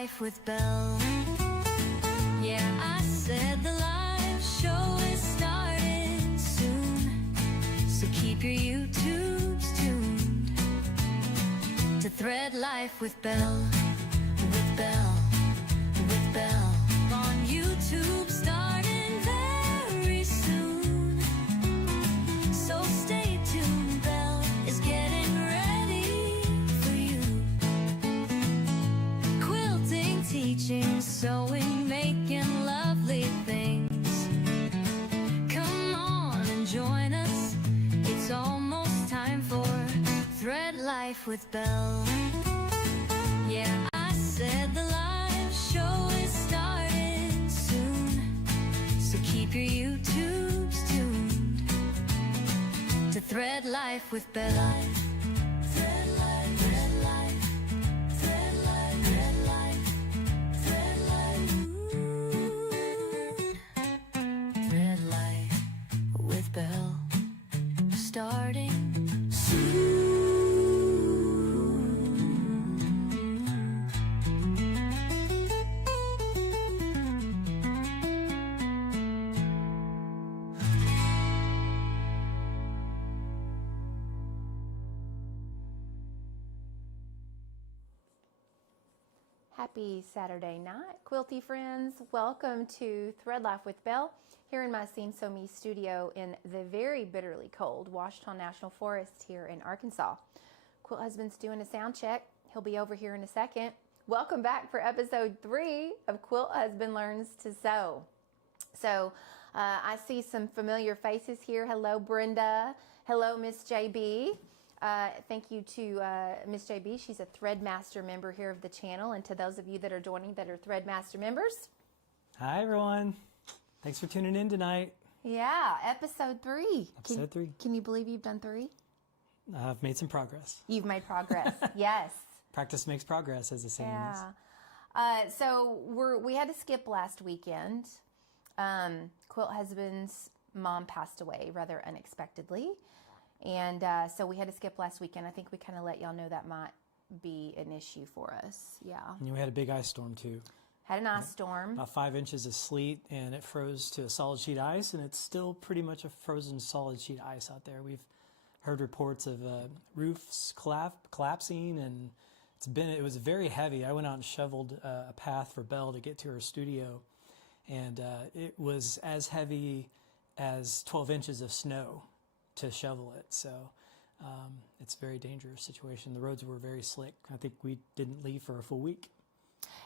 life with Belle. Yeah, I said the live show is starting soon, so keep your YouTubes tuned to Thread Life with Belle, with Belle, with Belle. On YouTube starting very soon, so stay tuned. Belle is getting ready for you. Quilting, teaching, sewing, making lovely things. Come on and join us. It's almost time for Thread Life with Belle. Yeah, I said the live show is starting soon, so keep your YouTubes tuned to Thread Life with Belle. Thread Life, Thread Life, Thread Life, Thread Life, Thread Life, Thread Life with Belle, starting soon. Happy Saturday night, quilty friends. Welcome to Thread Life with Belle here in my Seam Sew Me studio in the very bitterly cold Washita National Forest here in Arkansas. Quilt Husband's doing a sound check. He'll be over here in a second. Welcome back for episode 3 of Quilt Husband Learns to Sew. So I see some familiar faces here. Hello, Brenda. Hello, Miss JB. Thank you to Miss JB. She's a Threadmaster member here of the channel. And to those of you that are joining that are Threadmaster members. Hi, everyone. Thanks for tuning in tonight. Yeah, episode 3. Episode 3. Can you believe you've done 3? I've made some progress. You've made progress. Yes. Practice makes progress, as the saying is. So we had to skip last weekend. Quilt Husband's mom passed away rather unexpectedly. And so we had to skip last weekend. I think we kind of let y'all know that might be an issue for us. Yeah. And we had a big ice storm, too. Had an ice storm. About 5 inches of sleet, and it froze to a solid sheet ice, and it's still pretty much a frozen solid sheet ice out there. We've heard reports of roofs collapsing, and it was very heavy. I went out and shoveled a path for Belle to get to her studio, and it was as heavy as 12 inches of snow to shovel it. So it's a very dangerous situation. The roads were very slick. I think we didn't leave for a full week.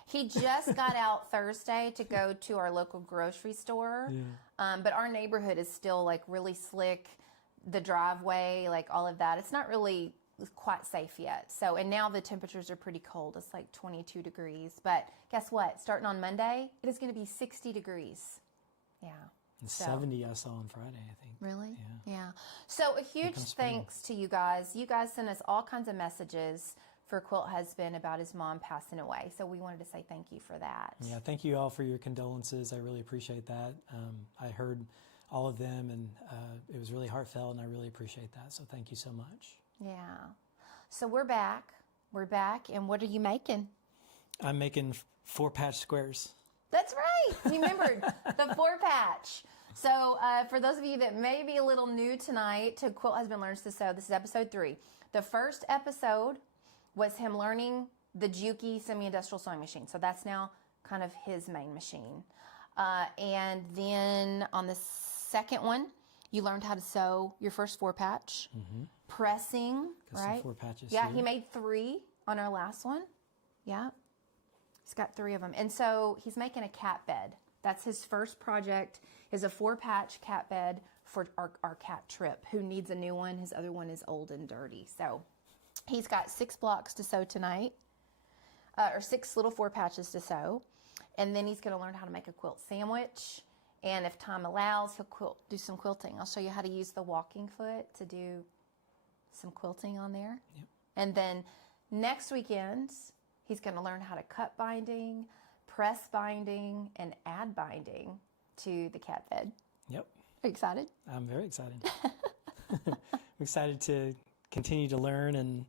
He just got out Thursday to go to our local grocery store. Yeah. But our neighborhood is still like really slick. The driveway, like all of that. It's not really quite safe yet. So, and now the temperatures are pretty cold. It's like 22 degrees. But guess what? Starting on Monday, it is going to be 60 degrees. Yeah. And 70 I saw on Friday, I think. Really? Yeah. Yeah. So a huge thanks to you guys. You guys sent us all kinds of messages for Quilt Husband about his mom passing away. So we wanted to say thank you for that. Yeah, thank you all for your condolences. I really appreciate that. I heard all of them, and it was really heartfelt, and I really appreciate that. So thank you so much. Yeah. So we're back. We're back. And what are you making? I'm making 4-patch squares. That's right. Remembered the 4-patch. So for those of you that may be a little new tonight to Quilt Husband Learns to Sew, this is episode 3. The first episode was him learning the Juki semi-industrial sewing machine. So that's now kind of his main machine. And then on the second one, you learned how to sew your first 4-patch. Mm-hmm. Pressing, right? 4 patches. Yeah, here. he made 3 on our last one. Yeah. He's got 3 of them. And so he's making a cat bed. That's his first project, is a 4-patch cat bed for our cat Tripp, who needs a new one. His other one is old and dirty. So he's got 6 blocks to sew tonight, or 6 little 4-patches to sew. And then he's going to learn how to make a quilt sandwich. And if time allows, he'll do some quilting. I'll show you how to use the walking foot to do some quilting on there. Yep. And then next weekend, he's going to learn how to cut binding, press binding, and add binding to the cat bed. Yep. Are you excited? I'm very excited. I'm excited to continue to learn and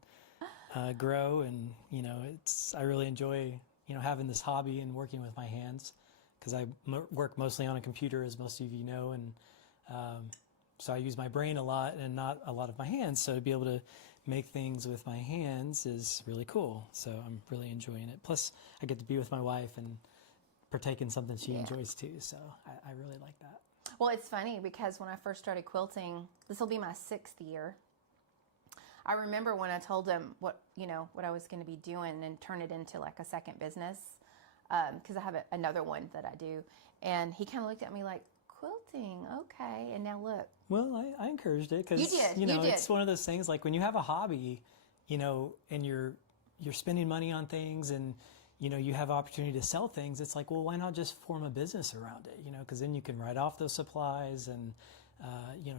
grow, and I really enjoy having this hobby and working with my hands, because I work mostly on a computer, as most of you know, and so I use my brain a lot and not a lot of my hands. So to be able to make things with my hands is really cool. So I'm really enjoying it. Plus, I get to be with my wife and partake in something she enjoys too. So I really like that. Well, it's funny because when I first started quilting, this will be my 6th year. I remember when I told him what I was going to be doing and turn it into like a second business, because I have another one that I do. And he kind of looked at me like, quilting, okay. And now look. Well, I encouraged it because, You did. it's one of those things like when you have a hobby, and you're spending money on things and, you have opportunity to sell things. It's like, well, why not just form a business around it, because then you can write off those supplies and,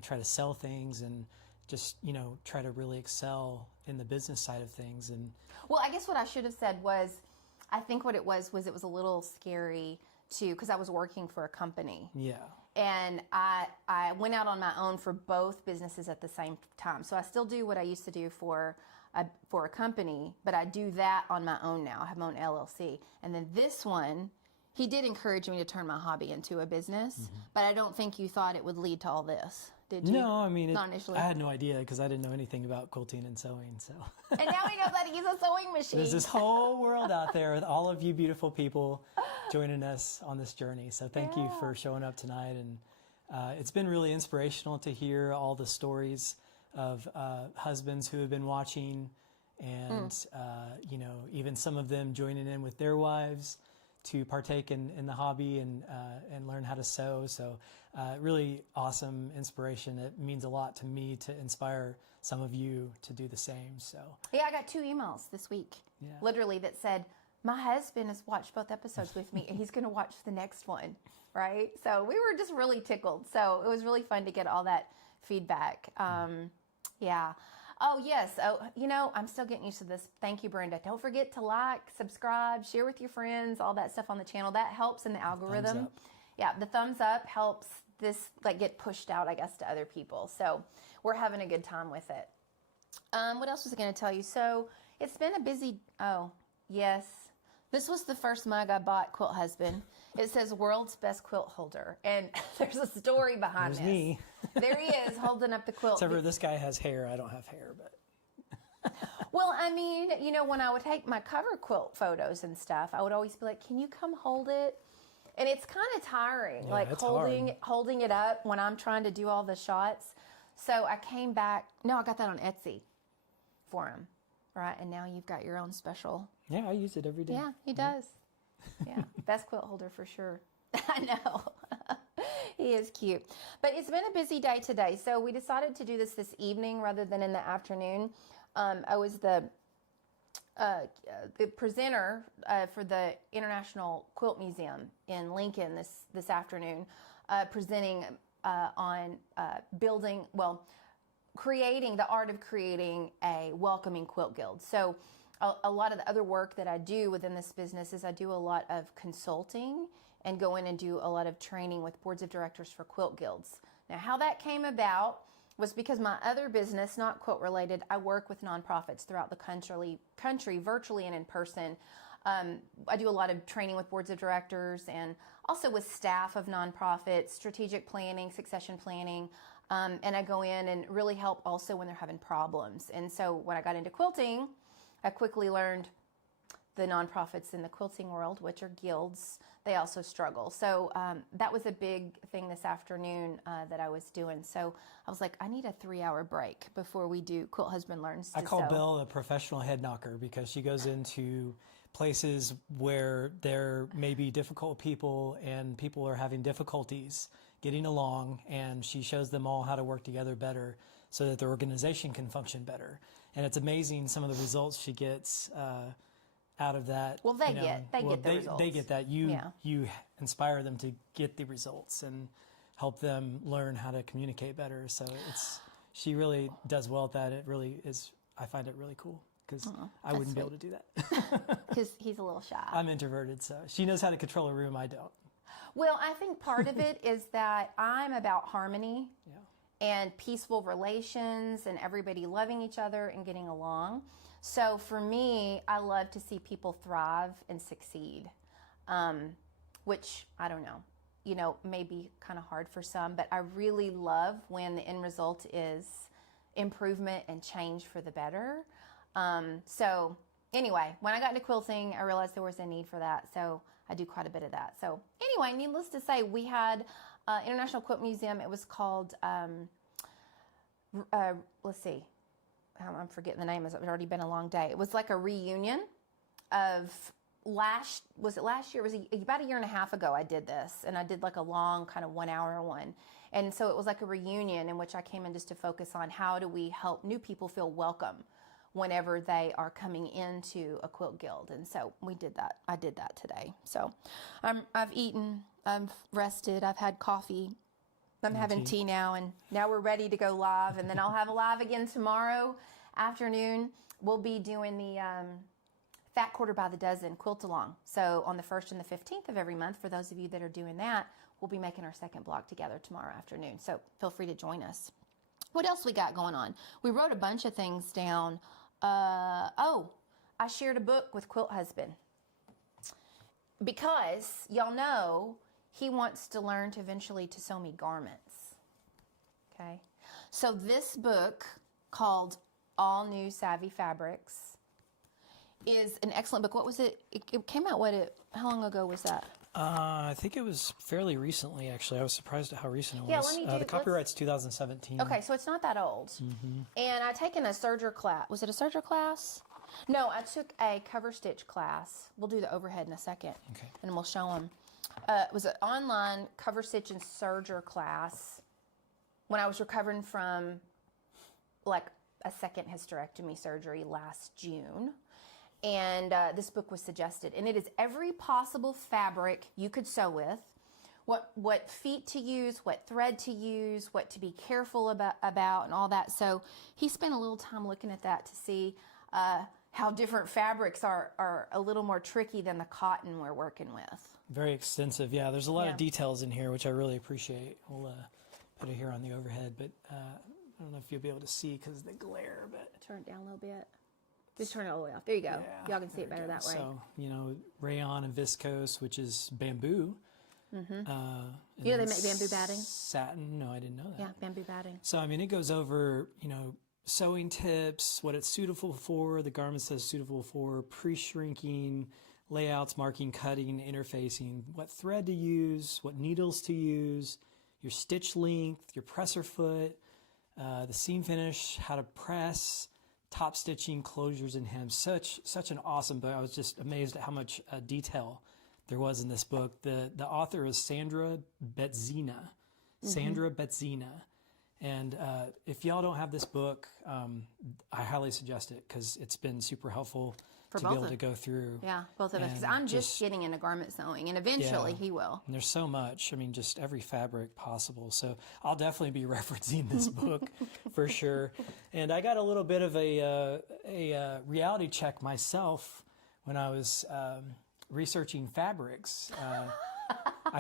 try to sell things and just, try to really excel in the business side of things. And well, I guess what I should have said was, I think what it was it was a little scary too, because I was working for a company. Yeah. And I went out on my own for both businesses at the same time. So I still do what I used to do for a company, but I do that on my own now. I have my own LLC. And then this one, he did encourage me to turn my hobby into a business, but I don't think you thought it would lead to all this, did you? No, I mean, Not initially. I had no idea because I didn't know anything about quilting and sewing. So. And now we know that he's a sewing machine. There's this whole world out there with all of you beautiful people joining us on this journey. So thank you for showing up tonight. And it's been really inspirational to hear all the stories of husbands who have been watching and, even some of them joining in with their wives to partake in the hobby and learn how to sew. So really awesome inspiration. It means a lot to me to inspire some of you to do the same. So Yeah, I got 2 emails this week, literally, that said, my husband has watched both episodes with me and he's going to watch the next one, right? So we were just really tickled. So it was really fun to get all that feedback. Yeah. Oh, yes. Oh, I'm still getting used to this. Thank you, Brenda. Don't forget to like, subscribe, share with your friends, all that stuff on the channel. That helps in the algorithm. Thumbs up. Yeah, the thumbs up helps this get pushed out, I guess, to other people. So we're having a good time with it. What else was I going to tell you? So it's been a busy, yes. This was the first mug I bought, Quilt Husband. It says world's best quilt holder. And there's a story behind there's this. me. There he is holding up the quilt. Except for this guy has hair. I don't have hair, but. Well, I mean, when I would take my cover quilt photos and stuff, I would always be like, can you come hold it? And it's kind of tiring, it's holding it up when I'm trying to do all the shots. So I came back. No, I got that on Etsy for him, right? And now you've got your own special. Yeah, I use it every day. Yeah, he does. Yeah, best quilt holder for sure. I know. He is cute. But it's been a busy day today, so we decided to do this evening rather than in the afternoon. I was the presenter for the International Quilt Museum in Lincoln this afternoon, presenting on creating the art of creating a welcoming quilt guild. So a lot of the other work that I do within this business is I do a lot of consulting and go in and do a lot of training with boards of directors for quilt guilds. Now, how that came about was because my other business, not quilt related, I work with nonprofits throughout the country, virtually and in person. I do a lot of training with boards of directors and also with staff of nonprofits, strategic planning, succession planning, and I go in and really help also when they're having problems. And so when I got into quilting, I quickly learned the nonprofits in the quilting world, which are guilds, they also struggle. So that was a big thing this afternoon that I was doing. So I was like, I need a 3-hour break before we do Quilt Husband Learns to I call sew. Belle a professional head knocker because she goes into places where there may be difficult people and people are having difficulties getting along, and she shows them all how to work together better so that the organization can function better. And it's amazing some of the results she gets out of that. Well, they get the results. They get that. You inspire them to get the results and help them learn how to communicate better. So she really does well at that. It really is. I find it really cool because I wouldn't be able to do that. Because he's a little shy. I'm introverted, so she knows how to control a room. I don't. Well, I think part of it is that I'm about harmony and peaceful relations and everybody loving each other and getting along. So for me, I love to see people thrive and succeed, which I don't know, may be kind of hard for some, but I really love when the end result is improvement and change for the better. So anyway, when I got into quilting, I realized there was a need for that. So I do quite a bit of that. So anyway, needless to say, we had International Quilt Museum. It was called, let's see, I'm forgetting the name. It's already been a long day. It was like a reunion of last year? It was about a year and a half ago I did this, and I did like a long kind of 1 hour one. And so it was like a reunion in which I came in just to focus on how do we help new people feel welcome whenever they are coming into a quilt guild. And so we did that. I did that today. So I've eaten, I've rested, I've had coffee. I'm having tea now, and now we're ready to go live, and then I'll have a live again tomorrow afternoon. We'll be doing the Fat Quarter by the Dozen quilt along. So on the 1st and the 15th of every month, for those of you that are doing that, we'll be making our second block together tomorrow afternoon. So feel free to join us. What else we got going on? We wrote a bunch of things down. I shared a book with Quilt Husband because y'all know he wants to learn to eventually to sew me garments. Okay. So this book called All New Savvy Fabrics is an excellent book. What was it? It came out, how long ago was that? I think it was fairly recently, actually. I was surprised at how recent it was. Yeah, let me the copyright's 2017. Okay, so it's not that old. And I'd taken a serger class. Was it a serger class? No, I took a cover stitch class. We'll do the overhead in a second. Okay. And we'll show them. It was an online cover stitch and serger class when I was recovering from like a second hysterectomy surgery last June. And this book was suggested, and it is every possible fabric you could sew with, what feet to use, what thread to use, what to be careful about and all that. So he spent a little time looking at that to see how different fabrics are a little more tricky than the cotton we're working with. Very extensive, yeah. There's a lot of details in here, which I really appreciate. We'll put it here on the overhead, but I don't know if you'll be able to see because of the glare. But turn it down a little bit. Just turn it all the way off. There you go. Yeah, y'all can see it better that way. So, rayon and viscose, which is bamboo. They make bamboo batting? Satin. No, I didn't know that. Yeah, bamboo batting. So, it goes over, sewing tips, what it's suitable for, the garment says suitable for, pre-shrinking, layouts, marking, cutting, interfacing, what thread to use, what needles to use, your stitch length, your presser foot, the seam finish, how to press, top stitching, closures, and hems. Such an awesome book. I was just amazed at how much detail there was in this book. The author is Sandra Betzina. Sandra Betzina. And if y'all don't have this book, I highly suggest it because it's been super helpful to be able to go through. Yeah, both of us. Because I'm just getting into garment sewing, and eventually he will. And there's so much. Just every fabric possible. So I'll definitely be referencing this book for sure. And I got a little bit of a reality check myself when I was researching fabrics. I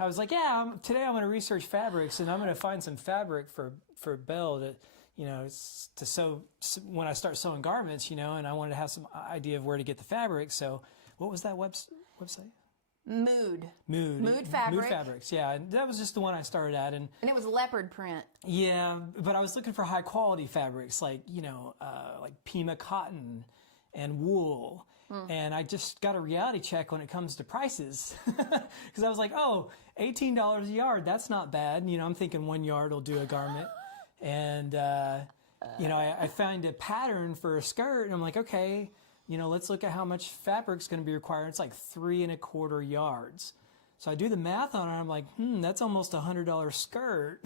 was like, today I'm going to research fabrics, and I'm going to find some fabric for Belle to sew when I start sewing garments, and I wanted to have some idea of where to get the fabric. So what was that website? Mood Fabric. Mood Fabrics, yeah. And that was just the one I started at. And it was leopard print. Yeah, but I was looking for high quality fabrics like Pima cotton and wool. And I just got a reality check when it comes to prices because I was like, $18 a yard, that's not bad. I'm thinking 1 yard will do a garment. And, I found a pattern for a skirt and I'm like, okay, let's look at how much fabric's going to be required. It's like 3¼ yards. So I do the math on it. I'm like, that's almost $100 skirt.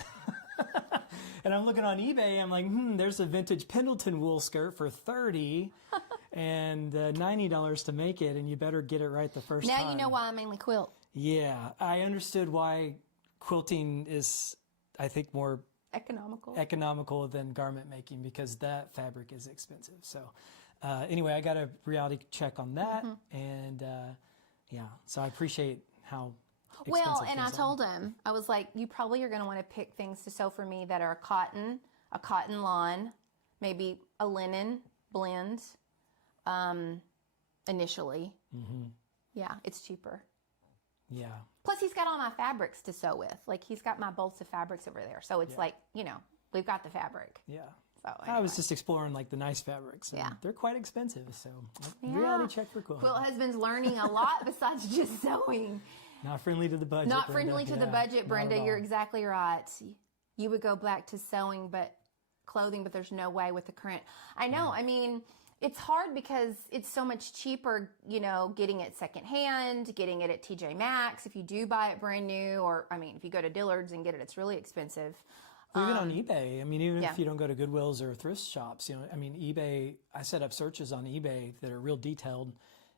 And I'm looking on eBay. I'm like, there's a vintage Pendleton wool skirt for $30 and $90 to make it. And you better get it right the first time. Now you know why I mainly quilt. Yeah, I understood why quilting is, I think, more economical than garment making because that fabric is expensive. So anyway, I got a reality check on that. And so I appreciate how expensive and I told him, I was like, you probably are going to want to pick things to sew for me that are a cotton lawn, maybe a linen blend, initially. Yeah, it's cheaper. Yeah. Plus, he's got all my fabrics to sew with. Like, he's got my bolts of fabrics over there. So it's like, you know, we've got the fabric. Yeah. So I was just exploring like the nice fabrics. And they're quite expensive. So reality check for Quilt. Quilt Husband's learning a lot besides just sewing. Not friendly to the budget. Not Brenda. friendly to the budget, Brenda. You're exactly right. You would go back to sewing, clothing, but there's no way with the current. I know. I mean, it's hard because it's so much cheaper, you know, getting it secondhand, getting it at TJ Maxx. If you do buy it brand new, or I mean, if you go to Dillard's and get it, it's really expensive. Even on eBay. I mean, even if you don't go to Goodwills or thrift shops, you know, I mean, eBay, I set up searches on eBay that are real detailed,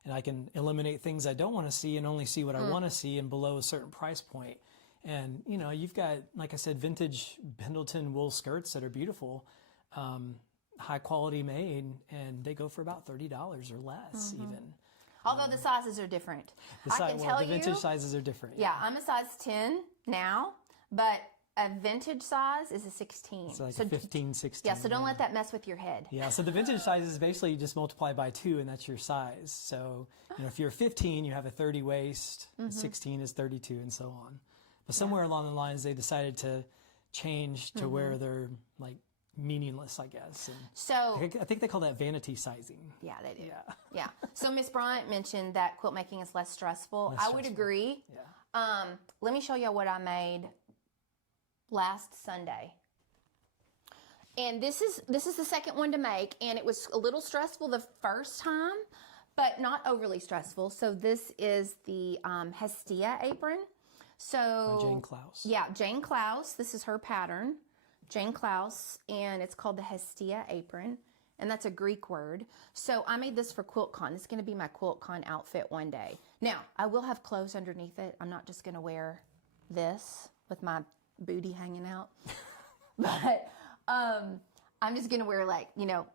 and I can eliminate things I don't want to see and only see what I want to see and below a certain price point. And, you know, you've got, like I said, vintage Pendleton wool skirts that are beautiful, high quality made, and they go for about $30 or less even. Although the sizes are different. The vintage sizes are different. Yeah, I'm a size 10 now, but a vintage size is a 16. It's like a 15, 16. Yeah, so don't let that mess with your head. Yeah, so the vintage size is basically you just multiply by 2 and that's your size. So, you know, if you're 15, you have a 30 waist, 16 is 32 and so on. But somewhere along the lines, they decided to change to where they're like meaningless, I guess. And so I think they call that vanity sizing. Yeah, they do. Yeah. So Miss Bryant mentioned that quilt making is less stressful. I would agree. Yeah. Let me show you what I made last Sunday. And this is the second one to make, and it was a little stressful the first time, but not overly stressful. So this is the Hestia apron. So By Jane Klaus. Yeah, Jane Klaus. This is her pattern, Jane Klaus, and it's called the Hestia apron, and that's a Greek word. So I made this for QuiltCon. It's going to be my QuiltCon outfit one day. Now, I will have clothes underneath it. I'm not just going to wear this with my booty hanging out, but I'm just going to wear like, you know,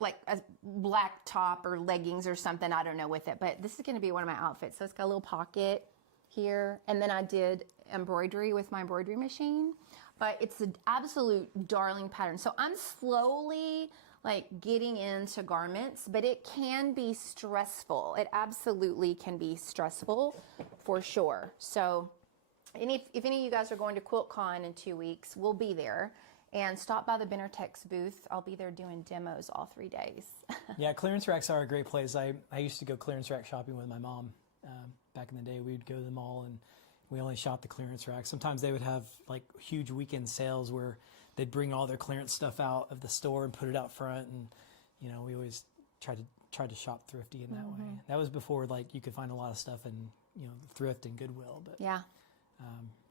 like a black top or leggings or something, I don't know, with it. But this is going to be one of my outfits. So it's got a little pocket here, and then I did embroidery with my embroidery machine, but it's an absolute darling pattern. So I'm slowly like getting into garments, but it can be stressful. It absolutely can be stressful for sure. So and if any of you guys are going to QuiltCon in 2 weeks, we'll be there. And stop by the Benartex booth. I'll be there doing demos all 3 days. Yeah, clearance racks are a great place. I used to go clearance rack shopping with my mom. Back in the day, we'd go to the mall and we only shopped the clearance rack. Sometimes they would have like huge weekend sales where they'd bring all their clearance stuff out of the store and put it out front. And, you know, we always tried to shop thrifty in that way. That was before like you could find a lot of stuff in, you know, thrift and Goodwill. But yeah.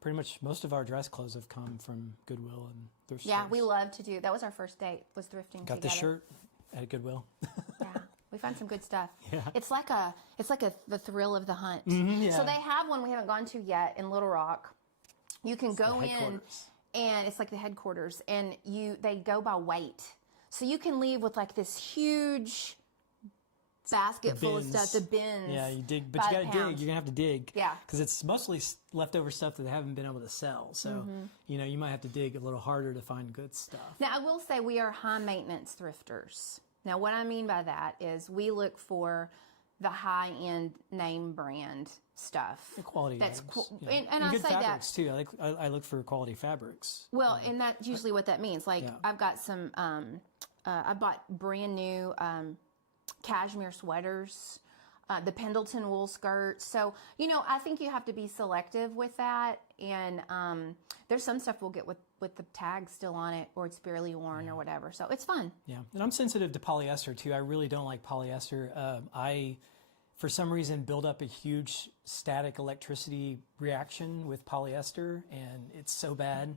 Pretty much most of our dress clothes have come from Goodwill and thrift Yeah, stores. we love to do. That was our first date, was thrifting Got together. the shirt at Goodwill. Yeah, we find some good stuff. Yeah. It's like the thrill of the hunt. Yeah. So they have one we haven't gone to yet in Little Rock. You can go in, and it's like the headquarters, and they go by weight. So you can leave with like this huge basket full of stuff, the bins. Yeah, you dig, but you got to dig. You're gonna have to dig. Yeah, because it's mostly leftover stuff that they haven't been able to sell. So you know, you might have to dig a little harder to find good stuff. Now I will say we are high maintenance thrifters. Now what I mean by that is we look for the high end name brand stuff. The quality. That's yeah. and I good say fabrics that too. I look for quality fabrics. Well, and that's usually what that means. Like I've got some. I bought brand new cashmere sweaters, the Pendleton wool skirts. So, you know, I think you have to be selective with that. And there's some stuff we'll get with the tag still on it, or it's barely worn or whatever. So it's fun. Yeah. And I'm sensitive to polyester too. I really don't like polyester. I, for some reason, build up a huge static electricity reaction with polyester, and it's so bad.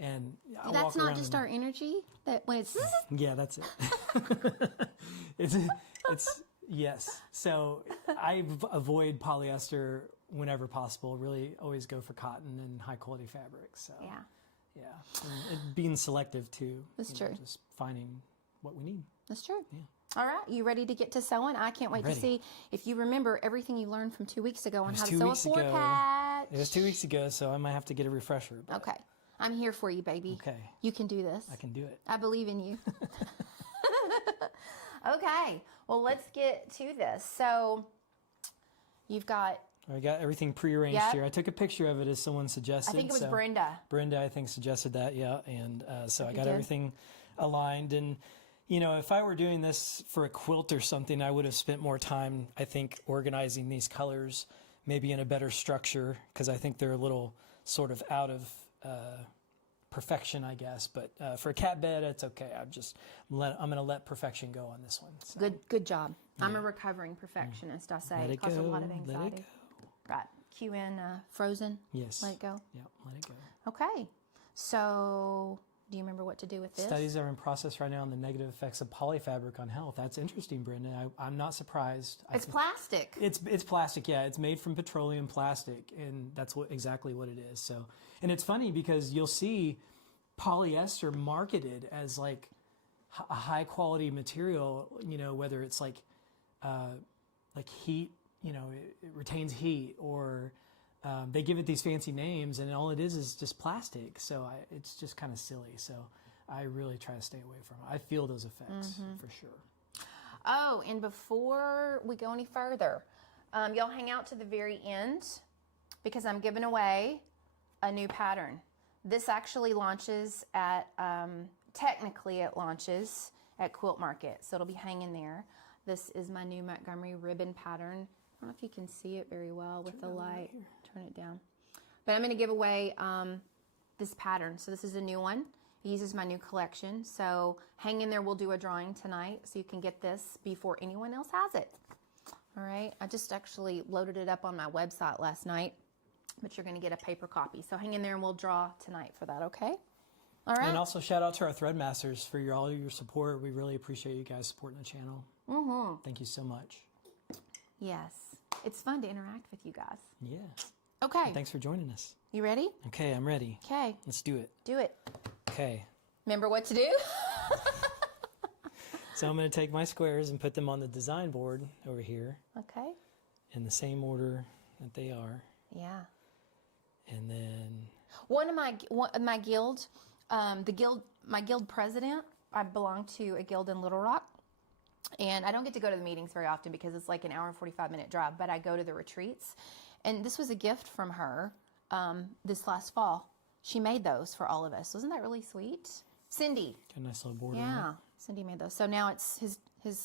And I That's walk not around just our energy that when it's yeah, that's it. it's yes. So I avoid polyester whenever possible. Really, always go for cotton and high quality fabrics. So yeah, and being selective too. That's true. Just finding what we need. That's true. Yeah. All right, you ready to get to sewing? I can't wait to see if you remember everything you learned from 2 weeks ago on how to sew a 4-patch. It was 2 weeks ago, so I might have to get a refresher. Okay. I'm here for you, baby. Okay. You can do this. I can do it. I believe in you. Okay, well, let's get to this. So you've got, I got everything prearranged Yep. here. I took a picture of it as someone suggested. I think it was so Brenda. Brenda, I think, suggested that, yeah. And so I you got did. everything aligned. And, you know, if I were doing this for a quilt or something, I would have spent more time, I think, organizing these colors, maybe in a better structure, because I think they're a little sort of out of perfection, I guess. But for a cat bed, it's okay. I'm going to let perfection go on this one. So. Good job. I'm a recovering perfectionist, I say. Let it causes go. a lot of Let it anxiety. go. Right. Cue in Frozen. Yes. Let it go. Yep, let it go. Okay. So, do you remember what to do with this? Studies are in process right now on the negative effects of polyfabric on health. That's interesting, Brenda. I'm not surprised. It's plastic. It's plastic, yeah. It's made from petroleum plastic, and that's exactly what it is. So, and it's funny because you'll see polyester marketed as like a high quality material. You know, whether it's like heat. You know, it retains heat, or they give it these fancy names, and all it is just plastic. So it's just kind of silly. So I really try to stay away from it. I feel those effects for sure. Oh, and before we go any further, y'all hang out to the very end because I'm giving away a new pattern. This actually launches at, technically it launches at Quilt Market, so it'll be hanging there. This is my new Montgomery ribbon pattern. I don't know if you can see it very well with the light. Turn it down. But I'm going to give away this pattern. So this is a new one. It uses my new collection. So hang in there. We'll do a drawing tonight so you can get this before anyone else has it. All right. I just actually loaded it up on my website last night, but you're going to get a paper copy. So hang in there and we'll draw tonight for that. Okay. All right. And also shout out to our thread masters for all your support. We really appreciate you guys supporting the channel. Thank you so much. Yes. It's fun to interact with you guys. Yeah. Okay. Thanks for joining us. You ready? Okay, I'm ready. Okay. Let's do it. Do it. Okay. Remember what to do? So I'm going to take my squares and put them on the design board over here Okay. in the same order that they are. Yeah. And then, One of my guild, my guild president, I belong to a guild in Little Rock. And I don't get to go to the meetings very often because it's like an hour and 45-minute drive, but I go to the retreats. And this was a gift from her this last fall. She made those for all of us. Wasn't that really sweet? Cindy. got a nice little border on Yeah, it. Cindy made those. So now it's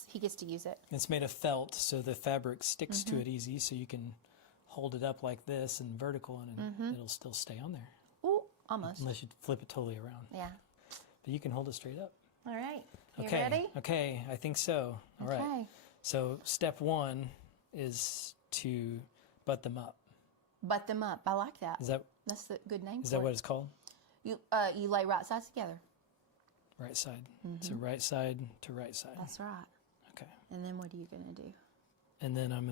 he gets to use it. It's made of felt, so the fabric sticks to it easy, so you can hold it up like this and vertical, and it'll still stay on there. Ooh, almost. Unless you flip it totally around. Yeah. But you can hold it straight up. All right. You Okay. ready? Okay, I think so. All right. Okay. So step one is to butt them up. Butt them up. I like that. That's the good name. that what it's called? You lay right sides together. Right side. So right side to right side. That's right. Okay. And then what are you gonna do? And then I'm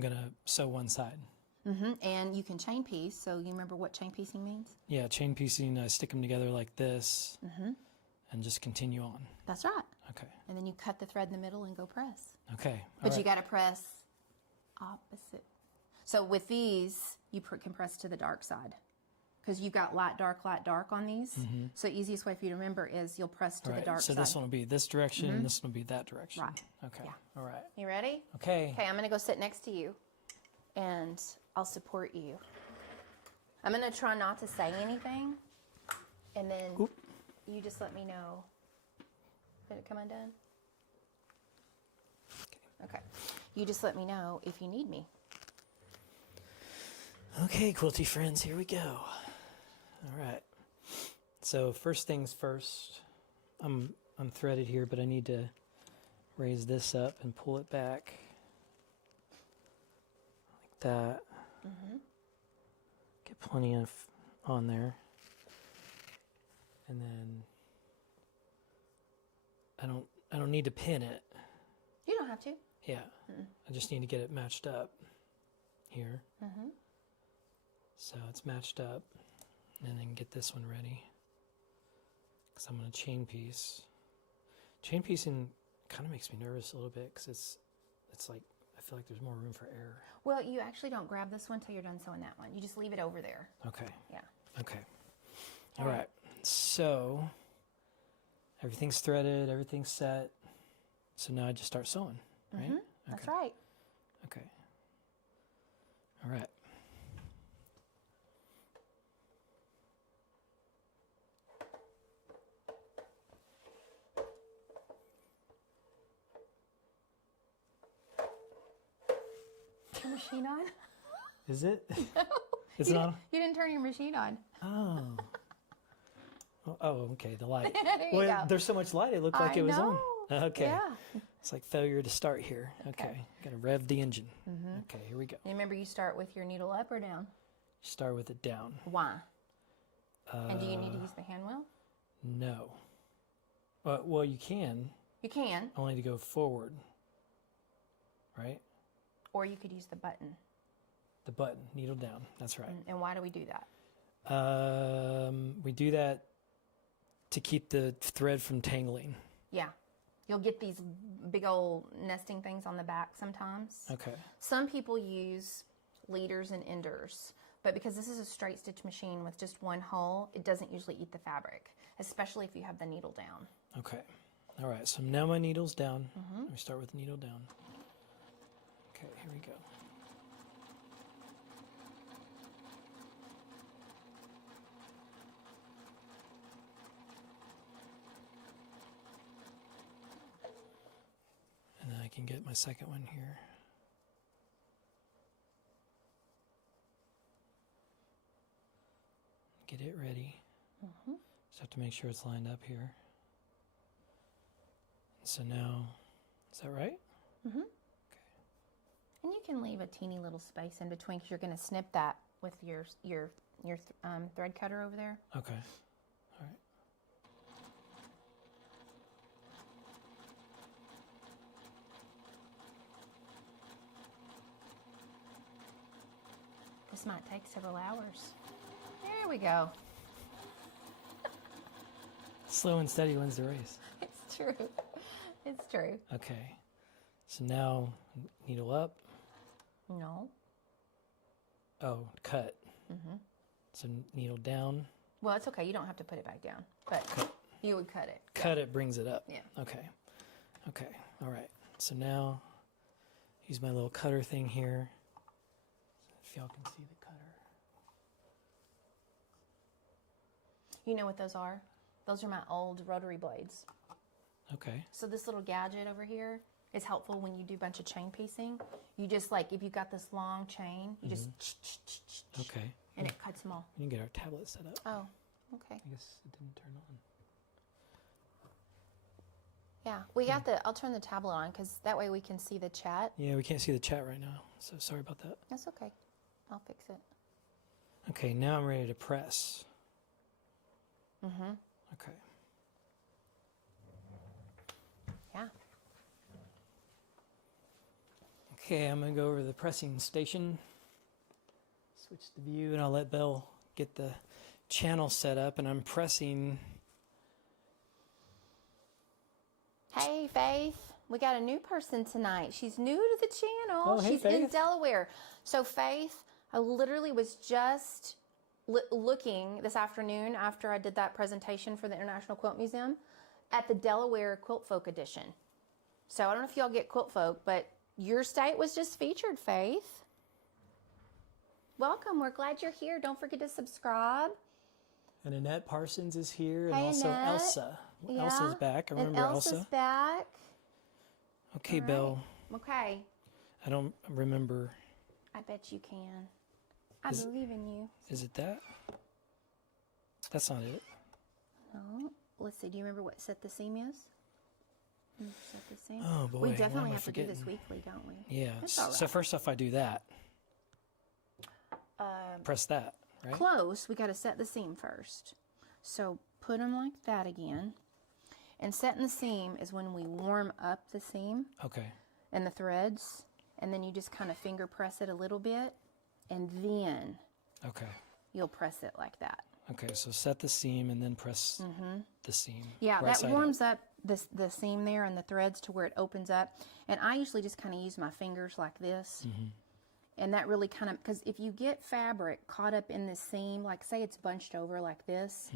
gonna sew one side. And you can chain piece. So you remember what chain piecing means? Yeah, chain piecing. I stick them together like this, and just continue on. That's right. Okay. And then you cut the thread in the middle and go press. Okay. But you got to press opposite. So with these, you can press to the dark side because you've got light, dark on these. So the easiest way for you to remember is you'll press to the dark so side. this one will be this direction, and this one will be that direction. Right. Okay. Yeah. All right. You ready? Okay. Okay, I'm going to go sit next to you and I'll support you. I'm going to try not to say anything and then you just let me know. Did it come undone? Okay. You just let me know if you need me. Okay, quilty friends, here we go. All right. So first things first, I'm threaded here, but I need to raise this up and pull it back like that. Get plenty of on there, and then I don't need to pin it. You don't have to. Yeah, I just need to get it matched up here. So it's matched up, and then get this one ready. Because I'm going to chain piece. Chain piecing kind of makes me nervous a little bit because it's like I feel like there's more room for error. Well, you actually don't grab this one till you're done sewing that one. You just leave it over there. Okay. Yeah. Okay. All right. So Everything's threaded, everything's set. So now I just start sewing, right? That's right. Okay. All right. Your machine on? Is it? No. It's not. You didn't turn your machine on. Oh. Oh, okay. The light. There you go. There's so much light. It looked like it was on. Okay. Yeah. It's like failure to start here. Okay. Gotta rev the engine. Okay, here we go. Remember, you start with your needle up or down? Start with it down. Why? And do you need to use the hand wheel? No. Well, you can. You can. Only to go forward. Right? Or you could use the button. The button, needle down. That's right. And why do we do that? We do that to keep the thread from tangling. Yeah. You'll get these big old nesting things on the back sometimes. Okay. Some people use leaders and enders, but because this is a straight stitch machine with just one hole, it doesn't usually eat the fabric, especially if you have the needle down. Okay. All right, so now my needle's down. We start with needle down. Okay, here we go. And then I can get my second one here. Get it ready. Just have to make sure it's lined up here. So now, is that right? And you can leave a teeny little space in between because you're going to snip that with your thread cutter over there. Okay. All right. This might take several hours. There we go. Slow and steady wins the race. It's true. It's true. Okay. So now, needle up. No. Oh, cut. So needle down. Well, it's okay. You don't have to put it back down, but you would cut it. Cut it brings it up. Yeah. Okay. Okay. All right. So now, use my little cutter thing here. If y'all can see the cutter. You know what those are? Those are my old rotary blades. Okay. So this little gadget over here is helpful when you do a bunch of chain piecing. You just like, if you've got this long chain, you just Okay. and it cuts them all. We can get our tablet set up. Oh, okay. I guess it didn't turn on. Yeah, we got I'll turn the tablet on because that way we can see the chat. Yeah, we can't see the chat right now, so sorry about that. That's okay. I'll fix it. Okay, now I'm ready to press. Okay. Yeah. Okay, I'm going to go over to the pressing station. Switch the view, and I'll let Belle get the channel set up, and I'm pressing. Hey, Faith. We got a new person tonight. She's new to the channel. Oh, hey, She's in Faith. Delaware. So, Faith, I literally was just looking this afternoon after I did that presentation for the International Quilt Museum at the Delaware Quilt Folk Edition. So, I don't know if y'all get Quilt Folk, but your state was just featured, Faith. Welcome. We're glad you're here. Don't forget to subscribe. And Annette Parsons is here, and Hey, also Annette. Elsa. Yeah. Elsa's back. I And remember Elsa's Elsa. back. Okay, All right. Belle. Okay. I don't remember. I bet you can. I Is- believe in you. Is it that? That's not it. No. Let's see. Do you remember what set the seam is? Set the seam. Oh, boy, We why definitely am I have to do this forgetting? weekly, don't we? Yeah. That's all So right. first off, I do that. Press that, right? Close. We got to set the seam first. So put them like that again. And setting the seam is when we warm up the seam Okay. and the threads, and then you just kind of finger press it a little bit, and then Okay. you'll press it like that. Okay, so set the seam and then press the seam. Yeah, right that side warms up the seam there and the threads to where it opens up. And I usually just kind of use my fingers like this. And that really kind of, because if you get fabric caught up in the seam, like say it's bunched over like this,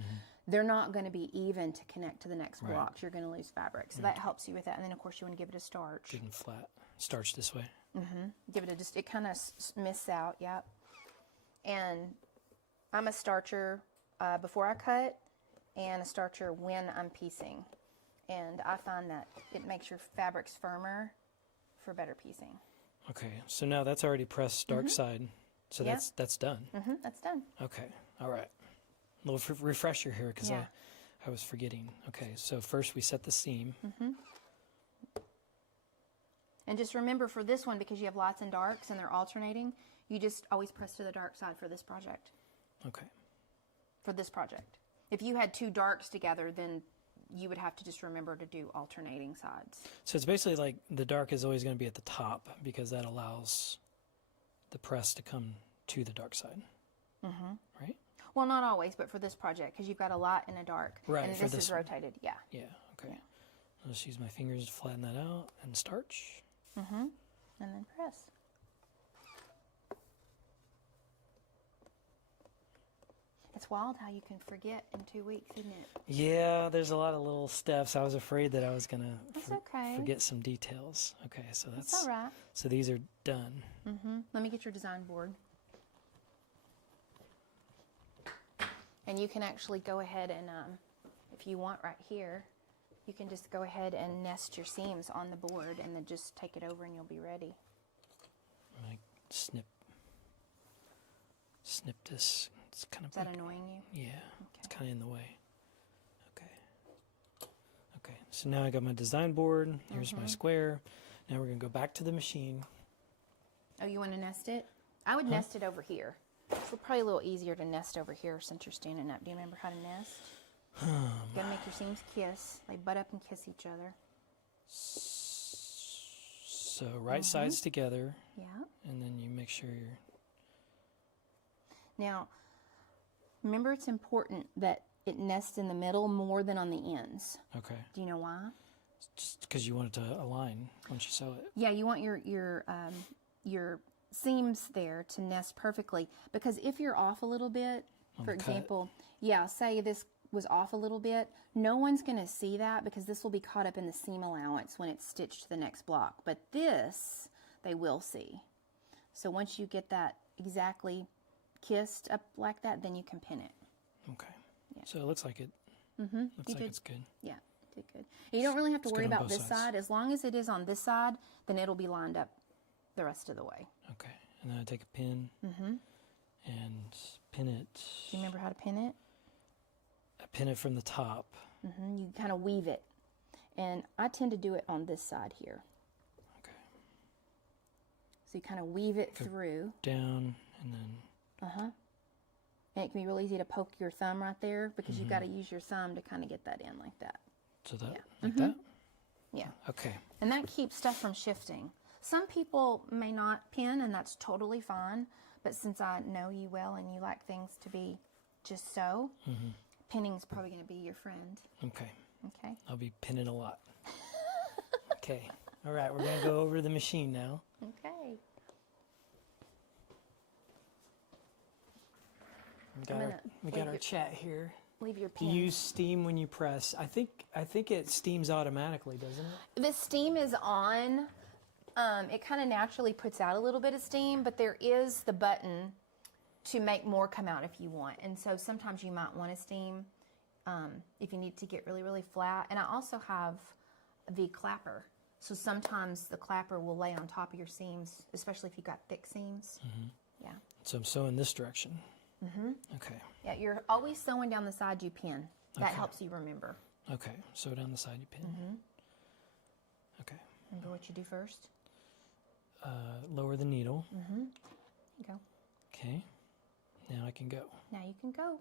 they're not going to be even to connect to the next blocks. You're going to lose fabric. So that helps you with that. And then of course you want to give it a starch. Good and flat. Starch this way. Give it a just, it kind of mists out, yep. And I'm a starcher before I cut and a starcher when I'm piecing. And I find that it makes your fabrics firmer for better piecing. Okay, so now that's already pressed dark side. So that's done. That's done. Okay, all right. A little refresher here because I was forgetting. Okay, so first we set the seam. And just remember for this one, because you have lights and darks and they're alternating, you just always press to the dark side for this project. Okay. For this project. If you had two darks together, then you would have to just remember to do alternating sides. So it's basically like the dark is always going to be at the top because that allows the press to come to the dark side. Right? Well, not always, but for this project, because you've got a light and a dark. Right, And for this this is one. rotated, yeah. Yeah, okay. I'll just use my fingers to flatten that out and starch. And then press. It's wild how you can forget in 2 weeks, isn't it? Yeah, there's a lot of little steps. I was afraid that I was going That's to okay. forget some details. Okay, so that's It's all right. So these are done. Let me get your design board. And you can actually go ahead and, if you want right here, you can just go ahead and nest your seams on the board and then just take it over and you'll be ready. I'm going to snip this. It's kind of Is that annoying you? Yeah, it's kind of in the way. Okay, so now I got my design board. Here's my square. Now we're going to go back to the machine. Oh, you want to nest it? I would nest it over here. It's probably a little easier to nest over here since you're standing up. Do you remember how to nest? You gotta make your seams kiss. They butt up and kiss each other. So right sides together, Yeah. and then you make sure you're... Now, remember it's important that it nests in the middle more than on the ends. Okay. Do you know why? Just because you want it to align once you sew it. Yeah, you want your seams there to nest perfectly, because if you're off a little bit, for example, say this was off a little bit, no one's going to see that because this will be caught up in the seam allowance when it's stitched to the next block. But this, they will see. So once you get that exactly kissed up like that, then you can pin it. Okay. Yeah. So it looks like it. Looks like it's good. Yeah, did good. You don't really have to It's worry good on about both this sides. side. As long as it is on this side, then it'll be lined up the rest of the way. Okay. And then I take a pin and pin it. Do you remember how to pin it? I pin it from the top. You kind of weave it. And I tend to do it on this side here. Okay. So you kind of weave it through. Down and then... And it can be real easy to poke your thumb right there because you've got to use your thumb to kind of get that in like that. So that, like that? Yeah. Okay. And that keeps stuff from shifting. Some people may not pin, and that's totally fine. But since I know you well and you like things to be just so, pinning's probably going to be your friend. Okay. Okay. I'll be pinning a lot. Okay. All right, we're going to go over to the machine now. Okay. We got our chat here. Leave your Do pin. you use steam when you press? I think it steams automatically, doesn't it? The steam is on. It kind of naturally puts out a little bit of steam, but there is the button to make more come out if you want. And so sometimes you might want to steam if you need to get really, really flat. And I also have the clapper. So sometimes the clapper will lay on top of your seams, especially if you've got thick seams. Yeah. So I'm sewing this direction. Okay. Yeah, you're always sewing down the side you pin. That helps you remember. Okay. Sew down the side you pin. Okay. Remember what you do first? Lower the needle. There you go. Okay. Now I can go. Now you can go.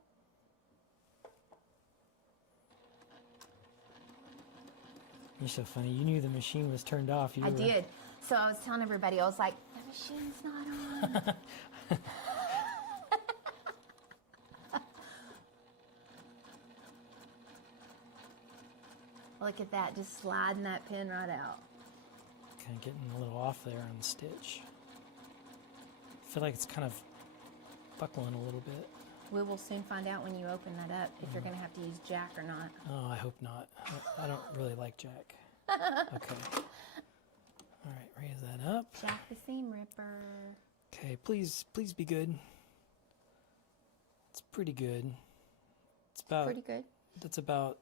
You're so funny. You knew the machine was turned off. I did. So I was telling everybody, I was like, the machine's not on. Look at that, just sliding that pin right out. Kind of getting a little off there on the stitch. feel like it's kind of buckling a little bit. We will soon find out when you open that up if you're going to have to use jack or not. Oh, I hope not. I don't really like jack. Okay. All right, raise that up. Jack the seam ripper. Okay, please be good. It's pretty good. It's about Pretty good. That's about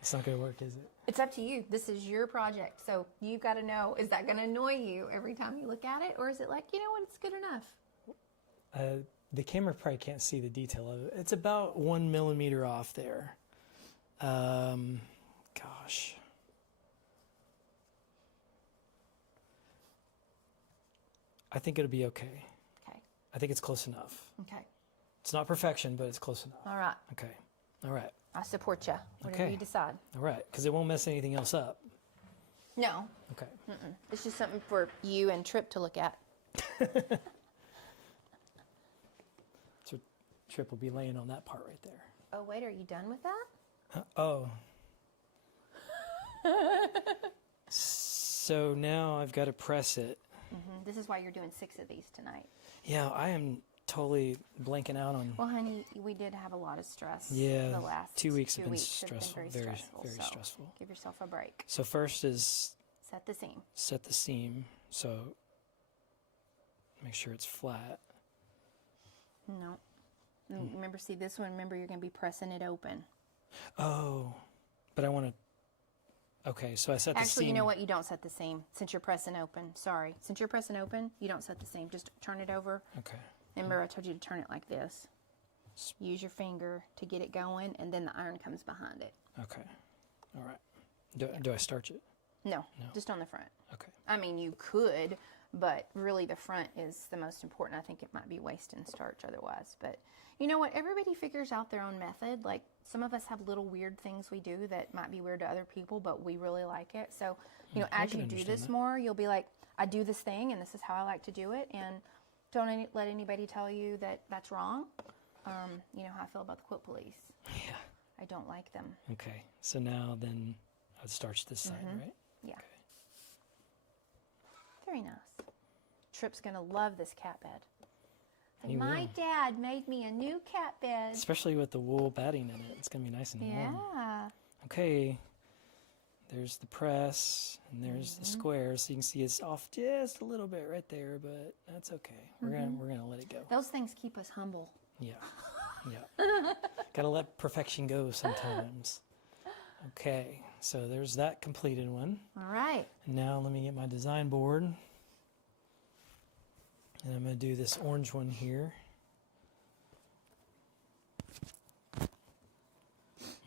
It's not gonna work, is it? It's up to you. This is your project. So you've got to know, is that going to annoy you every time you look at it? Or is it like, you know what, it's good enough? The camera probably can't see the detail of it. It's about 1 millimeter off there. Gosh. I think it'll be okay. Okay. I think it's close enough. Okay. It's not perfection, but it's close enough. All right. Okay. All right. I support you. Whatever Okay. you decide. All right. Because it won't mess anything else up. No. Okay. It's just something for you and Tripp to look at. So Tripp will be laying on that part right there. Oh, wait. Are you done with that? Oh. So now I've got to press it. This is why you're doing 6 of these tonight. Yeah, I am totally blanking out on. Well, honey, we did have a lot of stress. Yeah, The last 2 weeks have 2 been weeks stressful, have been very very so stressful. Give yourself a break. So first is Set the seam. set the seam. So make sure it's flat. No. Remember, see this one? Remember, you're going to be pressing it open. Oh, but I want to. Okay, so I set the seam. Actually, you know what? You don't set the seam since you're pressing open. Sorry. Since you're pressing open, you don't set the seam. Just turn it over. Okay. Remember, I told you to turn it like this. Use your finger to get it going, and then the iron comes behind it. Okay. All right. Do I starch it? No, just on the front. Okay. I mean, you could, but really the front is the most important. I think it might be wasting starch otherwise. But you know what? Everybody figures out their own method. Like some of us have little weird things we do that might be weird to other people, but we really like it. So, you know, I as can you do understand this that. more, you'll be like, I do this thing, and this is how I like to do it. And don't let anybody tell you that that's wrong. You know how I feel about the quilt police. Yeah. I don't like them. Okay. So now then I'd starch this side, right? Yeah. Okay. Very nice. Tripp's going to love this cat bed. He My will. dad made me a new cat bed. Especially with the wool batting in it. It's going to be nice and warm. Yeah. Okay. There's the press and there's the square. So you can see it's off just a little bit right there, but that's okay. We're gonna let it go. Those things keep us humble. Yeah. Yeah. Gotta let perfection go sometimes. Okay. So there's that completed one. All right. And now let me get my design board. And I'm going to do this orange one here.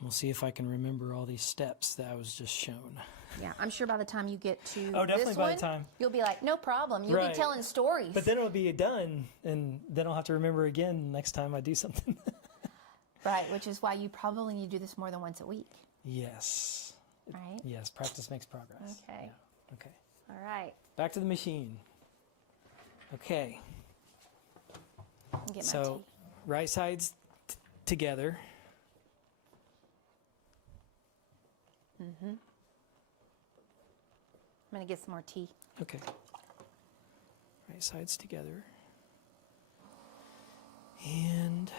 We'll see if I can remember all these steps that I was just shown. Yeah, I'm sure by the time you get to Oh, definitely this by the one, time. you'll be like, no problem. You'll Right. be telling stories. But then it'll be done, and then I'll have to remember again next time I do something. Right, which is why you probably need to do this more than once a week. Yes. Right? Yes, practice makes progress. Okay. Yeah. Okay. All right. Back to the machine. Okay. I'll get my So, tea. right sides together. I'm going to get some more tea. Okay. Right sides together. And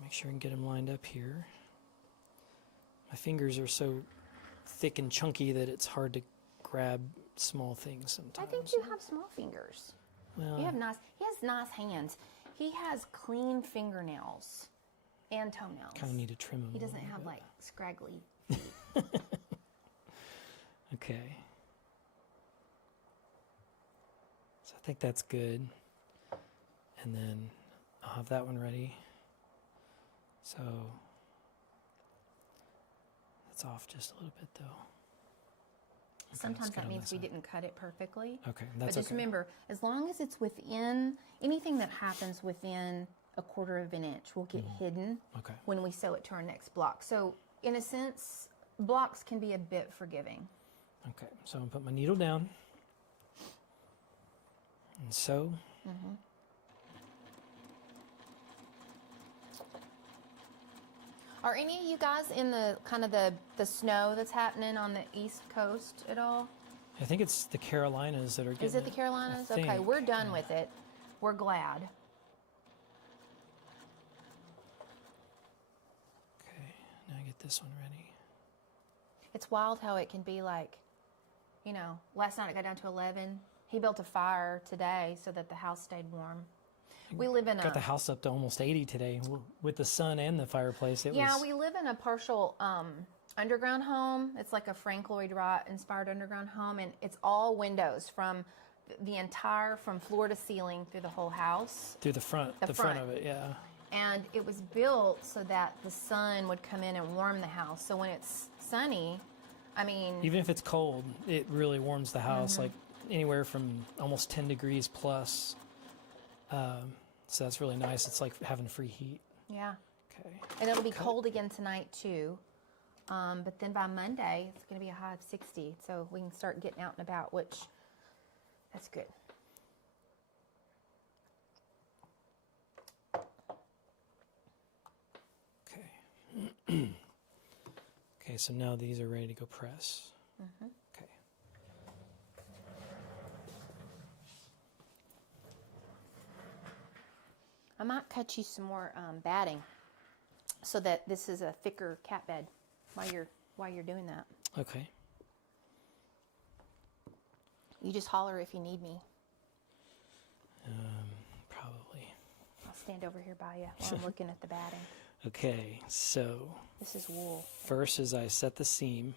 make sure I can get them lined up here. My fingers are so thick and chunky that it's hard to grab small things sometimes. I think you have small fingers. Well, He has nice hands. He has clean fingernails and toenails. kind of need to trim them. He a doesn't little have bit. like scraggly. Okay. So I think that's good. And then I'll have that one ready. So that's off just a little bit though. Okay, Sometimes let's get that on means this we side. didn't cut it perfectly. Okay, But that's just okay. remember, as long as it's within anything that happens within 1/4 of an inch will get hidden Okay. when we sew it to our next block. So in a sense, blocks can be a bit forgiving. Okay, so I'm gonna put my needle down and sew. Are any of you guys in the kind of the snow that's happening on the East Coast at all? I think it's the Carolinas that are getting Is it the Carolinas? I Okay, think. we're done with it. We're glad. Okay, now I get this one ready. It's wild how it can be like, you know, last night it got down to 11. He built a fire today so that the house stayed warm. We live in Got the house up to almost 80 today with the sun and the fireplace. We live in a partial underground home. It's like a Frank Lloyd Wright inspired underground home, and it's all windows from the entire, from floor to ceiling through the whole house. Through the front, the front of it, yeah. And it was built so that the sun would come in and warm the house. So when it's sunny, I mean, Even if it's cold, it really warms the house, like anywhere from almost 10 degrees plus. So that's really nice. It's like having free heat. yeah. Okay. And it'll be cold again tonight too. But then by Monday, it's going to be a high of 60. So we can start getting out and about, which that's good. Okay. Okay, so now these are ready to go press. Okay. I might cut you some more batting so that this is a thicker cat bed while you're doing that. Okay. You just holler if you need me. Probably. I'll stand over here by you while I'm looking at the batting. Okay, so This is wool. first is I set the seam.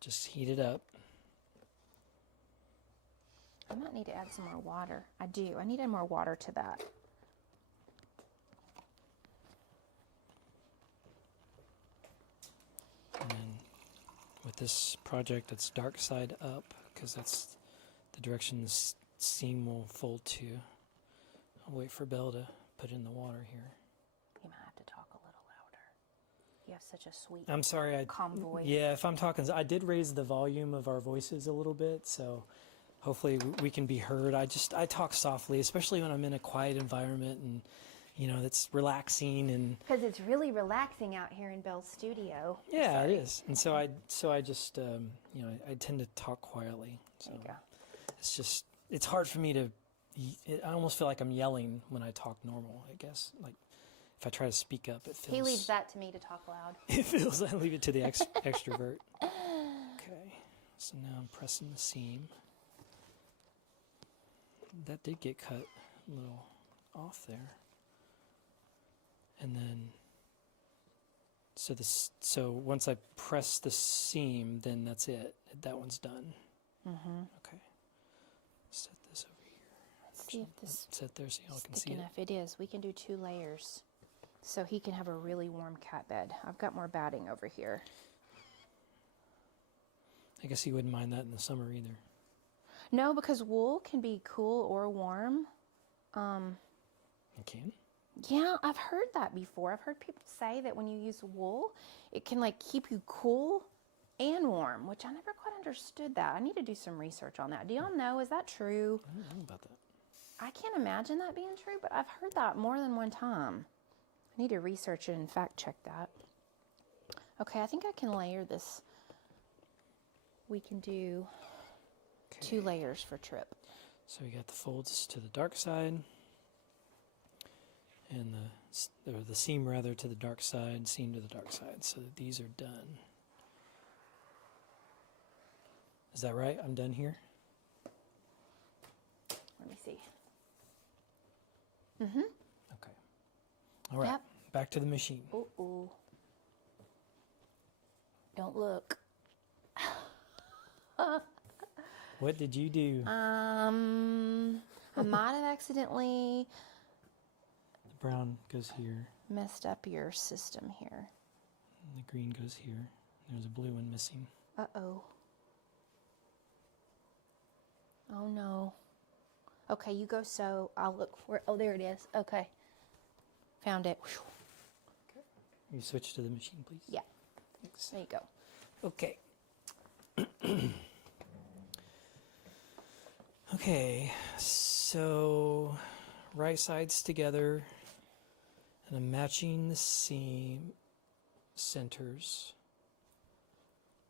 Just heat it up. I might need to add some more water. I do. I need to add more water to that. And then with this project, it's dark side up because that's the direction the seam will fold to. I'll wait for Belle to put in the water here. You might have to talk a little louder. You have such a sweet, I'm sorry. calm voice. Yeah, if I'm talking, I did raise the volume of our voices a little bit, so hopefully we can be heard. I talk softly, especially when I'm in a quiet environment and, you know, it's relaxing and. Because it's really relaxing out here in Belle's studio. Yeah, it is. And so I just, you know, I tend to talk quietly. So There you go. it's just, it's hard for me to, I almost feel like I'm yelling when I talk normal, I guess. Like if I try to speak up, it feels. He leaves that to me to talk loud. It feels, I leave it to the extrovert. Okay, so now I'm pressing the seam. That did get cut a little off there. And then, so once I press the seam, then that's it. That one's done. Okay. Set this over here. Let's see if this Set there so y'all is can thick see it. enough. It is. We can do 2 layers. So he can have a really warm cat bed. I've got more batting over here. I guess he wouldn't mind that in the summer either. No, because wool can be cool or warm. You can? Yeah, I've heard that before. I've heard people say that when you use wool, it can like keep you cool and warm, which I never quite understood that. I need to do some research on that. Do y'all know, is that true? I don't know about that. I can't imagine that being true, but I've heard that more than one time. I need to research it and fact check that. Okay, I think I can layer this. We can do 2 layers for Tripp. So we got the folds to the dark side, and the seam rather to the dark side, seam to the dark side. So these are done. Is that right? I'm done here? Let me see. Okay. All right. Yep. Back to the machine. Ooh. Don't look. What did you do? I might have accidentally The brown goes here, messed up your system here. and the green goes here. There's a blue one missing. Uh-oh. Oh, no. Okay, you go so I'll look for it. Oh, there it is. Okay. Found it. Whew. You switch to the machine, please? Yeah, Thanks. there you go. Okay. Okay, so right sides together. And I'm matching the seam centers,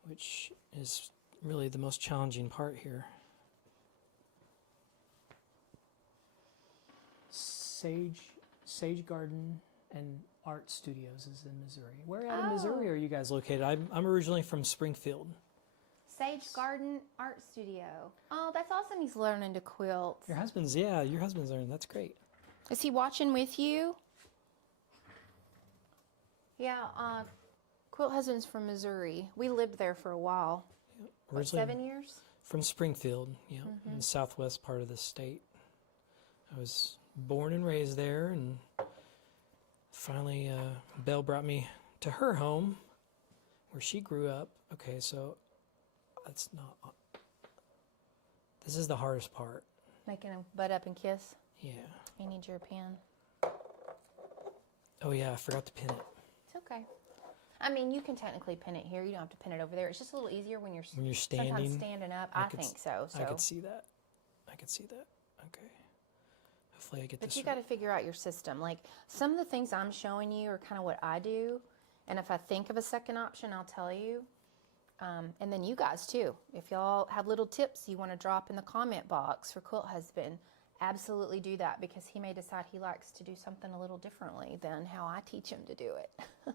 which is really the most challenging part here. Sage Garden and Art Studios is in Missouri. Where out in Missouri are you guys located? I'm originally from Springfield. Sage Garden Art Studio. Oh, that's awesome. He's learning to quilt. Your husband's learning. That's great. Is he watching with you? Yeah, Quilt Husband's from Missouri. We lived there for a while. What, Originally 7 years? from Springfield, in the southwest part of the state. I was born and raised there, and finally Belle brought me to her home where she grew up. Okay, so that's not... This is the hardest part. Making him butt up and kiss? Yeah. You need your pen. Oh yeah, I forgot to pin it. It's okay. I mean, you can technically pin it here. You don't have to pin it over there. It's just a little easier when you're standing. Sometimes standing up. I think so. I could see that. Okay. Hopefully I get this. But you got to figure out your system. Like, some of the things I'm showing you are kind of what I do. And if I think of a second option, I'll tell you. And then you guys too. If y'all have little tips you want to drop in the comment box for Quilt Husband, absolutely do that, because he may decide he likes to do something a little differently than how I teach him to do it.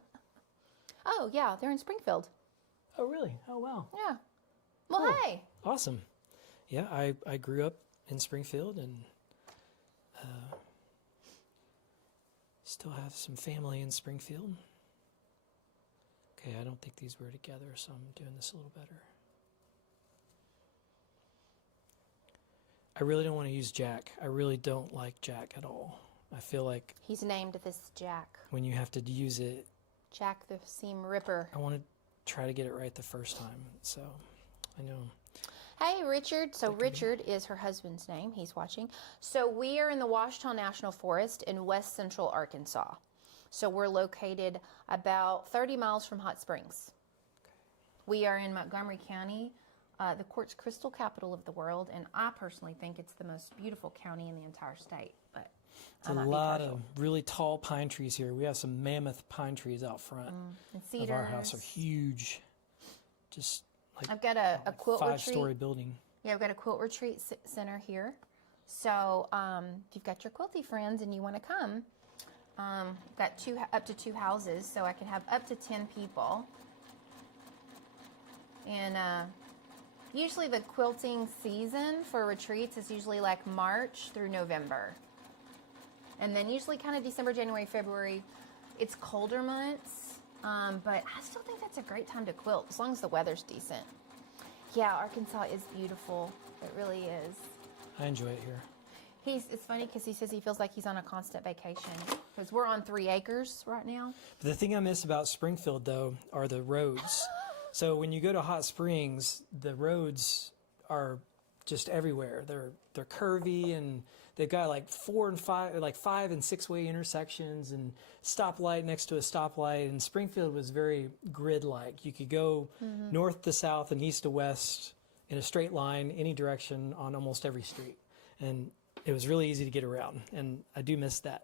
Oh, yeah, they're in Springfield. Oh, really? Oh, wow. Yeah. Well, Cool. hey. Awesome. Yeah, I grew up in Springfield and still have some family in Springfield. Okay, I don't think these were together, so I'm doing this a little better. I really don't want to use Jack. I really don't like Jack at all. I feel like He's named this Jack. when you have to use it, Jack the Seam Ripper. I want to try to get it right the first time. So I know. Hey, Richard. So Richard is her husband's name. He's watching. So we are in the Washita National Forest in west central Arkansas. So we're located about 30 miles from Hot Springs. We are in Montgomery County, the quartz crystal capital of the world, and I personally think it's the most beautiful county in the entire state. But It's a lot of really tall pine trees here. We have some mammoth pine trees out front and of cedars. our house. Are huge. Just like I've got a quilt retreat. 5-story building. Yeah, I've got a quilt retreat center here. So if you've got your quilty friends and you want to come, got up to 2 houses, so I can have up to 10 people. And usually the quilting season for retreats is usually like March through November. And then usually kind of December, January, February, it's colder months. But I still think that's a great time to quilt, as long as the weather's decent. Yeah, Arkansas is beautiful. It really is. I enjoy it here. It's funny because he says he feels like he's on a constant vacation, because we're on 3 acres right now. But the thing I miss about Springfield, though, are the roads. So when you go to Hot Springs, the roads are just everywhere. They're curvy, and they've got like 4 and 5, like 5 and 6-way intersections, and stoplight next to a stoplight. And Springfield was very grid-like. You could go north to south and east to west in a straight line, any direction on almost every street. And it was really easy to get around, and I do miss that.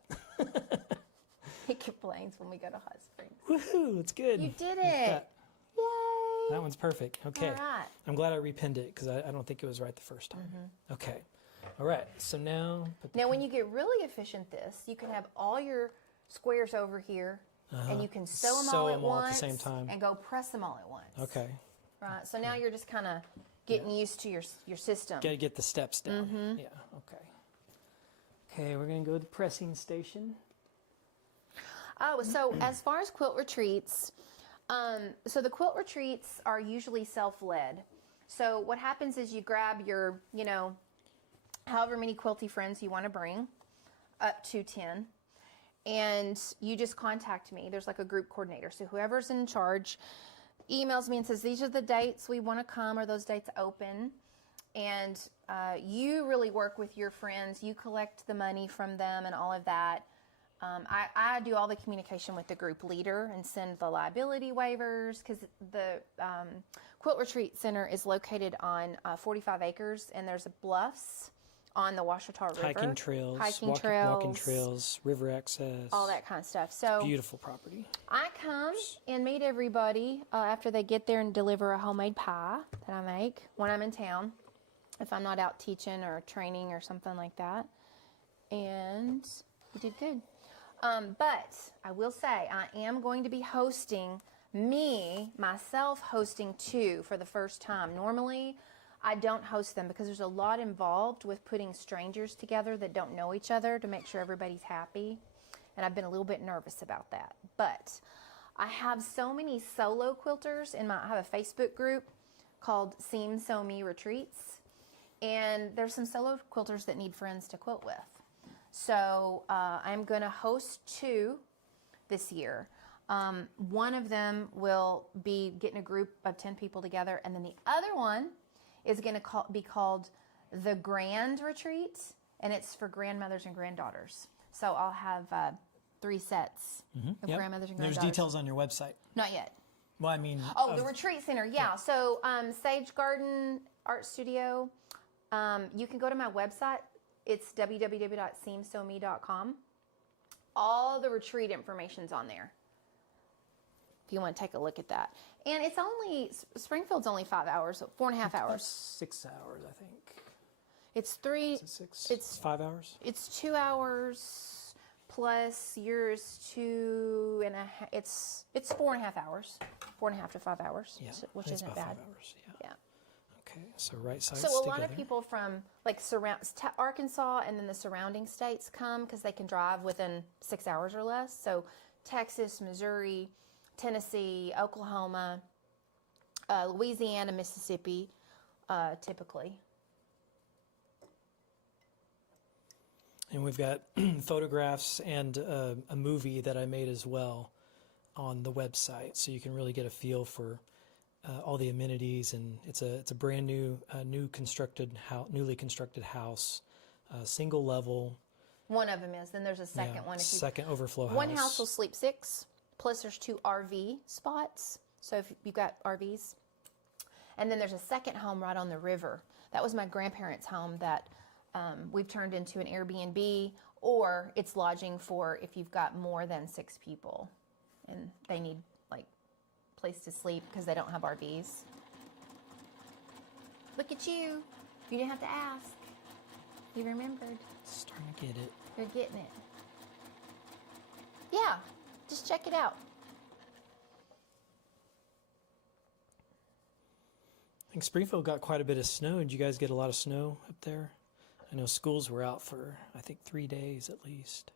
He complains when we go to Hot Springs. Woohoo, it's good. You did it. Yay. That one's perfect. Okay. All right. I'm glad I repinned it, because I don't think it was right the first time. Okay. All right. So now... Now, when you get really efficient this, you can have all your squares over here, and you can sew them all at once the same time. and go press them all at once. Okay. Right. So now you're just kind of getting used to your system. Got to get the steps down. Yeah. Okay. Okay, we're going to go to the pressing station. Oh, so as far as quilt retreats, so the quilt retreats are usually self-led. So what happens is you grab your, however many quilty friends you want to bring, up to 10, and you just contact me. There's like a group coordinator. So whoever's in charge emails me and says, these are the dates we want to come, or those dates open. And you really work with your friends. You collect the money from them and all of that. I do all the communication with the group leader and send the liability waivers, because the Quilt Retreat Center is located on 45 acres, and there's bluffs on the Ouachita River. Hiking trails, walking trails, river access. All that kind of stuff. So beautiful property. I come and meet everybody after they get there and deliver a homemade pie that I make when I'm in town, if I'm not out teaching or training or something like that. And we did good. But I will say I am going to be hosting myself hosting two for the first time. Normally, I don't host them because there's a lot involved with putting strangers together that don't know each other to make sure everybody's happy. And I've been a little bit nervous about that. But I have so many solo quilters I have a Facebook group called Seam Sew Me Retreats. And there's some solo quilters that need friends to quilt with. So I'm going to host two this year. One of them will be getting a group of 10 people together, and then the other one is going to be called the Grand Retreat, and it's for grandmothers and granddaughters. So I'll have 3 sets of grandmothers and granddaughters. There's details on your website. Not yet. Well, I mean... the retreat center, yeah. So Sage Garden Art Studio, you can go to my website. It's www.seamsewme.com. All the retreat information's on there, if you want to take a look at that. And it's Springfield's only 5 hours, 4.5 hours. 6 hours, I think. It's 3. Is it 6? It's 5 hours? It's 2 hours plus yours 2.5. It's 4.5 hours, 4.5 to 5 hours, which isn't about bad. 5 hours, yeah. Okay, so right sides So a lot together. of people from Arkansas and then the surrounding states come because they can drive within 6 hours or less. So Texas, Missouri, Tennessee, Oklahoma, Louisiana, Mississippi, typically. And we've got photographs and a movie that I made as well on the website, so you can really get a feel for all the amenities. And it's a brand new, newly constructed house, single level. One of them is. Then there's a second one. Second overflow house. One house will sleep 6. Plus there's 2 RV spots. So if you've got RVs. And then there's a second home right on the river. That was my grandparents' home that we've turned into an Airbnb, or it's lodging for if you've got more than 6 people and they need place to sleep because they don't have RVs. Look at you. You didn't have to ask. You remembered. Starting to get it. You're getting it. Yeah, just check it out. I think Springfield got quite a bit of snow. Did you guys get a lot of snow up there? I know schools were out for, I think, 3 days at least.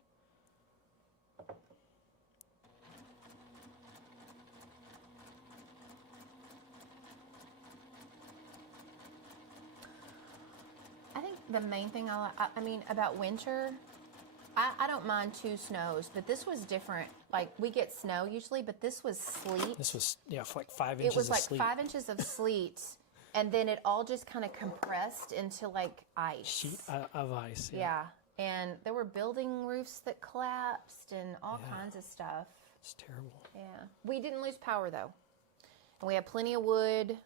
I think the main thing I mean about winter, I don't mind 2 snows, but this was different. Like, we get snow usually, but this was sleet. This was, for like 5 inches of sleet. It was like 5 inches of sleet, and then it all just kind of compressed into like ice. Sheet of ice. Yeah, and there were building roofs that collapsed and all kinds of stuff. It's terrible. Yeah. We didn't lose power, though. And we had plenty of wood.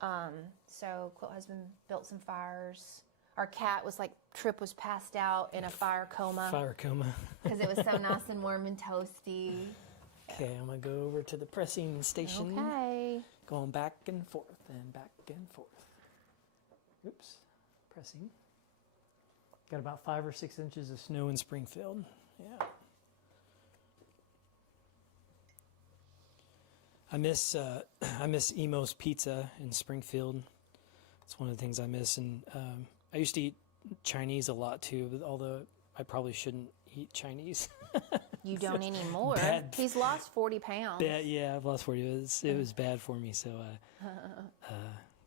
So Quilt Husband built some fires. Our cat was Tripp was passed out in a fire coma. Fire coma. Because it was so nice and warm and toasty. Okay, I'm going to go over to the pressing station. Okay. Going back and forth and back and forth. Oops. Pressing. Got about 5 or 6 inches of snow in Springfield. Yeah. I miss Emo's Pizza in Springfield. It's one of the things I miss. And I used to eat Chinese a lot too, although I probably shouldn't eat Chinese. You don't anymore. He's lost 40 pounds. Yeah, I've lost 40. It was bad for me, so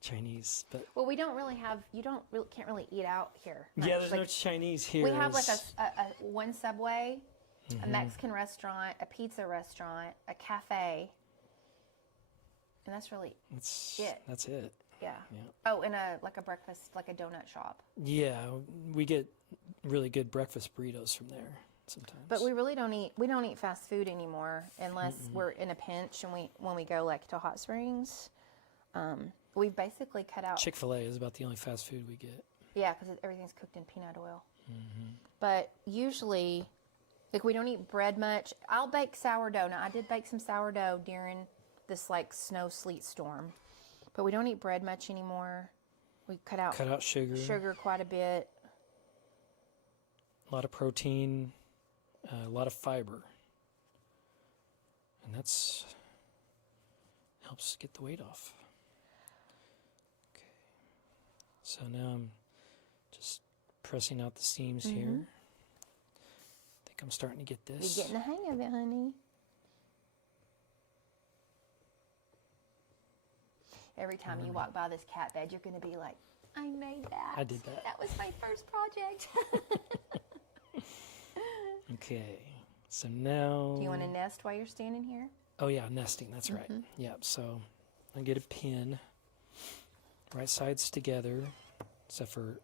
Chinese. But well, we don't really have. Can't really eat out here. Much. Yeah, there's no Chinese here. We have one Subway, a Mexican restaurant, a pizza restaurant, a cafe, and that's really it. That's it. Yeah. Oh, and a breakfast, like a donut shop. Yeah, we get really good breakfast burritos from there sometimes. But we really don't eat. We don't eat fast food anymore unless we're in a pinch and when we go to Hot Springs. We've basically cut out. Chick-fil-A is about the only fast food we get. Yeah, because everything's cooked in peanut oil. But usually, like, we don't eat bread much. I'll bake sourdough. Now, I did bake some sourdough during this, like, snow sleet storm. But we don't eat bread much anymore. We cut out sugar quite a bit. A lot of protein, a lot of fiber. And that's helps get the weight off. Okay. So now I'm just pressing out the seams here. I think I'm starting to get this. You're getting the hang of it, honey. Every time you walk by this cat bed, you're going to be like, I made that. I did that. That was my first project. Okay. So now... Do you want to nest while you're standing here? Oh, yeah, nesting. That's right. Yeah, so I get a pin. Right sides together, except for...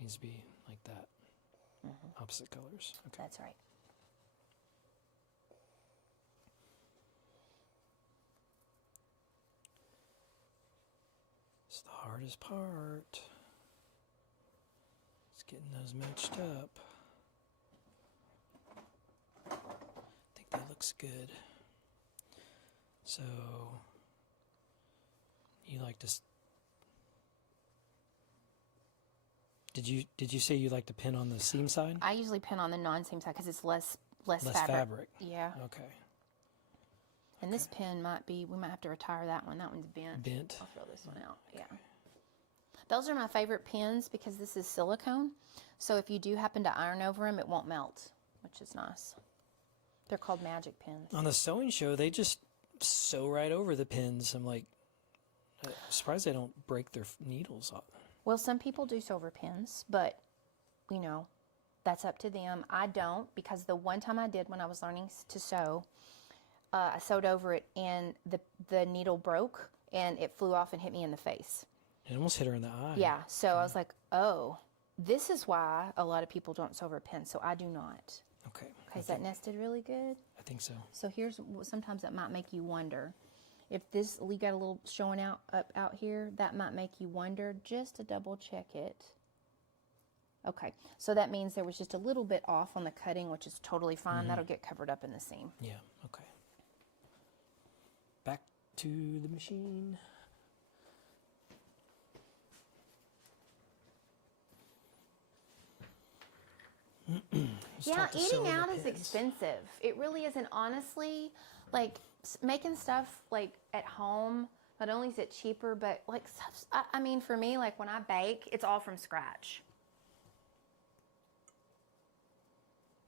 needs to be like that. Opposite colors. Okay. That's right. It's the hardest part. It's getting those matched up. I think that looks good. So, you like to... Did you say you like to pin on the seam side? I usually pin on the non-seam side because it's less Less fabric. fabric. Yeah. Okay. And this pin might be, we might have to retire that one. That one's bent. Bent. I'll throw this one out. Yeah. Those are my favorite pins because this is silicone. So if you do happen to iron over them, it won't melt, which is nice. They're called magic pins. On the sewing show, they just sew right over the pins. I'm like, I'm surprised they don't break their needles off. Well, some people do sew over pins, but, you know, that's up to them. I don't, because the one time I did when I was learning to sew, I sewed over it and the needle broke and it flew off and hit me in the face. It almost hit her in the eye. Yeah, so I was like, oh, this is why a lot of people don't sew over pins, so I do not. Okay. Okay, is that nested really good? I think so. So here's, sometimes that might make you wonder. If this, we got a little showing out up out here, that might make you wonder, just to double check it. Okay, so that means there was just a little bit off on the cutting, which is totally fine. That'll get covered up in the seam. Yeah, okay. Back to the machine. Yeah, eating out is expensive. It really is, and honestly, like making stuff like at home, not only is it cheaper, but like, I mean, for me, like when I bake, it's all from scratch.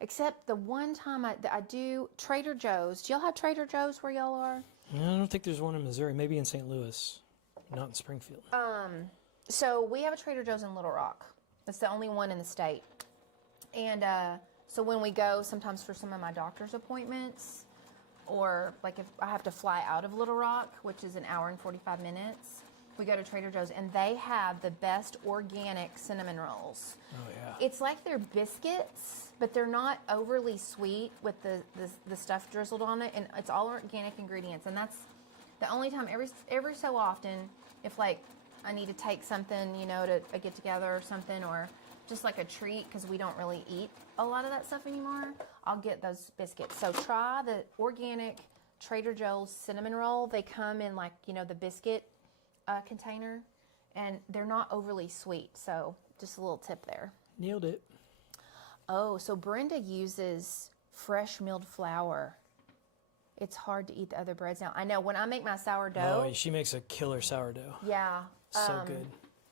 Except the one time I do Trader Joe's. Do y'all have Trader Joe's where y'all are? I don't think there's one in Missouri. Maybe in St. Louis, not in Springfield. So we have a Trader Joe's in Little Rock. It's the only one in the state. And so when we go, sometimes for some of my doctor's appointments, or like if I have to fly out of Little Rock, which is an hour and 45 minutes, we go to Trader Joe's, and they have the best organic cinnamon rolls. Oh, yeah. It's like they're biscuits, but they're not overly sweet with the stuff drizzled on it, and it's all organic ingredients. And that's the only time, every so often, if like I need to take something, you know, to a get together or something, or just like a treat, because we don't really eat a lot of that stuff anymore, I'll get those biscuits. So try the organic Trader Joe's cinnamon roll. They come in like, you know, the biscuit container, and they're not overly sweet. So just a little tip there. Nailed it. Oh, so Brenda uses fresh milled flour. It's hard to eat the other breads now. I know when I make my sourdough. Oh, she makes a killer sourdough. Yeah. So good.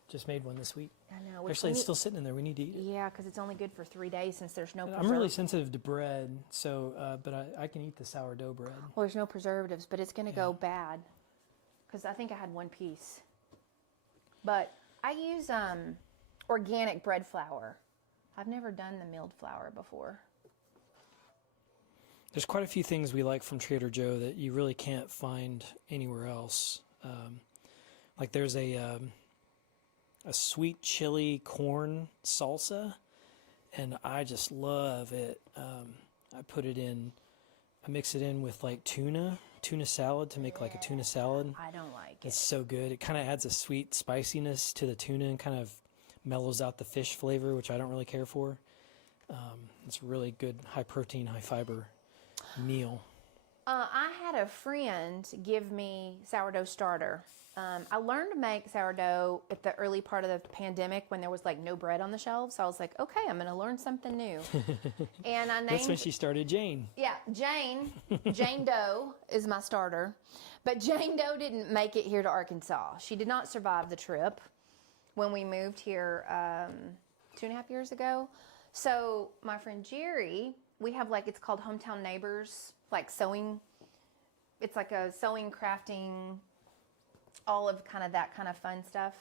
Just made one this week. I know. Actually, it's still sitting in there. We need to eat it. Yeah, because it's only good for 3 days since there's no I'm really sensitive to bread, so but I can eat the sourdough bread. Well, there's no preservatives, but it's going to go bad because I think I had one piece. But I use organic bread flour. I've never done the milled flour before. There's quite a few things we like from Trader Joe that you really can't find anywhere else. Like there's a sweet chili corn salsa, and I just love it. I put it in I mix it in with like tuna salad to make like a tuna salad. I don't like it. It's so good. It kind of adds a sweet spiciness to the tuna and kind of mellows out the fish flavor, which I don't really care for. It's a really good, high protein, high fiber meal. I had a friend give me sourdough starter. I learned to make sourdough at the early part of the pandemic when there was like no bread on the shelves. So I was like, okay, I'm going to learn something new. And I named... That's when she started Jane. Yeah, Jane. Jane Doe is my starter. But Jane Doe didn't make it here to Arkansas. She did not survive the trip when we moved here 2.5 years ago. So my friend Jerry, we have like, it's called Hometown Neighbors, like sewing. It's like a sewing, crafting, all of kind of that kind of fun stuff.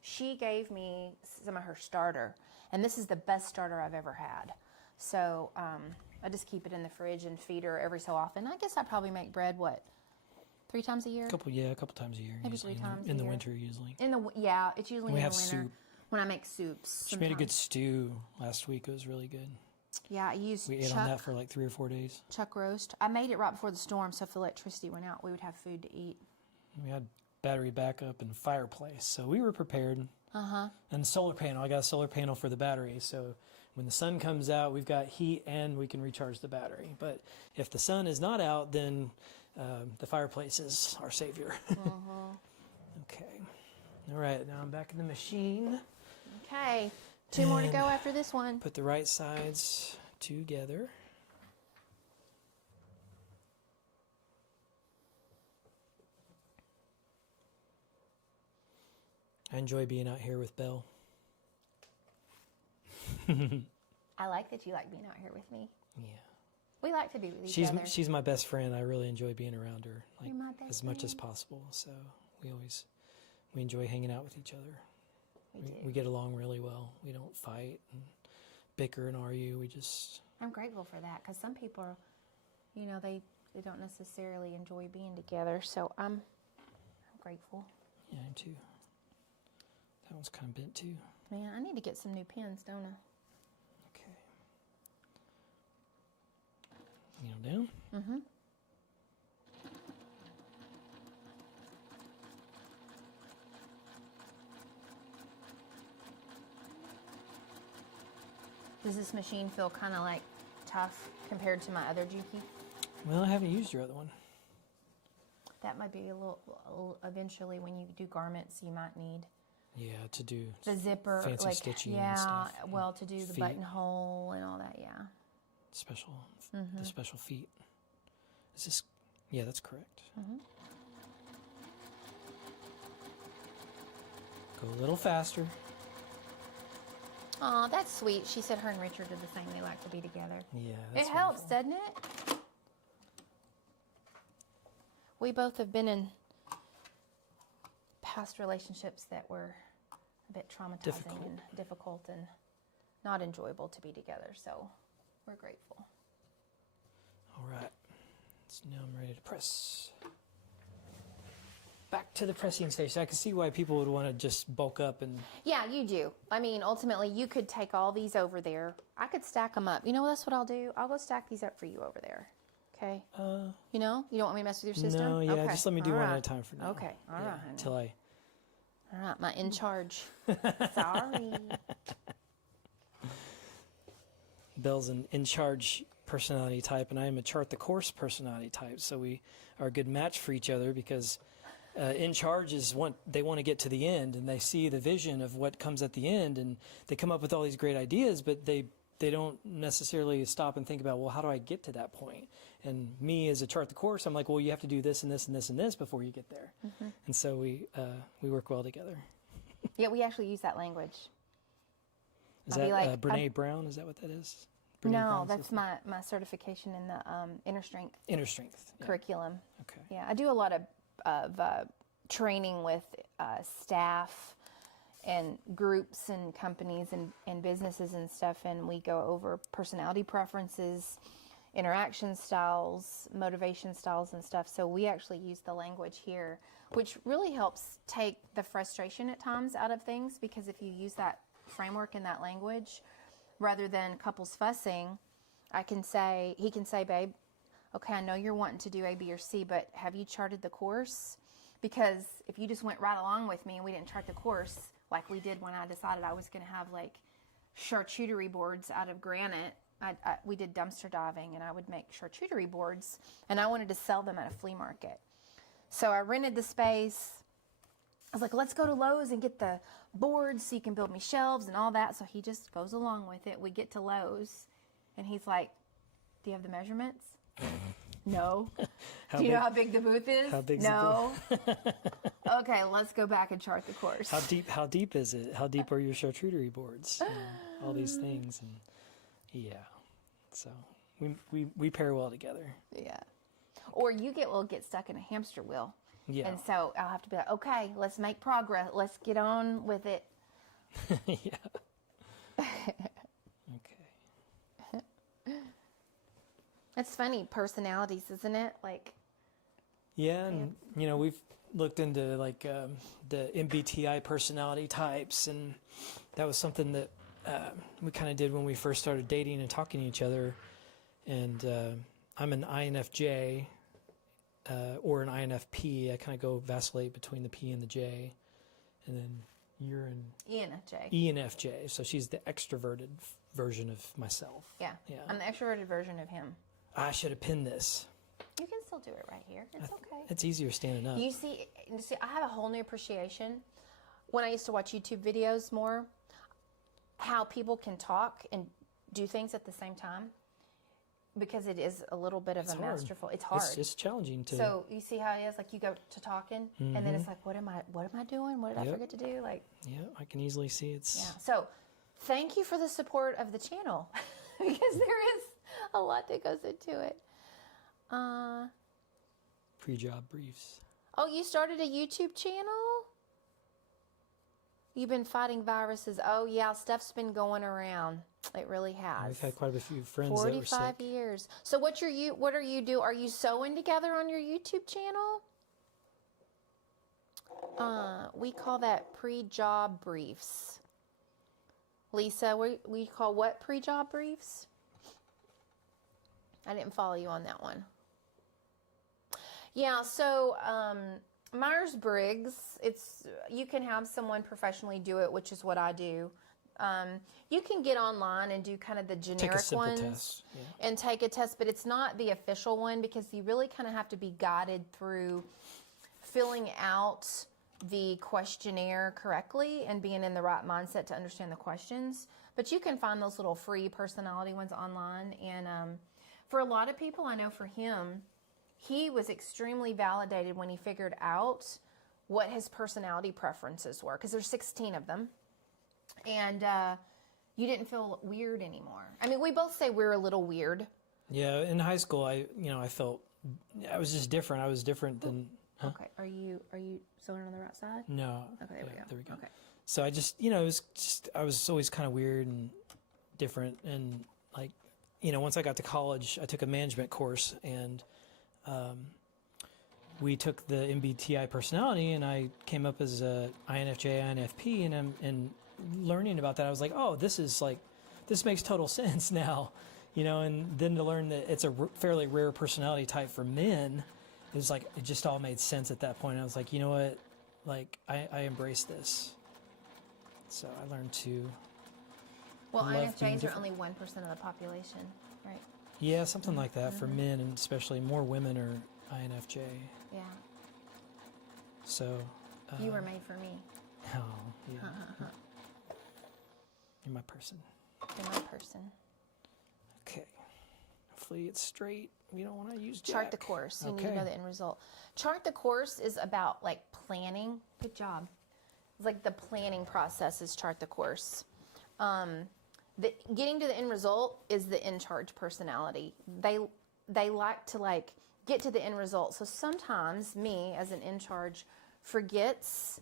She gave me some of her starter, and this is the best starter I've ever had. So I just keep it in the fridge and feed her every so often. I guess I probably make bread, what, 3 times a year? A couple times a year. Maybe usually 3 times in a the year. winter usually. Yeah, it's usually We in have the winter soup. when I make soups. She made a good sometimes. stew last week. It was really good. Yeah, I used We ate on that for like 3 or 4 days. chuck roast. I made it right before the storm, so if the electricity went out, we would have food to eat. We had battery backup and fireplace, so we were prepared. And solar panel. I got a solar panel for the battery, so when the sun comes out, we've got heat and we can recharge the battery. But if the sun is not out, then the fireplace is our savior. Okay. All right, now I'm back in the machine. Okay, 2 more to go after this one. Put the right sides together. I enjoy being out here with Belle. I like that you like being out here with me. Yeah. We like to be with each other. She's my best friend. I really enjoy being around her, like You're my best as much as friend. possible. So we enjoy hanging out with each other. We do. We get along really well. We don't fight and bicker and argue. I'm grateful for that because some people, you know, they don't necessarily enjoy being together. So I'm grateful. Yeah, I am too. That one's kind of bent too. Man, I need to get some new pens, don't I? Okay. Kneel down. Mm-hmm. Does this machine feel kind of like tough compared to my other Juki? Well, I haven't used your other one. That might be a little eventually when you do garments you might need. Yeah, to do The zipper, fancy like stitching yeah, and stuff. well, to do the Feet. buttonhole and all that, yeah. Special, Mm-hmm. the special feet. Is this? Yeah, that's correct. Mm-hmm. Go a little faster. Oh, that's sweet. She said her and Richard are the same. They like to be together. Yeah, It that's helps, wonderful. doesn't it? We both have been in past relationships that were a bit traumatizing Difficult. and difficult and not enjoyable to be together. So we're grateful. All right. So now I'm ready to press. Back to the pressing station. I can see why people would want to just bulk up and Yeah, you do. I mean, ultimately, you could take all these over there. I could stack them up. You know, that's what I'll do. I'll go stack these up for you over there. Okay? You know? You don't want me to mess with your system? no, yeah, Okay. just let me do All one at right. a time for now. Okay. All Yeah, right, honey. Until I. All right, my in charge. Sorry. Belle's an in-charge personality type, and I am a chart-the-course personality type. So we are a good match for each other because in charge is they want to get to the end, and they see the vision of what comes at the end, and they come up with all these great ideas, but they don't necessarily stop and think about, well, how do I get to that point? And me as a chart-the-course, I'm like, well, you have to do this and this and this and this before you get there. Mm-hmm. And so we work well together. Yeah, we actually use that language. Is I'll be that like, Brene Brown? Is that what that is? Brene No, Brown's that's system? my certification in the inner strength Inner strength. Yeah. curriculum. Okay. Yeah, I do a lot of training with staff and groups and companies and businesses and stuff, and we go over personality preferences, interaction styles, motivation styles and stuff. So we actually use the language here, which really helps take the frustration at times out of things, because if you use that framework in that language, rather than couples fussing, he can say, babe, okay, I know you're wanting to do A, B, or C, but have you charted the course? Because if you just went right along with me and we didn't chart the course like we did when I decided I was going to have like charcuterie boards out of granite. We did dumpster diving and I would make charcuterie boards and I wanted to sell them at a flea market. So I rented the space. I was like, let's go to Lowe's and get the boards so you can build me shelves and all that. So he just goes along with it. We get to Lowe's and he's like, do you have the measurements? No. Do you know how big the booth is? How big's no. Okay, let's go back and chart the course. How deep is it? How deep are your charcuterie boards? You know, all these things, and yeah. So we pair well together. Yeah. Or you will get stuck in a hamster wheel. Yeah. And so I'll have to be like, okay, let's make progress. Let's get on with it. Yeah. Okay. It's funny, personalities, isn't it? Like. Yeah, and you know, we've looked into like the MBTI personality types, and that was something that we kind of did when we first started dating and talking to each other. And I'm an INFJ or an INFP. I kind of vacillate between the P and the J. And then you're an ENFJ. So she's the extroverted version of myself. Yeah. I'm the extroverted version of him. I should have pinned this. You can still do it right here. It's okay. It's easier standing up. You see, I have a whole new appreciation when I used to watch YouTube videos more, how people can talk and do things at the same time, because it is a little bit of a masterful. It's hard. It's challenging to. So you see how it is, like you go to talking, and then it's like, what am I doing? What did I forget to do? Like. Yeah, I can easily see it's. Yeah. So, thank you for the support of the channel, because there is a lot that goes into it. Pre-job briefs. Oh, you started a YouTube channel? You've been fighting viruses. Oh, yeah, stuff's been going around. It really has. We've had quite a few friends 45 that were sick. years. So what are you do? Are you sewing together on your YouTube channel? We call that pre-job briefs. Lisa, we call what pre-job briefs? I didn't follow you on that one. Yeah, so Myers-Briggs, you can have someone professionally do it, which is what I do. You can get online and do kind of the generic ones test. Yeah. and take a test, but it's not the official one, because you really kind of have to be guided through filling out the questionnaire correctly and being in the right mindset to understand the questions. But you can find those little free personality ones online, and for a lot of people, I know for him, he was extremely validated when he figured out what his personality preferences were, because there's 16 of them, and you didn't feel weird anymore. I mean, we both say we're a little weird. Yeah, in high school, I felt I was just different. I was different than. Huh? Okay, are you sewing on the right side? No. Okay, there we go. There we go. Okay. So I just, it was just, I was always kind of weird and different, and like, once I got to college, I took a management course, and we took the MBTI personality, and I came up as a INFJ, INFP, and learning about that, I was like, oh, this makes total sense now, and then to learn that it's a fairly rare personality type for men, it was like, it just all made sense at that point. I was like, you know what, like, I embrace this. So I learned to. Well, love being INFJs are different. only 1% of the population, right? Yeah, something like that for men, and especially more women are INFJ. Yeah. So. You were made for me. Oh, yeah. You're my person. You're my person. Okay. Hopefully it's straight. We don't want to use Chart jack. the course. You Okay. need to know the end result. Chart the course is about like planning. Good job. It's like the planning process is chart the course. Getting to the end result is the in charge personality. They like to like get to the end result. So sometimes me as an in charge forgets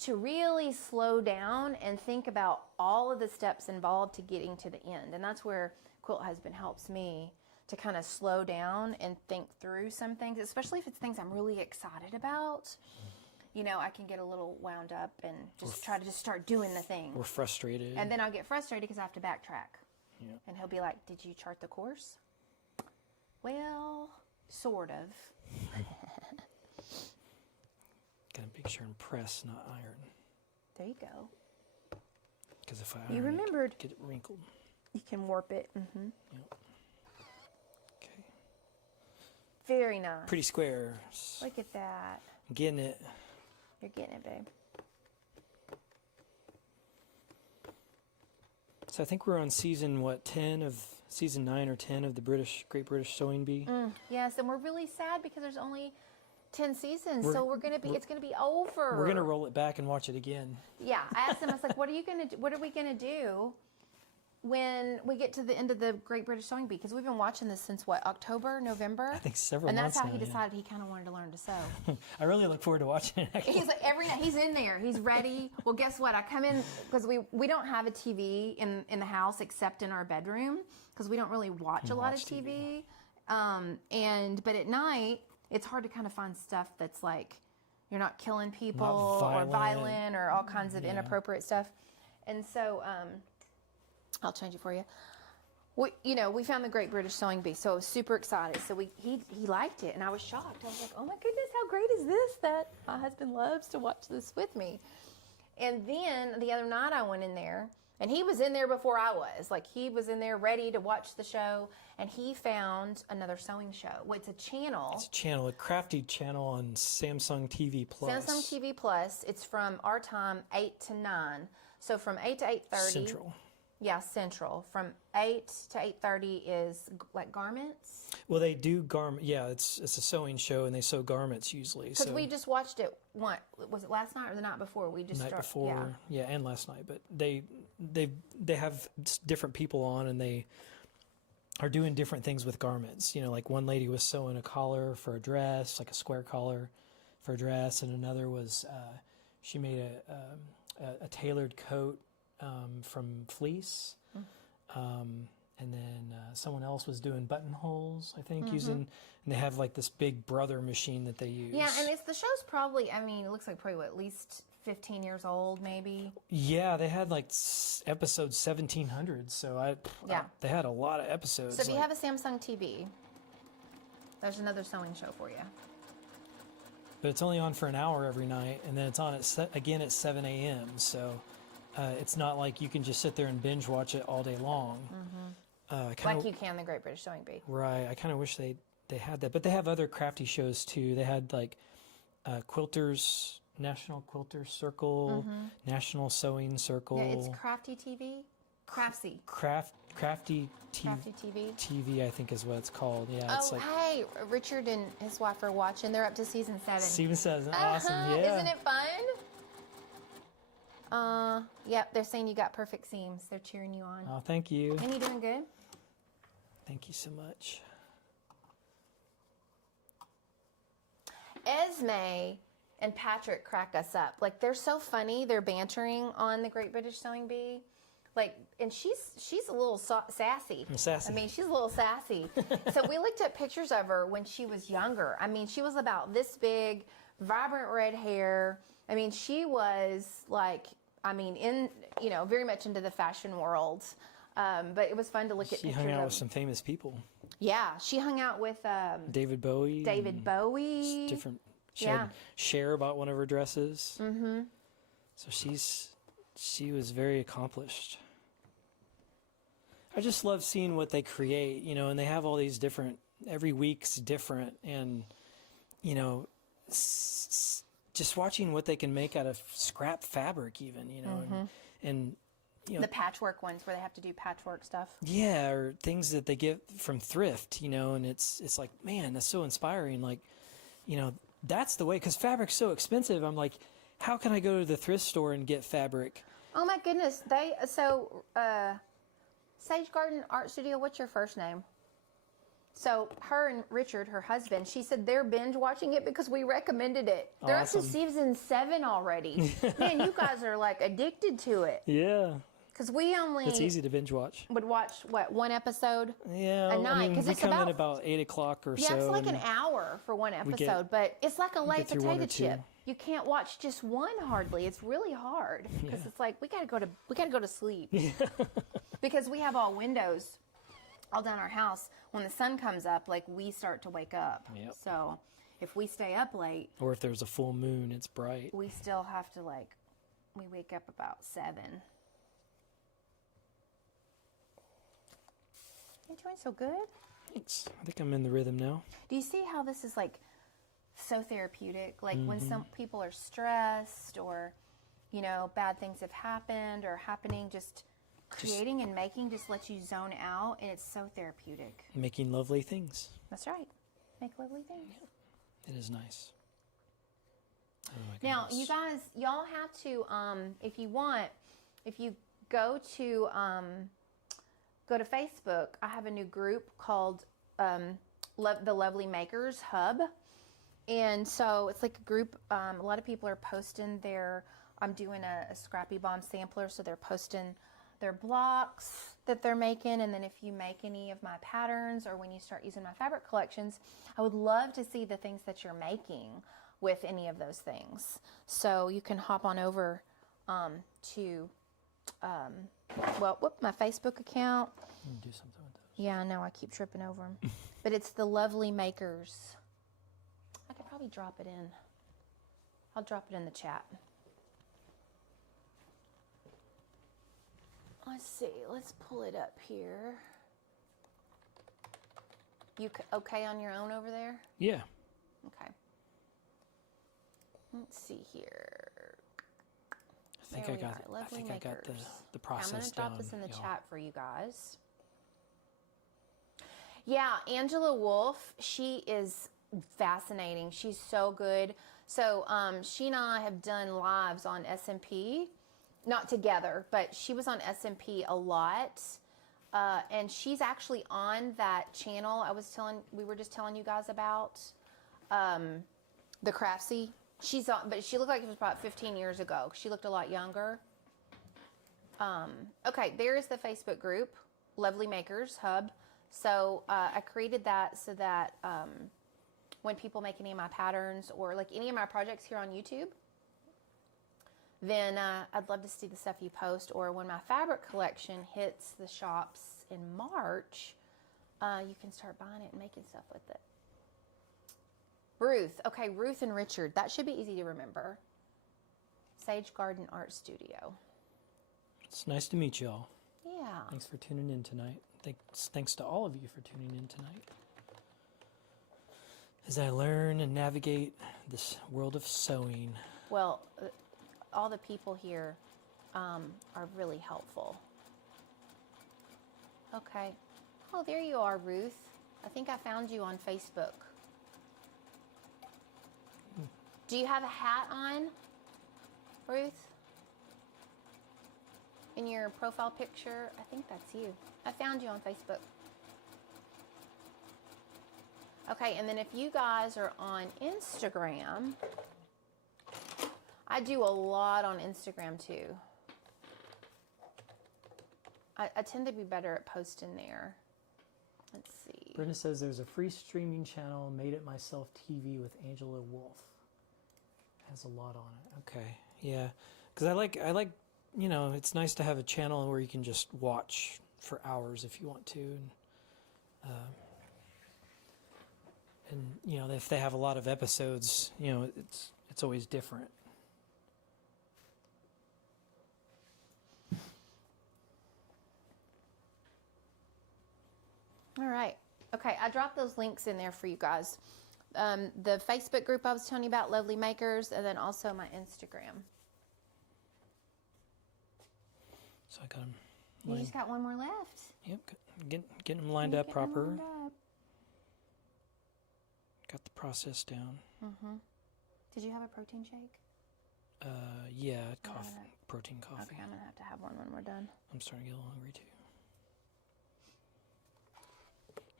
to really slow down and think about all of the steps involved to getting to the end. And that's where Quilt Husband helps me to kind of slow down and think through some things, especially if it's things I'm really excited about. I can get a little wound up and just try to just start doing the thing. We're frustrated. And then I'll get frustrated because I have to backtrack. Yeah. And he'll be like, did you chart the course? Well, sort of. Gotta make sure and press, not iron. There you go. Because if I You iron it, remembered. get it wrinkled. You can warp it. Mm-hmm. Yep. Okay. Very nice. Pretty square. Look at that. I'm getting it. You're getting it, babe. So I think we're on season 9 or 10 of the Great British Sewing Bee. Yes, and we're really sad because there's only 10 seasons, so it's gonna be over. We're gonna roll it back and watch it again. Yeah, I asked him. I was like, "What are we gonna do when we get to the end of the Great British Sewing Bee?" Because we've been watching this since what, October, November? I think several and months that's how now, he yeah. decided he kind of wanted to learn to sew. I really look forward to watching it. Actually. He's like every night he's in there. He's ready. Well, guess what? I come in because we don't have a TV in the house except in our bedroom because we don't really watch a lot of TV. But at night it's hard to kind of find stuff that's like you're not killing people or violent or all kinds of inappropriate stuff. And so I'll change it for you. We found the Great British Sewing Bee, so I was super excited. So he liked it, and I was shocked. I was like, oh my goodness, how great is this that my husband loves to watch this with me. And then the other night I went in there, and he was in there before I was. Like, he was in there ready to watch the show, and he found another sewing show. Well, it's a channel. It's a channel, a crafty channel on Samsung TV Plus. Samsung TV Plus. It's from our time, 8 to 9. So from 8 to 8:30. Central. Yeah, Central. From 8 to 8:30 is like garments. Well, they do garment. Yeah, it's a sewing show, and they sew garments usually. Because So we just watched it. Was it last night or the night before? We just night before, yeah, and last night. But they have different people on, and they are doing different things with garments. Like one lady was sewing a collar for a dress, like a square collar for a dress, and another was she made a tailored coat from fleece. And then someone else was doing buttonholes, I think, and they have like this big brother machine that they use. Yeah, and the show's probably, it looks like probably at least 15 years old, maybe. Yeah, they had like episode 1700, so they had a lot of episodes. So if you have a Samsung TV, there's another sewing show for you. But it's only on for an hour every night, and then it's on again at 7 a.m., so it's not like you can just sit there and binge watch it all day long. Like you can the Great British Sewing Bee. Right. I kind of wish they had that. But they have other crafty shows, too. They had, like, Quilters, National Quilter Circle, National Sewing Circle. Yeah, it's Crafty TV. Craftsy. Crafty TV. TV, I think is what it's called. Yeah. It's like hey, Richard and his wife are watching. They're up to season 7. Steven says, awesome. Yeah. Isn't it fun? Yep, they're saying you got perfect seams. They're cheering you on. Oh, thank you. And you doing good? Thank you so much. Esme and Patrick crack us up. Like, they're so funny. They're bantering on the Great British Sewing Bee. Like, and she's a little sassy. Sassy. She's a little sassy. So we looked at pictures of her when she was younger. she was about this big, vibrant red hair. She was like, very much into the fashion world. But it was fun to look at pictures of. She hung out with some famous people. Yeah, she hung out with David Bowie. Different. Share about one of her dresses. Mm-hmm. So she was very accomplished. I just love seeing what they create, and they have all these different. Every week's different, and just watching what they can make out of scrap fabric, even, and the patchwork ones where they have to do patchwork stuff. Yeah, or things that they get from thrift, and it's like, man, that's so inspiring. Like, that's the way, because fabric's so expensive. I'm like, how can I go to the thrift store and get fabric? Oh my goodness. Sage Garden Art Studio, what's your first name? So her and Richard, her husband, she said they're binge watching it because we recommended it. They're Awesome. up to season 7 already. Man, you guys are like addicted to it. Yeah. Because we only It's easy to binge watch. would watch, one episode Yeah, a night? we come in about 8 o'clock or so. Yeah, it's like an hour for one episode, but it's like a light through one potato or two. chip. You can't watch just one hardly. It's really hard because it's like we gotta go to sleep because we have all windows all down our house. when the sun comes up, like we start to wake up. Yep. So if we stay up late, Or if there's a full moon, it's bright. we still have to we wake up about 7. You're doing so good. Thanks. I think I'm in the rhythm now. Do you see how this is so therapeutic? Like when some people are stressed or, bad things have happened or happening, just creating and making just lets you zone out, and it's so therapeutic. Making lovely things. That's right. Make lovely things. It is nice. Oh my Now, goodness. you guys, y'all have to, if you go to Facebook, I have a new group called the Lovely Makers Hub. And so it's like a group, a lot of people are posting I'm doing a Scrappy Bomb sampler, so they're posting their blocks that they're making. And then if you make any of my patterns or when you start using my fabric collections, I would love to see the things that you're making with any of those things. So you can hop on over to, my Facebook account. Do something with those. Yeah, I know, I keep tripping over them. But it's the Lovely Makers. I could probably drop it in. I'll drop it in the chat. Let's see. Let's pull it up here. You okay on your own over there? Yeah. Okay. Let's see here. I think There I we got are. I Lovely think I got Makers. the Okay, I'm process going to drop down, this in the y'all. chat for you guys. Yeah, Angela Wolf, she is fascinating. She's so good. So she and I have done lives on SMP, not together, but she was on SMP a lot. And she's actually on that channel we were just telling you guys about, the Craftsy. She's on, but she looked like it was about 15 years ago. She looked a lot younger. Okay, there is the Facebook group, Lovely Makers Hub. So I created that so that when people make any of my patterns or like any of my projects here on YouTube, then I'd love to see the stuff you post. Or when my fabric collection hits the shops in March, you can start buying it and making stuff with it. Ruth. Okay, Ruth and Richard. That should be easy to remember. Sage Garden Art Studio. It's nice to meet y'all. Yeah. Thanks for tuning in tonight. Thanks to all of you for tuning in tonight. As I learn and navigate this world of sewing. Well, all the people here are really helpful. Okay. Oh, there you are, Ruth. I think I found you on Facebook. Do you have a hat on, Ruth? In your profile picture? I think that's you. I found you on Facebook. Okay, and then if you guys are on Instagram, I do a lot on Instagram too. I tend to be better at posting there. Let's see. Brenda says there's a free streaming channel, Made It Myself TV with Angela Wolf. Has a lot on it. Okay, yeah, because I like, it's nice to have a channel where you can just watch for hours if you want to, and if they have a lot of episodes, it's always different. All right. Okay, I dropped those links in there for you guys. The Facebook group I was telling you about, Lovely Makers, and then also my Instagram. So I got them. You just got one more left. Yep, getting them lined up proper. Got the process down. Mm-hmm. Did you have a protein shake? Yeah, protein coffee. Okay, I'm gonna have to have one when we're done. I'm starting to get a little hungry too.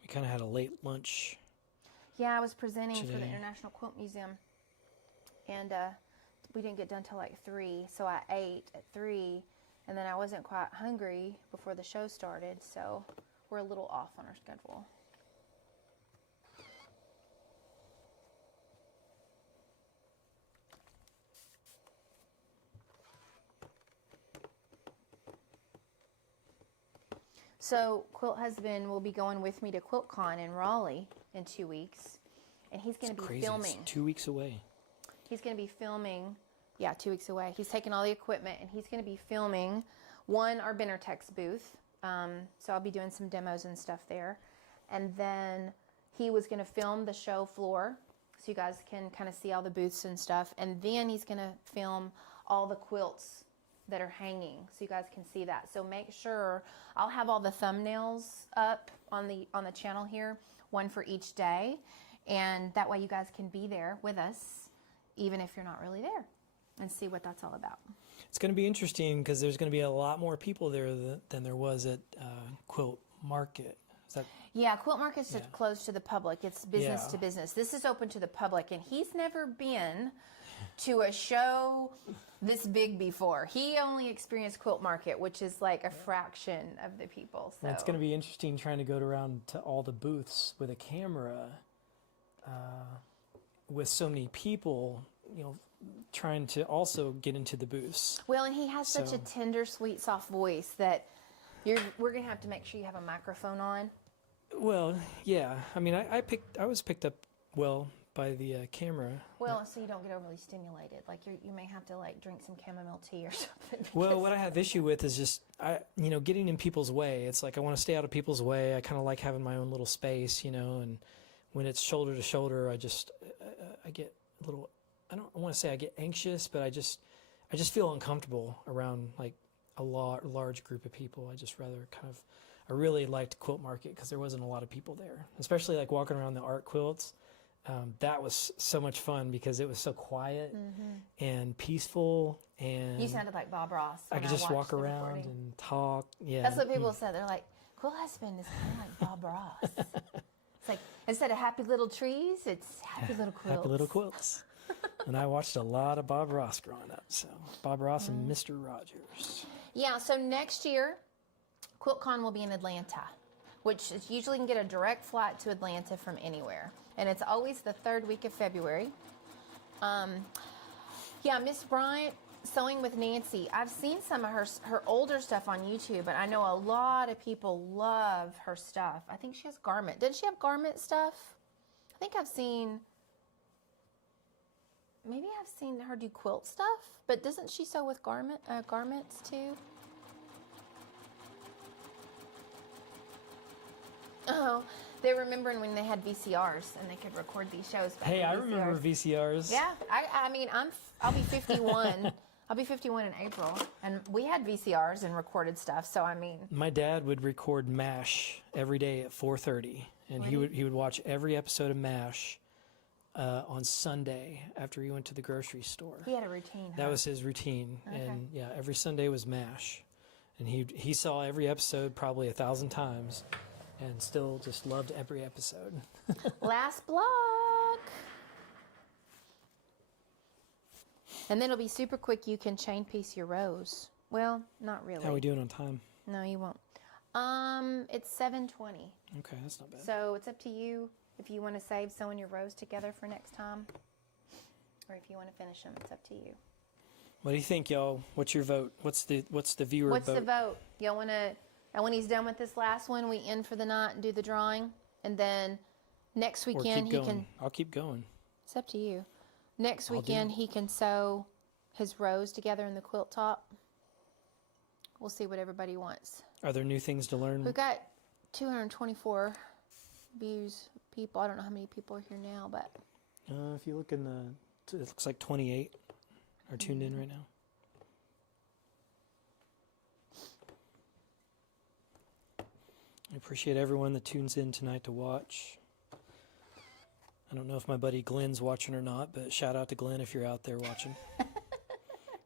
We kind of had a late lunch. Yeah, I was presenting for the Today. International Quilt Museum, and we didn't get done till like 3, so I ate at 3, and then I wasn't quite hungry before the show started, so we're a little off on our schedule. So Quilt Husband will be going with me to QuiltCon in Raleigh in 2 weeks, and he's going to be Crazy. filming. It's 2 weeks away. He's going to be filming, 2 weeks away. He's taking all the equipment, and he's going to be filming our Benartex booth. So I'll be doing some demos and stuff there. And then he was going to film the show floor, so you guys can kind of see all the booths and stuff. And then he's going to film all the quilts that are hanging, so you guys can see that. So make sure, I'll have all the thumbnails up on the channel here, one for each day, and that way you guys can be there with us, even if you're not really there, and see what that's all about. It's going to be interesting because there's going to be a lot more people there than there was at Quilt Market. Is that? Yeah, Quilt Market's closed to the public. It's business to business. This is open to the public, and he's never been to a show this big before. He only experienced Quilt Market, which is like a fraction of the people. So It's going to be interesting trying to go around to all the booths with a camera, with so many people, trying to also get into the booths. Well, and he has such a tender, sweet, soft voice that we're going to have to make sure you have a microphone on. Well, yeah. I mean, I was picked up well by the camera. Well, so you don't get overly stimulated. Like you may have to drink some chamomile tea or something. Well, what I have issue with is just getting in people's way. It's like I want to stay out of people's way. I kind of like having my own little space, and when it's shoulder to shoulder, I get a little. I don't want to say I get anxious, but I just feel uncomfortable around like a large group of people. I really liked Quilt Market because there wasn't a lot of people there, especially like walking around the art quilts. That was so much fun because it was so quiet and peaceful, and You sounded like Bob Ross. I could just walk around and talk. Yeah, that's what people said. They're like, Quilt Husband is kind of like Bob Ross. It's like instead of happy little trees, it's happy little quilts. Happy little quilts. And I watched a lot of Bob Ross growing up. So Bob Ross and Mr. Rogers. Yeah. So next year, QuiltCon will be in Atlanta, which is usually can get a direct flight to Atlanta from anywhere. And it's always the third week of February. Miss Bryant, Sewing with Nancy. I've seen some of her older stuff on YouTube, and I know a lot of people love her stuff. I think she has garment. Did she have garment stuff? I think maybe I've seen her do quilt stuff, but doesn't she sew with garments too? Oh, they're remembering when they had VCRs and they could record these shows. Hey, I remember VCRs. Yeah, I mean, I'll be 51. I'll be 51 in April, and we had VCRs and recorded stuff. So I mean, my dad would record MASH every day at 4:30, and he would watch every episode of MASH on Sunday after he went to the grocery store. He had a routine. That was his routine, and every Sunday was MASH, and he saw every episode probably 1,000 times. And still just loved every episode. Last block. And then it'll be super quick. You can chain piece your rows. Well, not really. How are we doing on time? No, you won't. It's 7:20. Okay, that's not bad. So it's up to you if you want to save sewing your rows together for next time, or if you want to finish them. It's up to you. What do you think, y'all? What's your vote? What's the viewer vote? What's the vote? Y'all want to? And when he's done with this last one, we end for the night and do the drawing. And then next weekend he can... I'll keep going. It's up to you. Next weekend he can sew his rows together in the quilt top. We'll see what everybody wants. Are there new things to learn? We've got 224 views, people. I don't know how many people are here now, but... If you look in it looks like 28 are tuned in right now. I appreciate everyone that tunes in tonight to watch. I don't know if my buddy Glenn's watching or not, but shout out to Glenn if you're out there watching.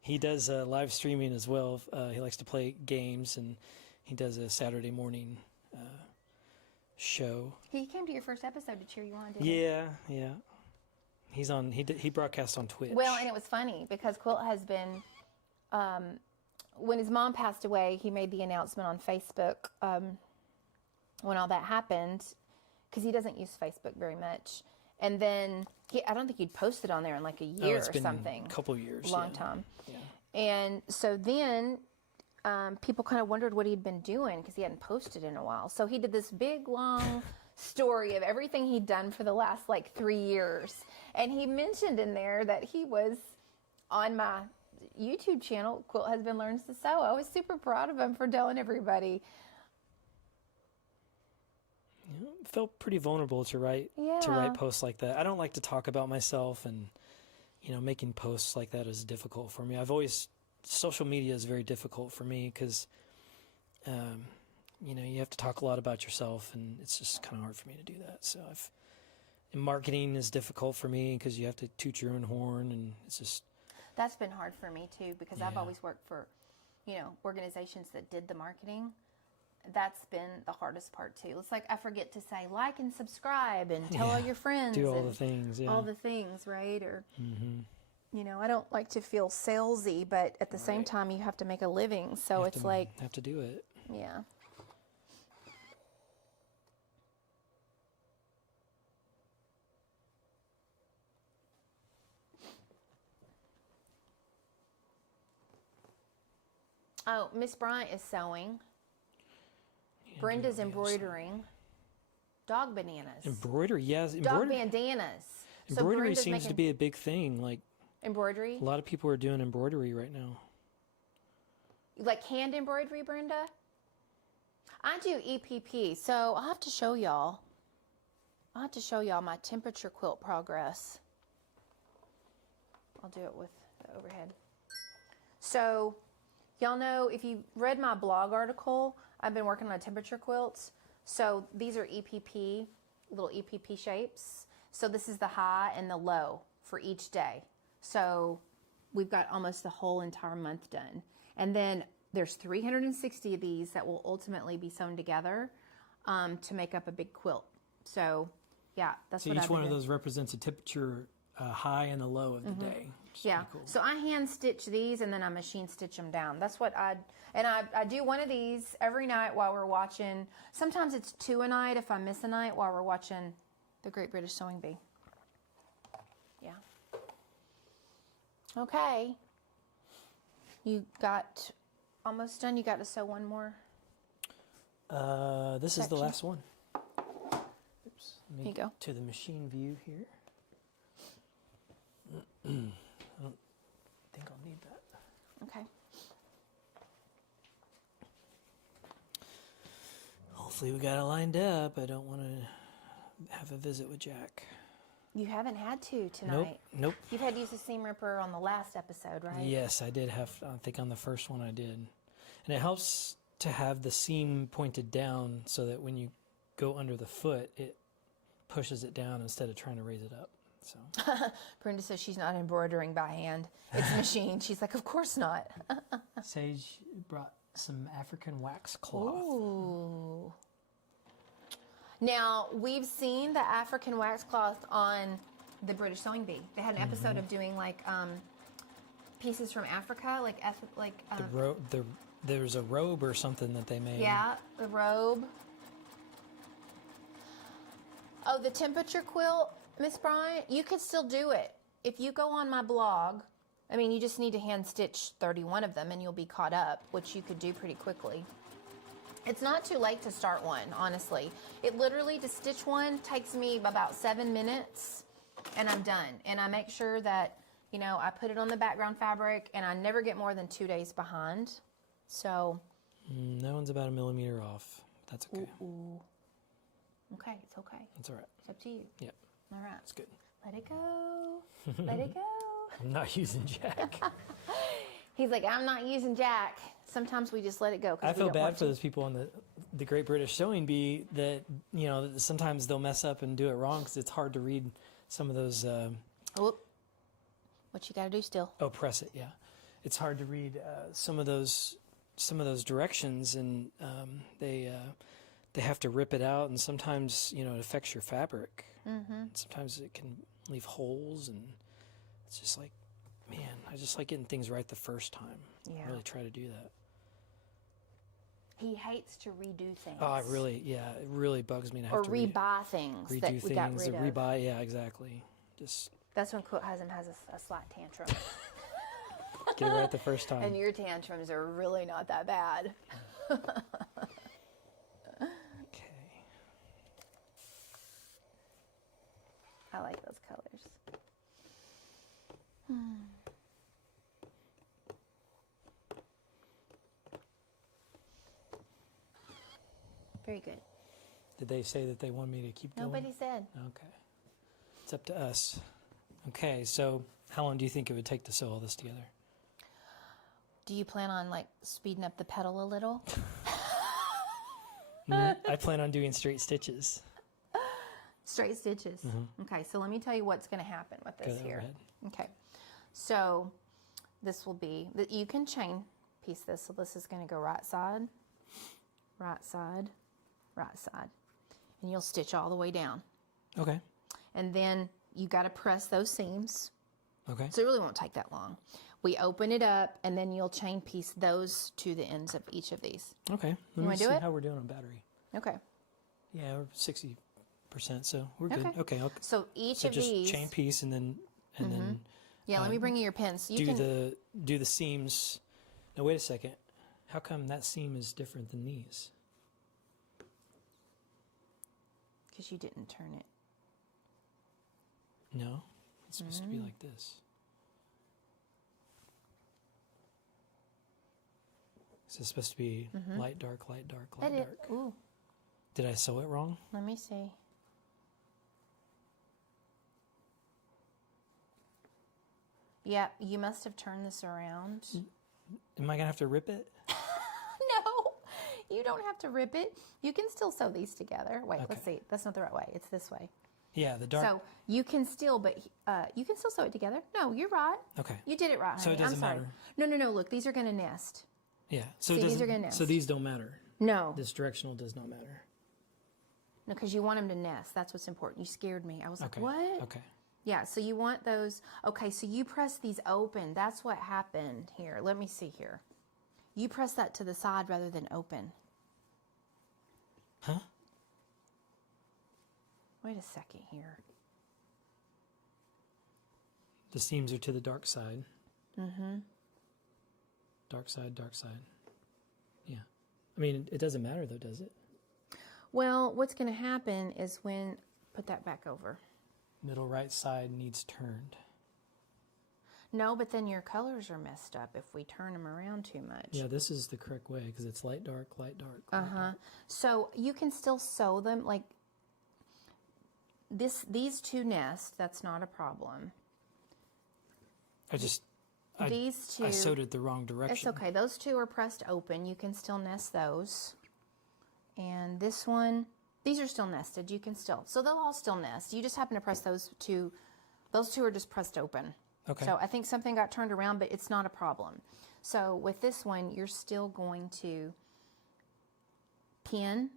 He does live streaming as well. He likes to play games, and he does a Saturday morning show. He came to your first episode to cheer you on, didn't he? Yeah. He's on. He broadcasts on Twitch. Well, and it was funny because Quilt Husband, when his mom passed away, he made the announcement on Facebook when all that happened, because he doesn't use Facebook very much. And then I don't think he'd posted on there in like a year it's or been something. A couple years. Long time. Yeah. And so then people kind of wondered what he'd been doing because he hadn't posted in a while. So he did this big, long story of everything he'd done for the last like 3 years. And he mentioned in there that he was on my YouTube channel, Quilt Husband Learns to Sew. I was super proud of him for telling everybody. You know, it felt pretty vulnerable to write posts like that. I don't like to talk about myself, and making posts like that is difficult for me. Social media is very difficult for me because you have to talk a lot about yourself, and it's just kind of hard for me to do that. So and marketing is difficult for me because you have to toot your own horn, and it's just... That's been hard for me too, because I've always worked for, organizations that did the marketing. That's been the hardest part too. It's like I forget to say like and subscribe and tell all your friends. Do all the things, all the things, right? Or, I don't like to feel salesy, but at the same time, you have to make a living. So it's have to do it. Yeah. Oh, Miss Bryant is sewing. Brenda's embroidering. Dog bananas. Embroidery, yes. Dog bandanas. Embroidery seems to be a big thing. Like embroidery? A lot of people are doing embroidery right now. Like hand embroidery, Brenda? I do EPP, so I'll have to show y'all. My temperature quilt progress. I'll do it with the overhead. So, y'all know, if you read my blog article, I've been working on temperature quilts. So these are EPP, little EPP shapes. So this is the high and the low for each day. So we've got almost the whole entire month done. And then there's 360 of these that will ultimately be sewn together to make up a big quilt. So yeah, that's what I've been doing. So each one of those represents a temperature high and the low of the day. Yeah, cool. So I hand stitch these and then I machine stitch them down. That's what I do one of these every night while we're watching. Sometimes it's 2 a night if I miss a night while we're watching The Great British Sewing Bee. Yeah. Okay. You got almost done. You got to sew one more. This is the last one. Oops. Here you go. To the machine view here. I don't think I'll need that. Okay. Hopefully we got it lined up. I don't want to have a visit with Jack. You haven't had to tonight. Nope. You've had to use a seam ripper on the last episode, right? Yes, I did have, I think on the first one I did. And it helps to have the seam pointed down so that when you go under the foot, it pushes it down instead of trying to raise it up. So. Brenda says she's not embroidering by hand. It's machine. She's like, of course not. Sage brought some African wax cloth. Ooh. Now, we've seen the African wax cloth on the British Sewing Bee. They had an episode of doing like pieces from Africa, there's a robe or something that they made. Yeah, the robe. Oh, the temperature quilt, Miss Bryant, you could still do it. If you go on my blog, I mean, you just need to hand stitch 31 of them and you'll be caught up, which you could do pretty quickly. It's not too late to start one, honestly. It literally, to stitch one, takes me about 7 minutes and I'm done. And I make sure that, I put it on the background fabric and I never get more than 2 days behind. So. That one's about 1 millimeter off. That's okay. Ooh. Okay, it's okay. That's all right. It's up to you. Yep. All right. It's good. Let it go. Let it go. I'm not using Jack. He's like, I'm not using Jack. Sometimes we just let it go. I feel bad for those people on the Great British Sewing Bee that, sometimes they'll mess up and do it wrong because it's hard to read some of those. What you got to do still? Oh, press it, yeah. It's hard to read some of those directions, and they have to rip it out, and sometimes, it affects your fabric. Mm-hmm. Sometimes it can leave holes, and it's just like, man, I just like getting things right the first time. Yeah. I really try to do that. He hates to redo things. Oh, it really bugs me to have or to rebuy things redo that we things, got rid of. Rebuy, yeah, exactly. That's when Quilt Husband has a slight tantrum. Get it right the first time. And your tantrums are really not that bad. Okay. I like those colors. Very good. Did they say that they want me to keep going? Nobody said. Okay. It's up to us. Okay, so how long do you think it would take to sew all this together? Do you plan on like speeding up the pedal a little? I plan on doing straight stitches. Straight stitches. Okay, so let me tell you what's going to happen with this Go here. ahead. Okay, so this will be, you can chain piece this. So this is going to go right side, right side, right side. And you'll stitch all the way down. Okay. And then you got to press those seams. Okay. So it really won't take that long. We open it up, and then you'll chain piece those to the ends of each of these. Okay. You Let me wanna do see it? how we're doing on battery. Okay. Yeah, we're 60%, so we're good. Okay. So each So of just these. chain piece and then Yeah, let me bring you your pins. You do the seams. Now wait a second. How come that seam is different than these? Because you didn't turn it. No, it's supposed to be like this. So it's supposed to be light, dark, light, dark, light, That dark. Ooh, Did I sew it wrong? let me see. Yeah, you must have turned this around. Am I gonna have to rip it? No, you don't have to rip it. You can still sew these together. Wait, let's Okay. see. That's not the right way. It's this way. Yeah, the dark. So you can still, but you can still sew it together. No, you're right. Okay. You did it right, So it honey. doesn't I'm sorry. matter. No. Look, these are going to nest. Yeah. So See, it these doesn't. are gonna So nest. these don't matter. No, This directional does not matter. no, because you want them to nest. That's what's important. You scared me. I was Okay. like, what? Okay. Yeah, so you want those. Okay, so you press these open. That's what happened here. Let me see here. You press that to the side rather than open. Huh? Wait a second here. The seams are to the dark side. Mm-hmm. Dark side, dark side. Yeah. I mean, it doesn't matter though, does it? Well, what's going to happen is when, put that back over. Middle right side needs turned. No, but then your colors are messed up if we turn them around too much. Yeah, this is the correct way because it's light, dark, light, dark. Light, dark. So you can still sew them like this. These two nest. That's not a problem. These two. I sewed it the wrong direction. It's okay. Those two are pressed open. You can still nest those. And this one, these are still nested. You can still, so they'll all still nest. You just happen to press those two. Those two are just pressed open. Okay. So I think something got turned around, but it's not a problem. So with this one, you're still going to pin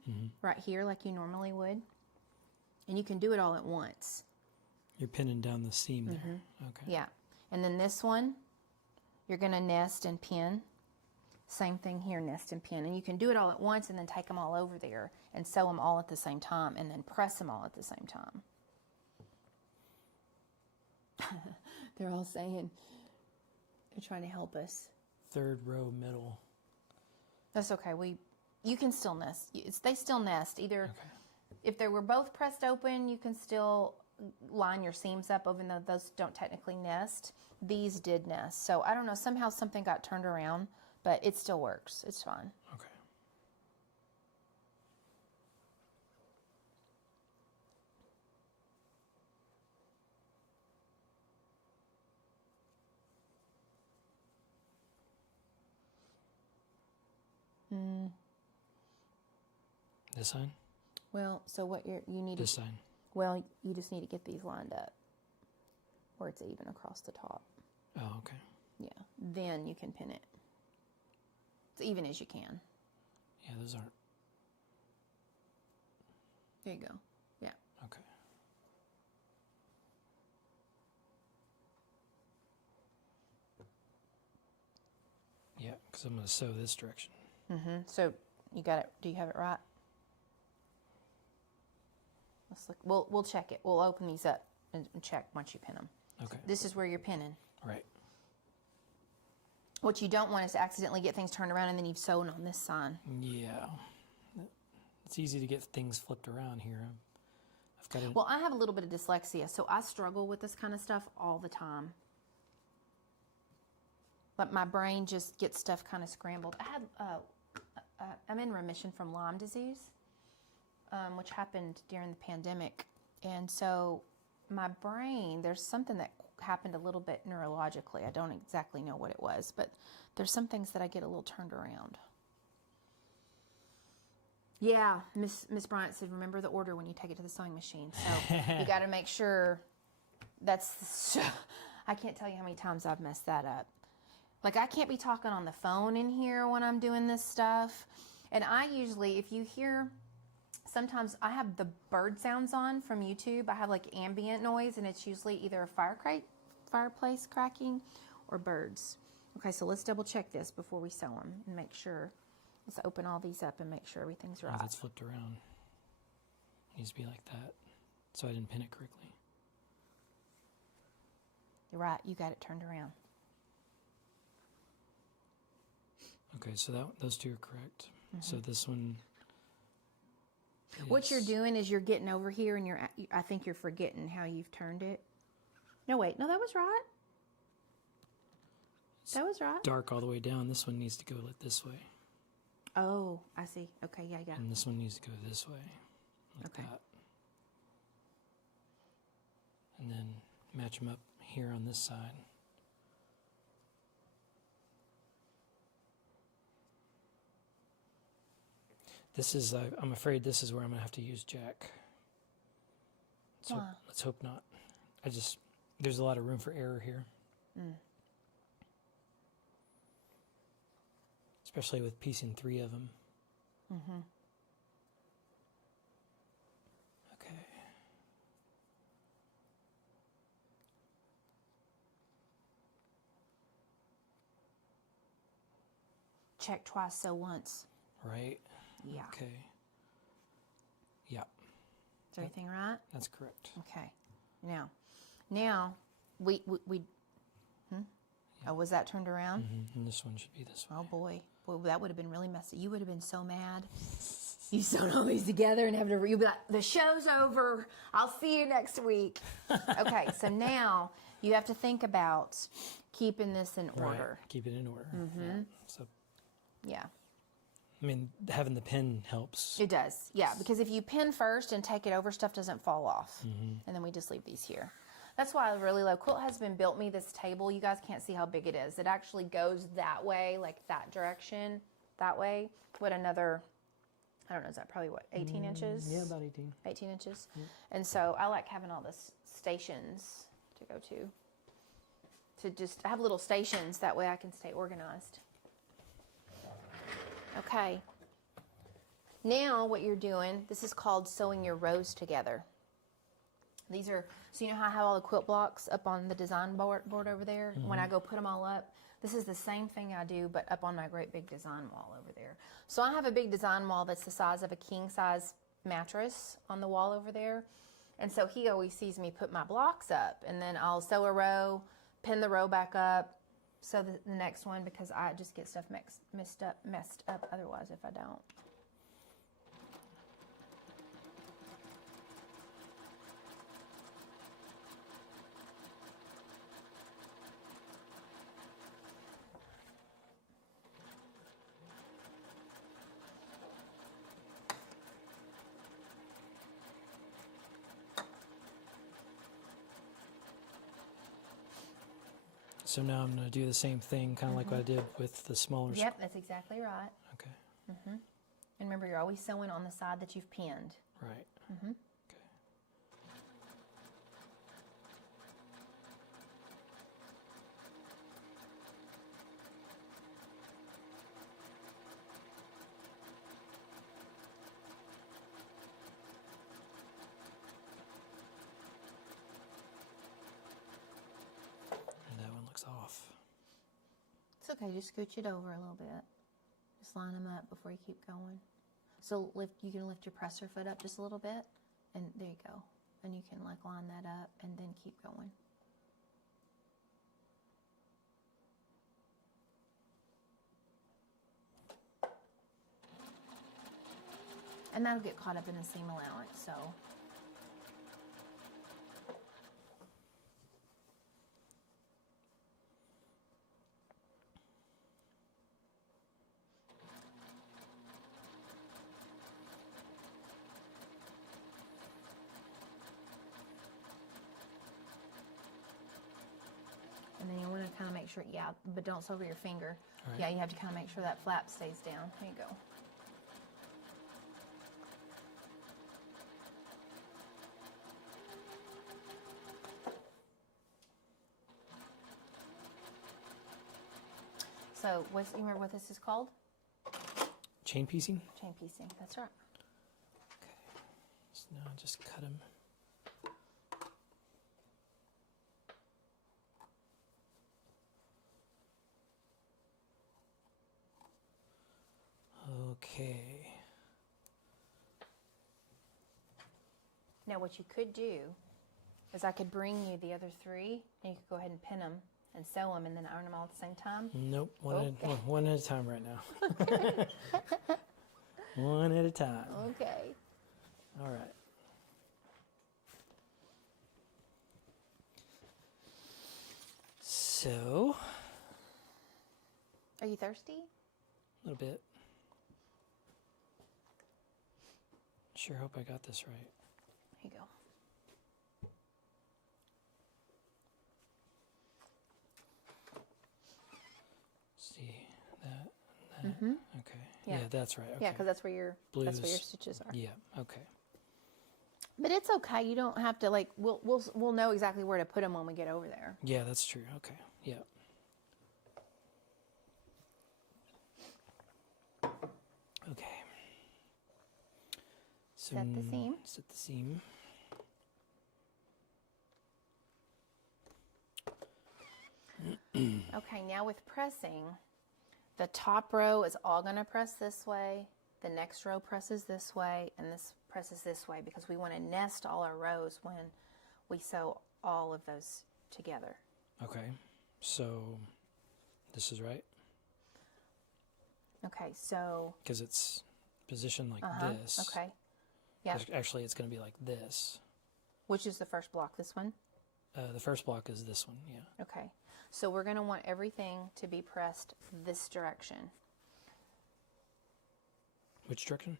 right here like you normally would. And you can do it all at once. You're pinning down the seam there. Okay. Yeah. And then this one, you're going to nest and pin. Same thing here, nest and pin. And you can do it all at once and then take them all over there and sew them all at the same time and then press them all at the same time. They're all saying, they're trying to help us. Third row middle. That's okay. You can still nest. They still nest. Either if they were both pressed open, you can still line your seams up, even though those don't technically nest. These did nest. So I don't know. Somehow something got turned around, but it still works. It's fine. Okay. This side? Well, so what you need This to, side. well, you just need to get these lined up where it's even across the top. Oh, okay. Yeah. Then you can pin it. As even as you can. Yeah, those aren't. There you go. Yeah. Okay. Yeah, because I'm going to sew this direction. So you got it. Do you have it right? Let's look. We'll check it. We'll open these up and check once you pin them. Okay. This is where you're pinning. Right. What you don't want is to accidentally get things turned around and then you've sewn on this side. Yeah. It's easy to get things flipped around here. I've got it. Well, I have a little bit of dyslexia, so I struggle with this kind of stuff all the time. But my brain just gets stuff kind of scrambled. I'm in remission from Lyme disease, which happened during the pandemic. And so my brain, there's something that happened a little bit neurologically. I don't exactly know what it was, but there's some things that I get a little turned around. Yeah, Miss Bryant said, remember the order when you take it to the sewing machine. So you got to make sure I can't tell you how many times I've messed that up. Like, I can't be talking on the phone in here when I'm doing this stuff. And I usually, if you hear, sometimes I have the bird sounds on from YouTube. I have like ambient noise, and it's usually either a fireplace cracking or birds. Okay, so let's double check this before we sew them and make sure. Let's open all these up and make sure everything's right. It's flipped around. It needs to be like that, so I didn't pin it correctly. You're right, you got it turned around. Okay, so those two are correct. So this one What you're doing is you're getting over here and I think you're forgetting how you've turned it. No, wait. No, that was right. That was right. dark all the way down. This one needs to go like this way. Oh, I see. Okay, yeah. And this one needs to go this way, like Okay. that. And then match them up here on this side. This is, I'm afraid this is where I'm going to have to use Jack. Let's hope not. There's a lot of room for error here. Especially with piecing 3 of them. Okay. Check twice, sew once. Right? Yeah. Okay. Yeah, Is everything right? that's correct. Okay. Now, we Oh, was that turned around? And this one should be this way. Oh boy, that would have been really messy. You would have been so mad. You sewed all these together and you'd be like, the show's over. I'll see you next week. Okay, so now you have to think about keeping this in order. Right. Keep it in order. Yeah. So, Yeah, I mean, having the pin helps. it does. Yeah, because if you pin first and take it over, stuff doesn't fall off. And then we just leave these here. That's why I really love Quilt Husband built me this table. You guys can't see how big it is. It actually goes that way, like that direction, that way. What another, I don't know, is that probably what, 18 inches? Yeah, about 18. 18 inches. And so I like having all the stations to go to just have little stations. That way I can stay organized. Okay. Now what you're doing, this is called sewing your rows together. These are, so you know how I have all the quilt blocks up on the design board over there? When I go put them all up, this is the same thing I do, but up on my great big design wall over there. So I have a big design wall that's the size of a king size mattress on the wall over there. And so he always sees me put my blocks up, and then I'll sew a row, pin the row back up, sew the next one, because I just get stuff messed up otherwise if I don't. So now I'm going to do the same thing, kind of like what I did with the smaller. Yep, that's exactly right. Okay. And remember, you're always sewing on the side that you've pinned. Right. Okay. And that one looks off. It's okay, just scooch it over a little bit. Just line them up before you keep going. So you can lift your presser foot up just a little bit, and there you go. And you can like line that up and then keep going. And that'll get caught up in the seam allowance, so. And then you want to kind of make sure, yeah, but don't sew over your finger. Right. Yeah, you have to kind of make sure that flap stays down. There you go. So, you remember what this is called? Chain piecing? Chain piecing, that's right. Okay. So now just cut them. Okay. Now what you could do is I could bring you the other three, and you could go ahead and pin them and sew them and then iron them all at the same time. Nope. Okay. One at a time right now. One at a time. Okay. All right. So, Are you thirsty? a little bit. Sure hope I got this right. Here you go. See that? Mm-hmm. Okay. Yeah. Yeah, that's right. Okay. Yeah, because that's where your Blues. stitches are. Yeah. Okay. But it's okay. You don't have to we'll know exactly where to put them when we get over there. Yeah, that's true. Okay. Yeah. Okay. So Set the seam. Set the seam. Okay, now with pressing, the top row is all going to press this way, the next row presses this way, and this presses this way because we want to nest all our rows when we sew all of those together. Okay. So this is right? Okay, so... Because it's positioned like this. Okay. Yeah. Actually, it's going to be like this. Which is the first block? This one? The first block is this one, yeah. Okay. So we're going to want everything to be pressed this direction. Which direction?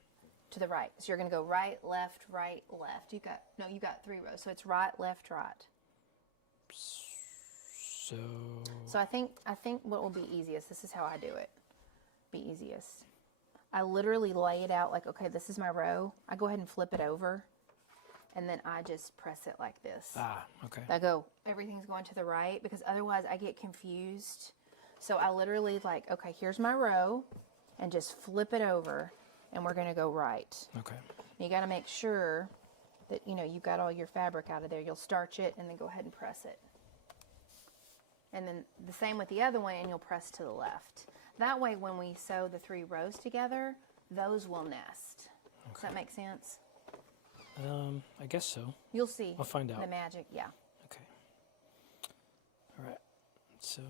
To the right. So you're going to go right, left, right, left. You got 3 rows. So it's right, left, right. So I think what will be easiest, this is how I do it. Be easiest. I literally lay it out like, okay, this is my row. I go ahead and flip it over, and then I just press it like this. Ah, okay. I go, everything's going to the right, because otherwise I get confused. So I literally like, okay, here's my row, and just flip it over, and we're going to go right. Okay. And you got to make sure that, you've got all your fabric out of there. You'll starch it, and then go ahead and press it. And then the same with the other one, and you'll press to the left. That way, when we sew the 3 rows together, those will nest. Okay. Does that make sense? I guess so. You'll see. I'll find out. The magic, yeah. Okay. All right. So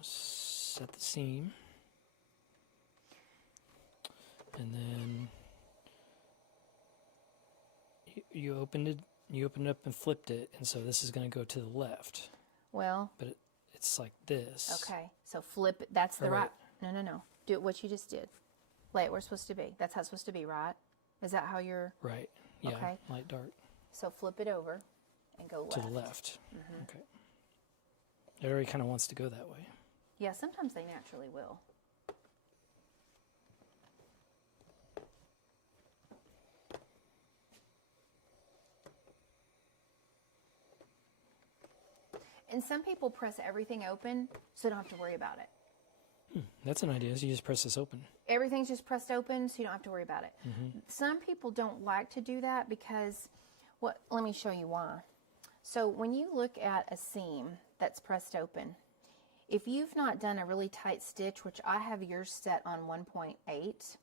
set the seam. And then you opened it up and flipped it, and so this is going to go to the left. Well. But it's like this. Okay. So flip it. That's the right. No. Do it what you just did. Lay it where it's supposed to be. That's how it's supposed to be, right? Is that how you're... Right. Yeah. Okay. Light dark. So flip it over and go left. To the left. Mm-hmm. Okay. It already kind of wants to go that way. Yeah, sometimes they naturally will. And some people press everything open so they don't have to worry about it. That's an idea. So you just press this open. Everything's just pressed open so you don't have to worry about it. Mm-hmm. Some people don't like to do that because, let me show you why. So when you look at a seam that's pressed open, if you've not done a really tight stitch, which I have yours set on 1.8,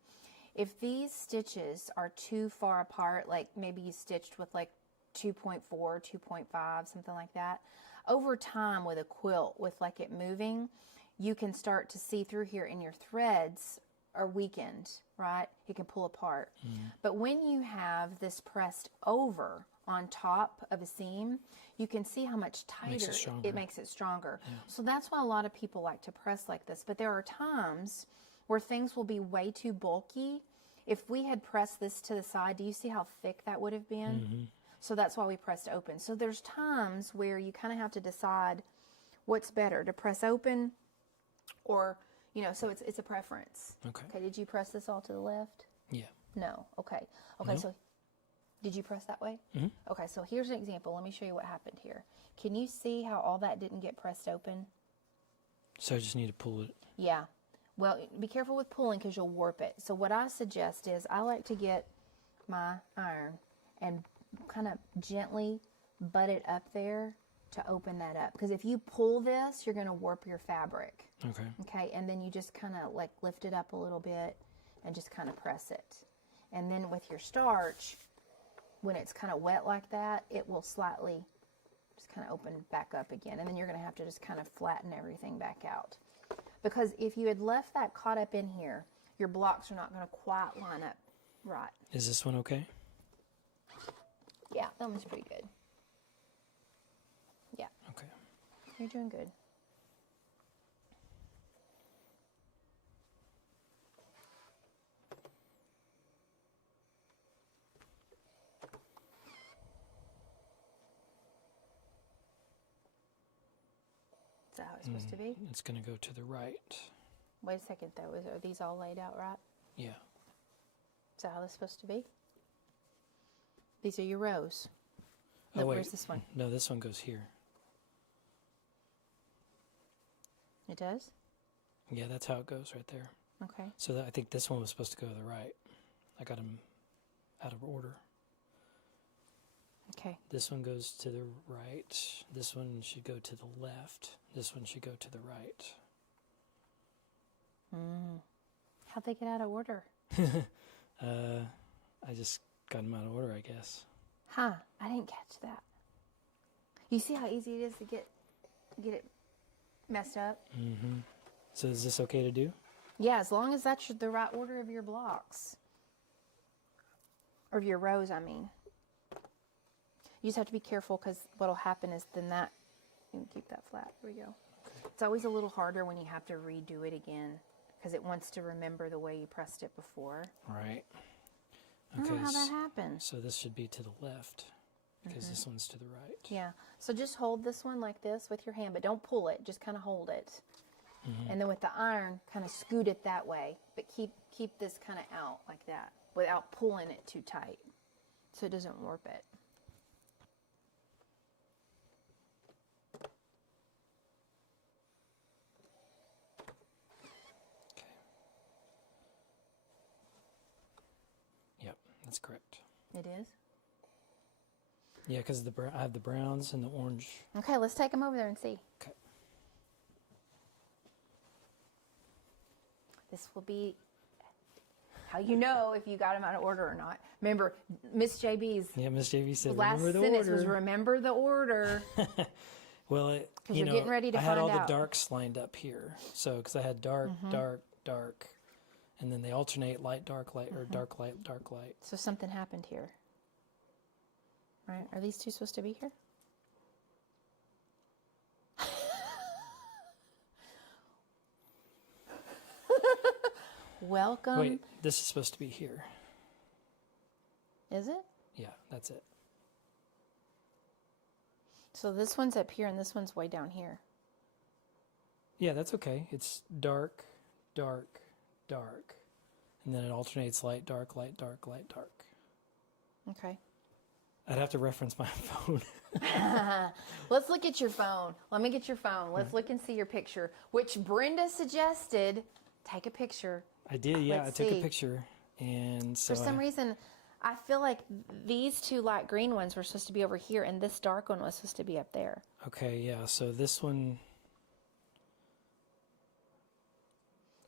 if these stitches are too far apart, like maybe you stitched with like 2.4, 2.5, something like that, over time with a quilt, with like it moving, you can start to see through here, and your threads are weakened, right? It can pull apart. But when you have this pressed over on top of a seam, you can see how much tighter it makes it stronger. Yeah. So that's why a lot of people like to press like this. But there are times where things will be way too bulky. If we had pressed this to the side, do you see how thick that would have been? So that's why we pressed open. So there's times where you kind of have to decide what's better, to press open or, you know, so it's a preference. Okay. Okay, did you press this all to the left? Yeah. No. Okay. Okay, No. so did you press that way? Mhm. Okay, so here's an example. Let me show you what happened here. Can you see how all that didn't get pressed open? So I just need to pull it. Yeah. Well, be careful with pulling because you'll warp it. So what I suggest is I like to get my iron and kind of gently butt it up there to open that up. Because if you pull this, you're going to warp your fabric. Okay. Okay, and then you just kind of like lift it up a little bit and just kind of press it. And then with your starch, when it's kind of wet like that, it will slightly just kind of open back up again. And then you're going to have to just kind of flatten everything back out. Because if you had left that caught up in here, your blocks are not going to quite line up right. Is this one okay? Yeah, that one's pretty good. Yeah, Okay. you're doing good. Is that how it's supposed to be? It's going to go to the right. Wait a second, though. Are these all laid out right? Yeah. Is that how it's supposed to be? These are your rows. Oh, Look, wait. where's this one? No, this one goes here. It does? Yeah, that's how it goes right there. Okay. So I think this one was supposed to go to the right. I got them out of order. Okay. This one goes to the right. This one should go to the left. This one should go to the right. How'd they get out of order? I just got them out of order, I guess. Huh, I didn't catch that. You see how easy it is to get it messed up? So is this okay to do? Yeah, as long as that's the right order of your blocks. Or of your rows, I mean. You just have to be careful because what'll happen is then that, you can keep that flat. There we go. It's always a little harder when you have to redo it again because it wants to remember the way you pressed it before. Right. I don't know how that happens. So this should be to the left because this one's to the right. Yeah, so just hold this one like this with your hand, but don't pull it, just kind of hold it. And then with the iron, kind of scoot it that way, but keep this kind of out like that without pulling it too tight so it doesn't warp it. Okay. Yep, that's correct. It is? Yeah, because I have the browns and the orange. Okay, let's take them over there and see. Okay. This will be how you know if you got them out of order or not. Remember, Miss JB's Yeah, Miss JV said, last remember the sentence order. was remember the order. Well, you're getting ready to I had all find out. the darks lined up here. So, because I had dark, dark, dark, and then they alternate light, dark, light, or dark, light, dark, light. So something happened here. Right? Are these two supposed to be here? Welcome. Wait, this is supposed to be here. Is it? Yeah, that's it. So this one's up here and this one's way down here. Yeah, that's okay. It's dark, dark, dark. And then it alternates light, dark, light, dark, light, dark. Okay. I'd have to reference my phone. Let's look at your phone. Let me get your phone. Let's look and see your picture, which Brenda suggested. Take a picture. I did, yeah. Let's I took see. a picture. And so For some reason, I feel like these two light green ones were supposed to be over here, and this dark one was supposed to be up there. Okay, yeah. So this one,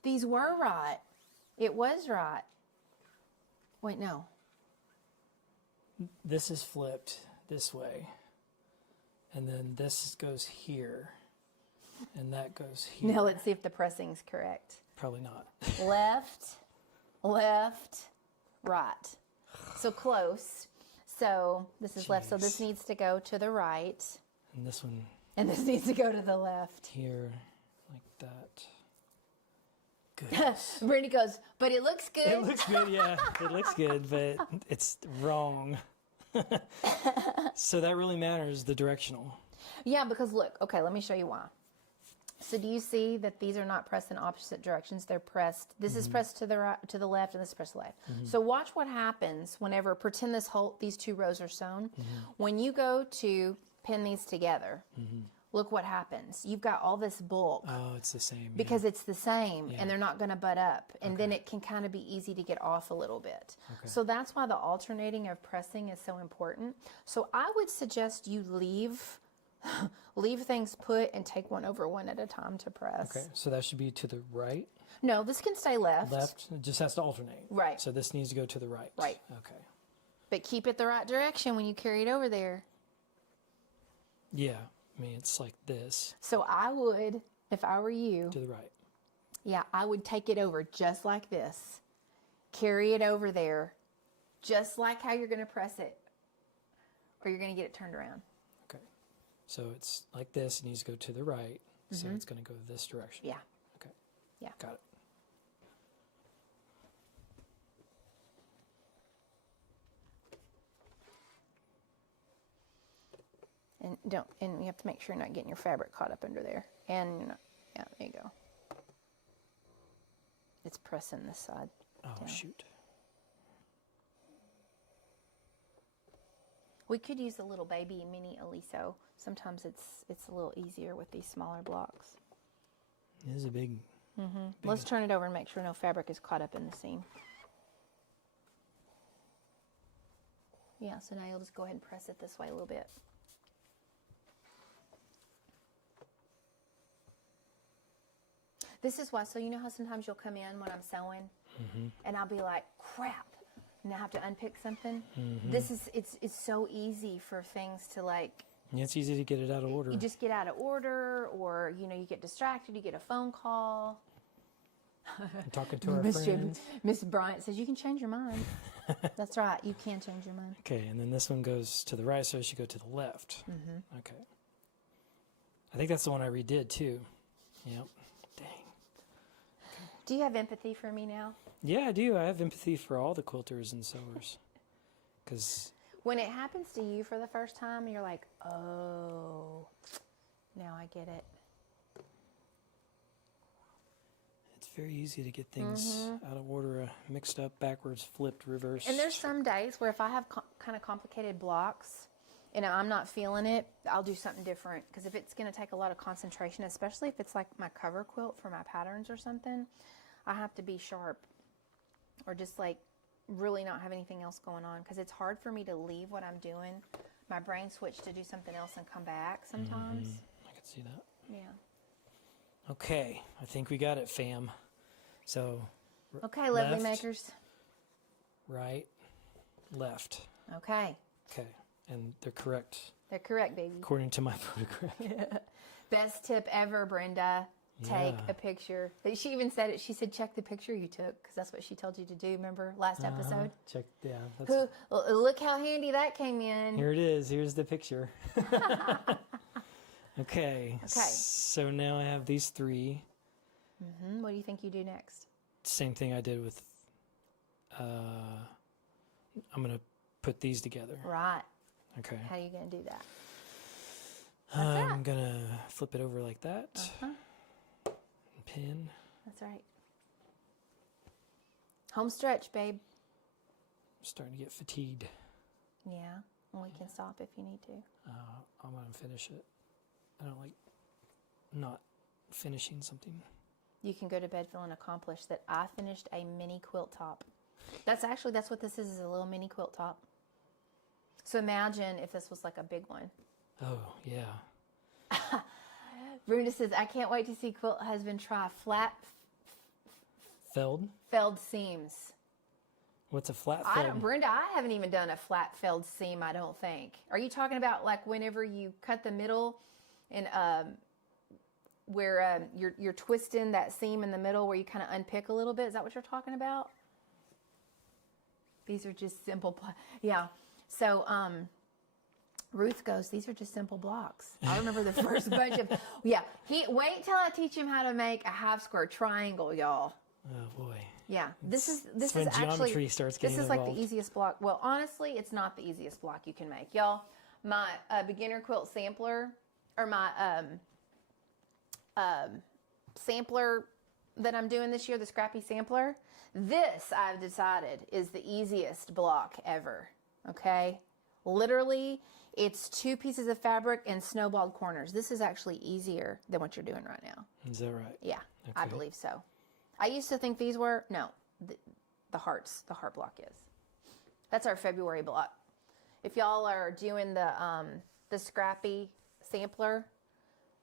These were right. It was right. Wait, no. this is flipped this way. And then this goes here. And that goes here. Now let's see if the pressing's correct. Probably not. Left, left, right. So close. So this is left. So this Jeez. needs to go to the right. And this one And this needs to go to the left. here, like that. Goodness. Brandy goes, but it looks good. It looks good, yeah. It looks good, but it's wrong. So that really matters, the directional. Yeah, because look, okay, let me show you why. So do you see that these are not pressed in opposite directions? They're pressed. This is pressed to the right, to the left, and this is pressed to the left. So watch what happens whenever, pretend these two rows are sewn. When you go to pin these together, look what happens. You've got all this bulk. Oh, it's the same. Because it's the same, Yeah. and they're not going to butt up, and then it can kind of be easy to get off a little bit. Okay. So that's why the alternating of pressing is so important. So I would suggest you leave things put and take one over one at a time to press. Okay, so that should be to the right. No, this can stay left. Left, it just has to alternate. Right. So this needs to go to the right. Right. Okay. But keep it the right direction when you carry it over there. Yeah, I mean, it's like this, So I would, if I were you, to the right. yeah, I would take it over just like this. Carry it over there, just like how you're going to press it, or you're going to get it turned around. Okay. So it's like this, it needs to go to the right, so it's going to go this direction. Yeah. Okay. Yeah. Got it. And you have to make sure you're not getting your fabric caught up under there. And you're not, yeah, there you go. It's pressing this side. Oh, down. shoot. We could use a little baby mini aliso. Sometimes it's a little easier with these smaller blocks. It is a big. Let's turn it over and make sure no fabric is caught up in the seam. Yeah, so now you'll just go ahead and press it this way a little bit. This is why, so you know how sometimes you'll come in when I'm sewing and I'll be like, crap, and I have to unpick something? It's so easy for things to like, Yeah, it's easy to get it out of order. you just get out of order, or, you know, you get distracted, you get a phone call. I'm talking to our Mr. friends. Miss Bryant says, you can change your mind. That's right, you can change your mind. Okay, and then this one goes to the right, so it should go to the left. Okay. I think that's the one I redid too. Yep. Dang. Do you have empathy for me now? Yeah, I do. I have empathy for all the quilters and sewers. Because, When it happens to you for the first time, you're like, oh, now I get it. it's very easy to get things out of order, mixed up, backwards, flipped, reversed. And there's some days where if I have kind of complicated blocks and I'm not feeling it, I'll do something different. Because if it's going to take a lot of concentration, especially if it's like my cover quilt for my patterns or something, I have to be sharp or just like really not have anything else going on. Because it's hard for me to leave what I'm doing, my brain switch to do something else and come back sometimes. I can see that. Yeah. Okay, I think we got it, fam. So, Okay, lovely left, makers. right, left. Okay. Okay, and they're correct They're correct, baby. according to my photograph. Best tip ever, Brenda. Take Yeah. a picture. She even said it. She said, check the picture you took, because that's what she told you to do. Remember last episode? Check, yeah. That's, Look how handy that came in. here it is. Here's the picture. Okay. So now I have these three. What do you think you do next? Same thing I did with, I'm going to put these together. Right. Okay. How are you going to do that? I'm going to flip it over like that. Uh-huh. And pin. That's right. Home stretch, babe. I'm starting to get fatigued. Yeah. And we can stop if you need to. I'm going to finish it. I don't like not finishing something. You can go to bed feeling accomplished that I finished a mini quilt top. That's what this is a little mini quilt top. So imagine if this was like a big one. Oh, yeah. Brenda says, I can't wait to see Quilt Husband try flat felled seams. What's a flat felled? Brenda, I haven't even done a flat felled seam, I don't think. Are you talking about like whenever you cut the middle and where you're twisting that seam in the middle where you kind of unpick a little bit? Is that what you're talking about? These are just simple, yeah. So, Ruth goes, these are just simple blocks. I remember the first bunch of, yeah. Wait till I teach him how to make a half square triangle, y'all. Oh boy. Yeah, this is when actually, geometry starts getting this is like the involved. easiest block. Well, honestly, it's not the easiest block you can make, y'all. My beginner quilt sampler, or my sampler that I'm doing this year, the scrappy sampler, this I've decided is the easiest block ever. Okay, literally, it's 2 pieces of fabric and snowballed corners. This is actually easier than what you're doing right now. Is that right? Yeah, I Okay. believe so. I used to think these were, no, the heart block is. That's our February block. If y'all are doing the scrappy sampler,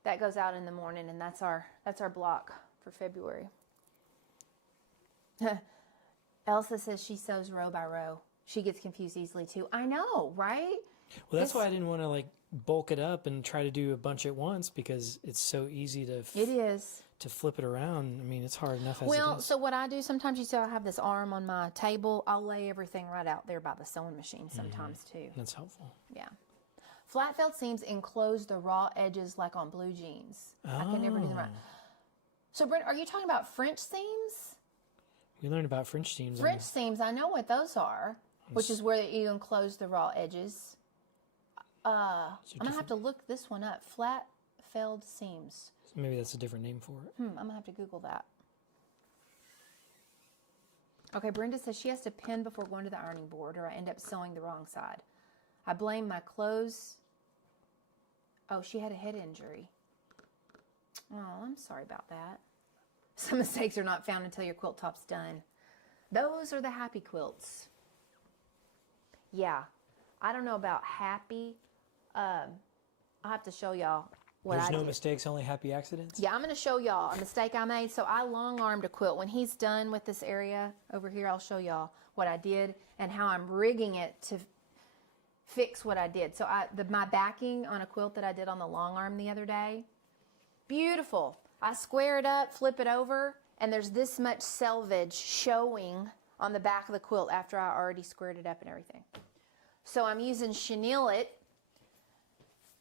that goes out in the morning, and that's our block for February. Elsa says she sews row by row. She gets confused easily too. I know, right? Well, that's why I didn't want to like bulk it up and try to do a bunch at once, because it's so easy to It is. to flip it around. I mean, it's hard enough as it Well, is. so what I do sometimes, you see I have this arm on my table. I'll lay everything right out there by the sewing machine sometimes too. That's helpful. Yeah. Flat felt seams enclose the raw edges like on blue jeans. I can never do them right. So, Brent, are you talking about French seams? We learned about French seams. French seams, I know what those are, which is where you enclose the raw edges. I'm going to have to look this one up. Flat felled seams. Maybe that's a different name for it. I'm going to have to Google that. Okay, Brenda says she has to pin before going to the ironing board, or I end up sewing the wrong side. I blame my clothes. Oh, she had a head injury. Oh, I'm sorry about that. Some mistakes are not found until your quilt top's done. Those are the happy quilts. Yeah, I don't know about happy. I'll have to show y'all what There's I no did. mistakes, only happy accidents. Yeah, I'm going to show y'all a mistake I made. So I long-armed a quilt. When he's done with this area over here, I'll show y'all what I did and how I'm rigging it to fix what I did. So my backing on a quilt that I did on the long arm the other day, beautiful. I square it up, flip it over, and there's this much selvage showing on the back of the quilt after I already squared it up and everything. So I'm using chenillet,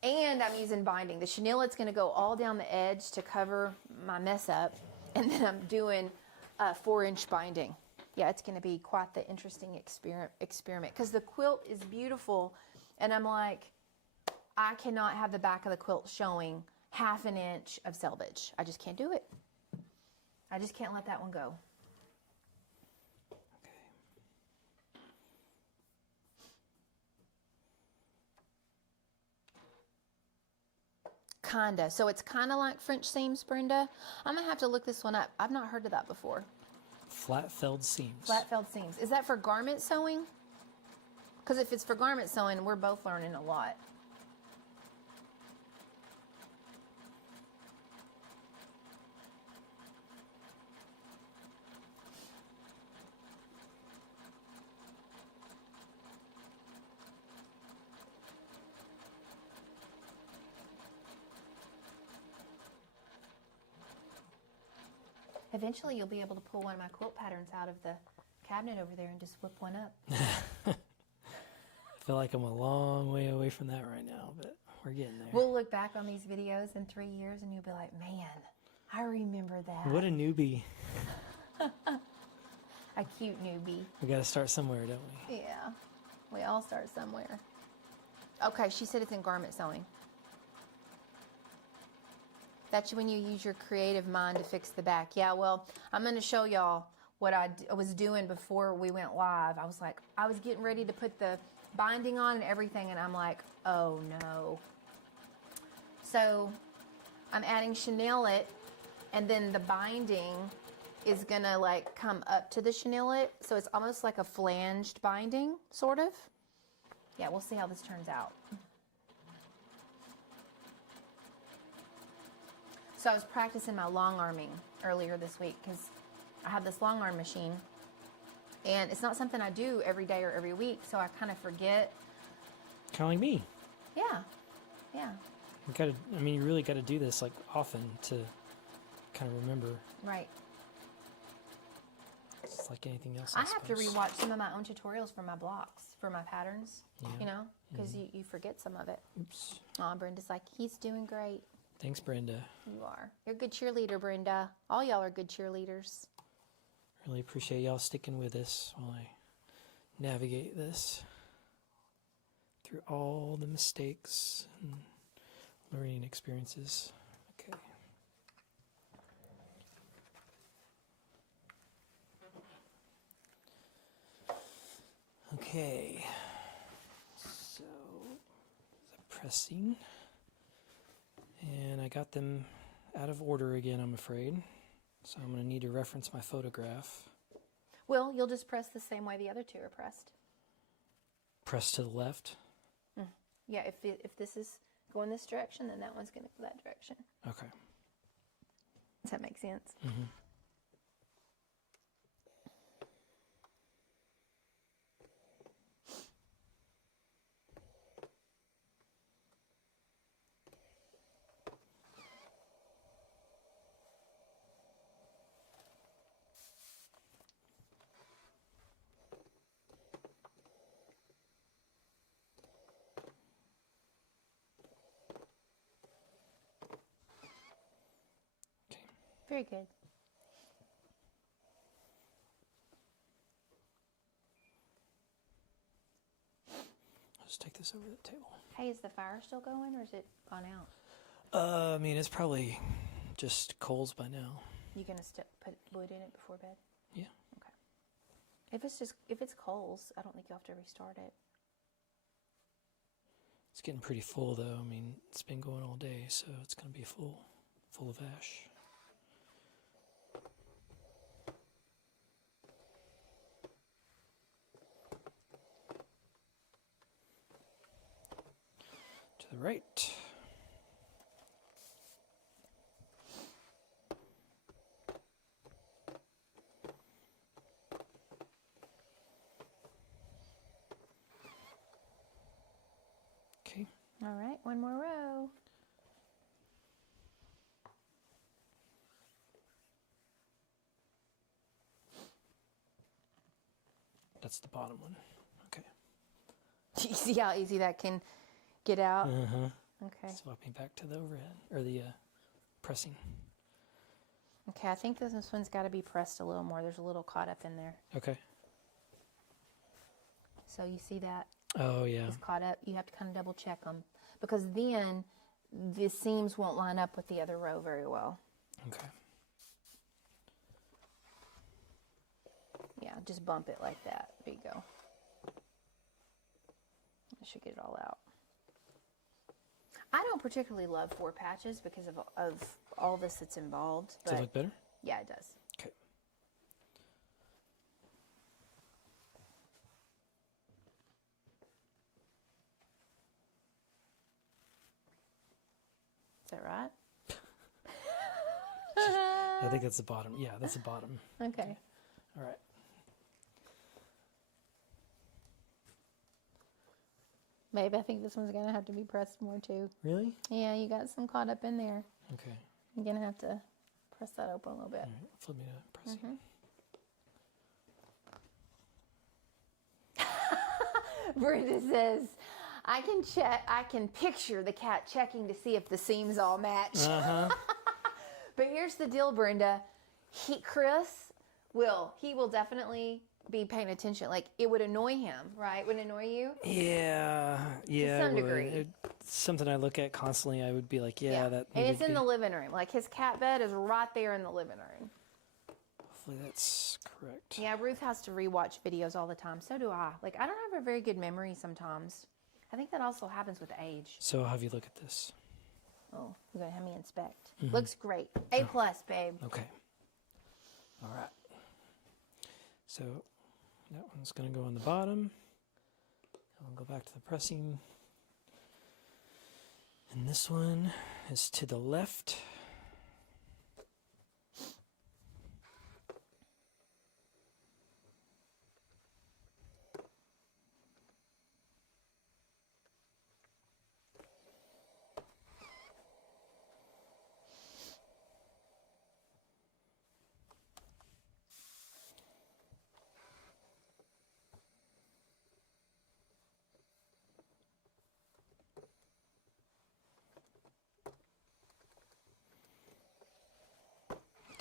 and I'm using binding. The chenillet's going to go all down the edge to cover my mess up, and then I'm doing a 4-inch binding. Yeah, it's going to be quite the interesting experiment because the quilt is beautiful, and I'm like, I cannot have the back of the quilt showing 1/2 inch of selvage. I just can't do it. I just can't let that one go. Kinda. So it's kind of like French seams, Brenda. I'm going to have to look this one up. I've not heard of that before. Flat felled seams. Flat felled seams. Is that for garment sewing? Because if it's for garment sewing, we're both learning a lot. Eventually, you'll be able to pull one of my quilt patterns out of the cabinet over there and just whip one up. I feel like I'm a long way away from that right now, but we're getting there. We'll look back on these videos in 3 years and you'll be like, man, I remember that. What a newbie. A cute newbie. We got to start somewhere, don't we? Yeah, we all start somewhere. Okay, she said it's in garment sewing. That's when you use your creative mind to fix the back. Yeah, well, I'm going to show y'all what I was doing before we went live. I was like, I was getting ready to put the binding on and everything, and I'm like, oh no. So I'm adding chenillet, and then the binding is going to like come up to the chenillet. So it's almost like a flanged binding, sort of. Yeah, we'll see how this turns out. So I was practicing my long arming earlier this week because I have this long arm machine, and it's not something I do every day or every week, so I kind of forget. Kind of like me. Yeah, yeah, You gotta, I mean, you really got to do this like often to kind of remember. right. It's like anything else. I have to suppose. rewatch some of my own tutorials for my blocks, for my patterns, you know, because you forget some of it. Oops. Aw, Brenda's like, he's doing great. Thanks, Brenda. You are. You're a good cheerleader, Brenda. All y'all are good cheerleaders. Really appreciate y'all sticking with us while I navigate this through all the mistakes and learning experiences. Okay. Okay. So, the pressing. And I got them out of order again, I'm afraid. So I'm going to need to reference my photograph. Well, you'll just press the same way the other two are pressed. Press to the left. Yeah, if this is going this direction, then that one's going to go that direction. Okay. Does that make sense? Mm-hmm. Very good. I'll just take this over the table. Hey, is the fire still going or is it gone out? I mean, it's probably just coals by now. You gonna put wood in it before bed? Yeah. Okay. If it's coals, I don't think you'll have to restart it. It's getting pretty full, though. I mean, it's been going all day, so it's going to be full of ash. To the right. Okay. All right, one more row. That's the bottom one. Okay. You see how easy that can get out? Uh-huh. Okay. Swapping back to the overhead, or the pressing. Okay, I think this one's got to be pressed a little more. There's a little caught up in there. Okay. So you see that? Oh, yeah. It's caught up. You have to kind of double check them because then the seams won't line up with the other row very well. Okay. Yeah, just bump it like that. There you go. I should get it all out. I don't particularly love 4 patches because of all this that's involved. Does it look better? Yeah, it does. Okay. Is that right? I think that's the bottom. Yeah, that's the bottom. Okay. All right. Babe, I think this one's going to have to be pressed more too. Really? Yeah, you got some caught up in there. Okay. You're going to have to press that open a little bit. All right. Flip me to pressing. Brenda says, I can picture the cat checking to see if the seams all match. Uh-huh. But here's the deal, Brenda. Chris will definitely be paying attention. Like, it would annoy him, right? Would it annoy you? Yeah. Yeah. some it would. degree. It's something I look at constantly. I would be like, yeah, that. And it's needed in to the be- living room. Like, his cat bed is right there in the living room. Hopefully that's correct. Yeah, Ruth has to rewatch videos all the time. So do I. Like, I don't have a very good memory sometimes. I think that also happens with age. So I'll have you look at this. Oh, you're going to have me inspect. Looks great. A+, babe. Okay. All right. So that one's going to go on the bottom. I'll go back to the pressing. And this one is to the left.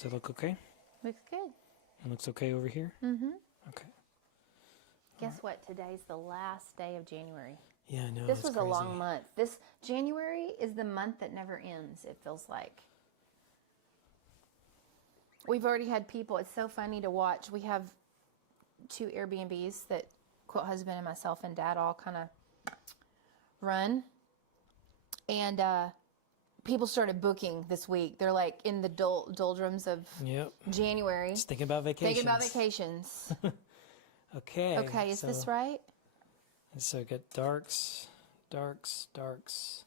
Does that look okay? Looks good. It looks okay over here? Mm-hmm. Okay. Guess what? Today's the last day of January. Yeah, I know. This it's was crazy. a long month. This January is the month that never ends, it feels like. We've already had people. It's so funny to watch. We have 2 Airbnbs that Quilt Husband and myself and Dad all kind of run. And people started booking this week. They're like in the doldrums of Yep. January. Just thinking about vacations. Thinking about vacations. Okay. Okay, is this right? So get darks, darks, darks,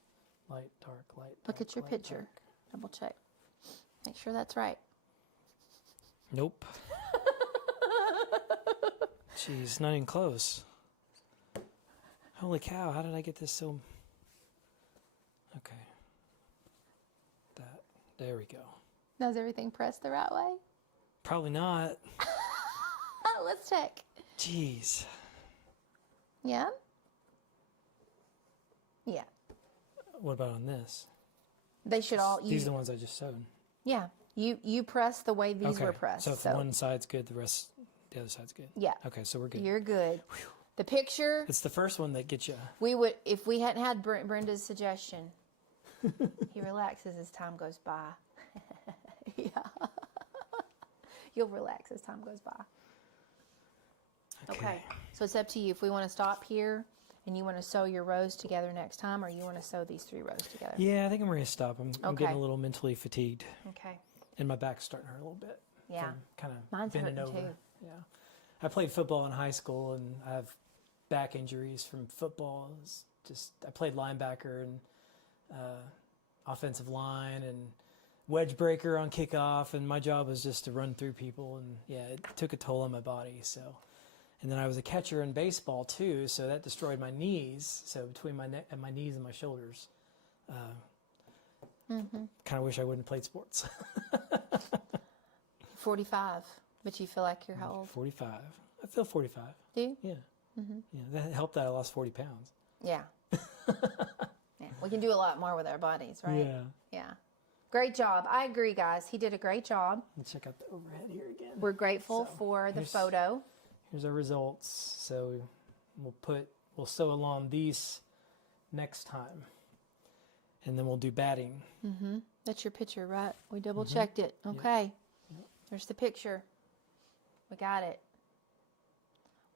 light, dark, light. Look dark, at your light, picture. dark. Double check. Make sure that's right. Nope. Jeez, not even close. Holy cow, how did I get this so... Okay. There we go. Now, is everything pressed the right way? Probably not. Let's check. Jeez. Yeah? Yeah. What about on this? They should all... These are the ones I just sewed. Yeah. You press the way these were pressed. So if one side's good, the other side's good. Yeah. Okay, so we're good. You're good. The picture... It's the first one that gets you. We would... If we hadn't had Brenda's suggestion, he relaxes as time goes by. Yeah. You'll relax as time goes by. Okay. So it's up to you. If we want to stop here and you want to sew your rows together next time, or you want to sew these 3 rows together. Yeah, I think I'm ready to stop. I'm Okay. getting a little mentally fatigued. Okay. And my back's starting to hurt a little bit. Yeah. Kind of Mine's bending hurting over. too. Yeah. I played football in high school, and I have back injuries from football. I played linebacker and offensive line and wedge breaker on kickoff, and my job was just to run through people, and yeah, it took a toll on my body. So, and then I was a catcher in baseball too, so that destroyed my knees. So between my neck and my knees and my shoulders, kind of wish I wouldn't have played sports. 45. But you feel like you're how old? 45. I feel 45. Do you? Yeah. Yeah, that helped that I lost 40 pounds. Yeah. Yeah. We can do a lot more with our bodies, right? Yeah. Yeah. Great job. I agree, guys. He did a great job. Let's check out the overhead here again. We're grateful So, for the here's- photo. Here's our results. So we'll sew along these next time, and then we'll do batting. That's your picture, right? We double checked it. Okay. There's the picture. We got it.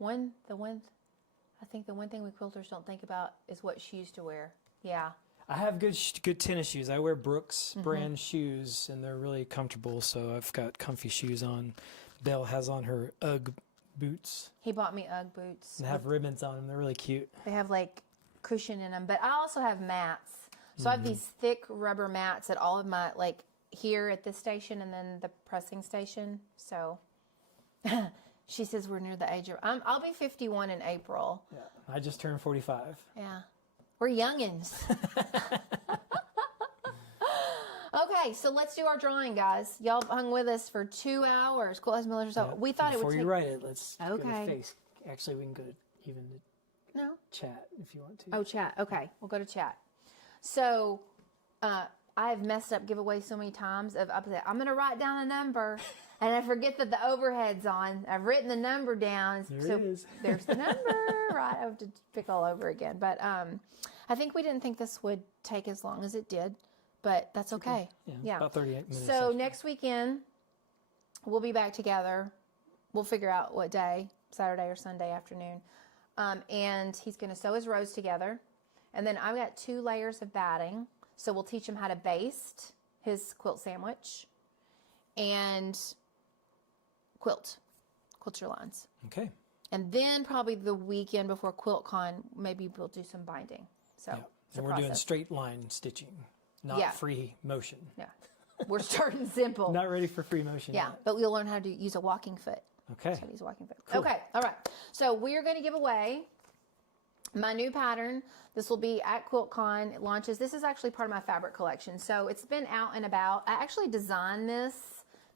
I think the one thing we quilters don't think about is what shoes to wear. Yeah. I have good tennis shoes. I wear Brooks brand shoes, and they're really comfortable. So I've got comfy shoes on. Belle has on her UGG boots. He bought me UGG boots. And have ribbons on them. They're really cute. They have like cushion in them, but I also have mats. So I have these thick rubber mats at all of my, like here at this station and then the pressing station. So she says we're near the age of, I'll be 51 in April. Yeah. I just turned 45. Yeah. We're youngins. Okay, so let's do our drawing, guys. Y'all hung with us for 2 hours. Quilt Husband Learns. Yeah. We thought Before it would you take... write it, let's go to Okay. face. Actually, we can go to even to No? chat if you want to. Oh, chat. Okay, we'll go to chat. So, I've messed up giveaways so many times. I'm going to write down a number, and I forget that the overhead's on. I've written the number down. There it is. There's the number. Right, I have to pick all over again. But I think we didn't think this would take as long as it did, but that's okay. Yeah, about 38 minutes. So actually. next weekend, we'll be back together. We'll figure out what day, Saturday or Sunday afternoon. And he's going to sew his rows together. And then I've got 2 layers of batting. So we'll teach him how to baste his quilt sandwich and quilt your lines. Okay. And then probably the weekend before QuiltCon, maybe we'll do some binding. So Yeah. it's a And we're doing process. straight line stitching, not Yeah. free motion. Yeah. We're starting simple. Not ready for free motion Yeah, yet. but we'll learn how to use a walking foot. Okay. So use a walking foot. Cool. Okay, all right. So we are going to give away my new pattern. This will be at QuiltCon. It launches. This is actually part of my fabric collection. So it's been out and about. I actually designed this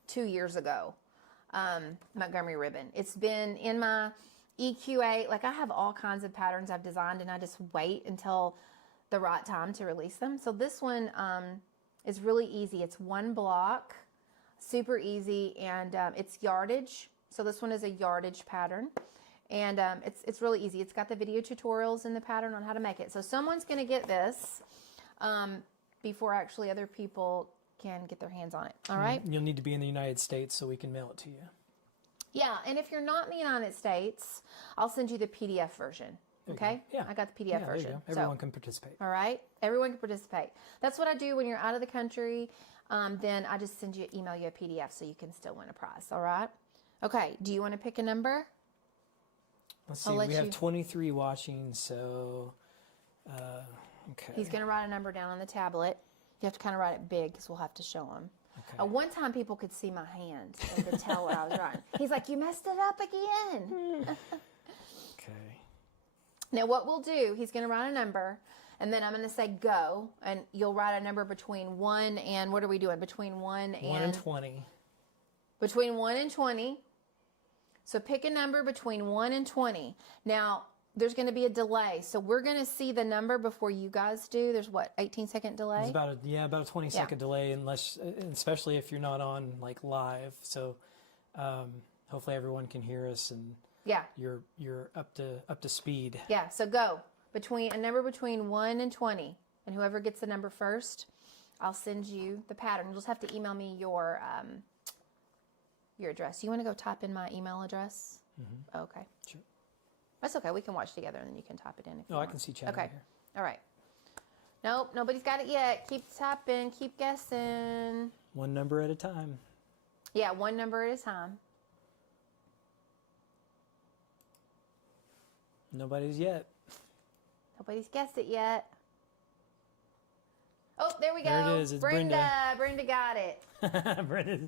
2 years ago, Montgomery ribbon. It's been in my EQA. Like I have all kinds of patterns I've designed, and I just wait until the right time to release them. So this one is really easy. It's 1 block super easy, and it's yardage. So this one is a yardage pattern, and it's really easy. It's got the video tutorials in the pattern on how to make it. So someone's going to get this before actually other people can get their hands on it. All right? You'll need to be in the United States so we can mail it to you. Yeah, and if you're not in the United States, I'll send you the PDF version. Okay? Yeah. I got the PDF Yeah, there you version. go. Everyone can participate. All right? Everyone can participate. That's what I do when you're out of the country. Then I just email you a PDF so you can still win a prize. All right? Okay. Do you want to pick a number? Let's see. We have 23 watching, so okay. He's going to write a number down on the tablet. You have to kind of write it big because we'll have to show him. Okay. One time people could see my hand and could tell what I was writing. He's like, you messed it up again. Okay. Now what we'll do, he's going to write a number, and then I'm going to say go, and you'll write a number between 1 and, what are we doing? Between 1 and 20. Between 1 and 20. So pick a number between 1 and 20. Now, there's going to be a delay. So we're going to see the number before you guys do. There's what, 18-second delay? It's about a 20-second delay, especially if you're not on like live. So hopefully everyone can hear us and you're up to speed. Yeah. So go a number between 1 and 20, and whoever gets the number first, I'll send you the pattern. You'll just have to email me your address. You want to go type in my email address? Mm-hmm. Okay. Sure. That's okay. We can watch together, and then you can type it in. I can see chat okay. here. All right. Nope, nobody's got it yet. Keep tapping. Keep guessing. One number at a time. Yeah, one number at a time. Nobody's yet. Nobody's guessed it yet. Oh, there we go. There it is. It's Brenda. Brenda got it. Brenda.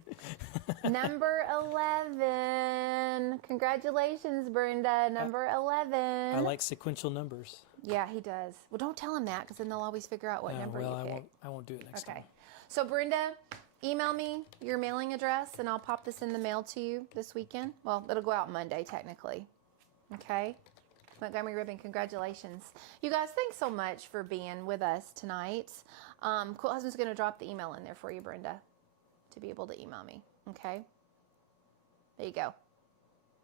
Number 11. Congratulations, Brenda. Number 11. I like sequential numbers. Yeah, he does. Well, don't tell him that, because then they'll always figure out what number you pick. I won't do it next time. Okay. So, Brenda, email me your mailing address, and I'll pop this in the mail to you this weekend. Well, it'll go out Monday, technically. Okay? Montgomery Ribbon, congratulations. You guys, thanks so much for being with us tonight. Quilt Husband's going to drop the email in there for you, Brenda, to be able to email me. Okay? There you go.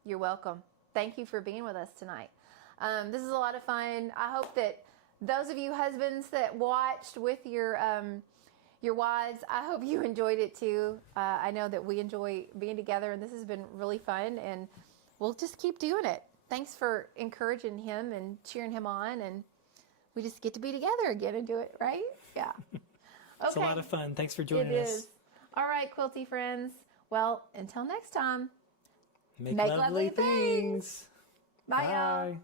You're welcome. Thank you for being with us tonight. This is a lot of fun. I hope that those of you husbands that watched with your wives, I hope you enjoyed it too. I know that we enjoy being together, and this has been really fun, and we'll just keep doing it. Thanks for encouraging him and cheering him on, and we just get to be together again and do it, right? Yeah. Okay. It's a lot of fun. Thanks for joining us. It is. All right, quilty friends. Well, until next time, make lovely things. Bye, y'all.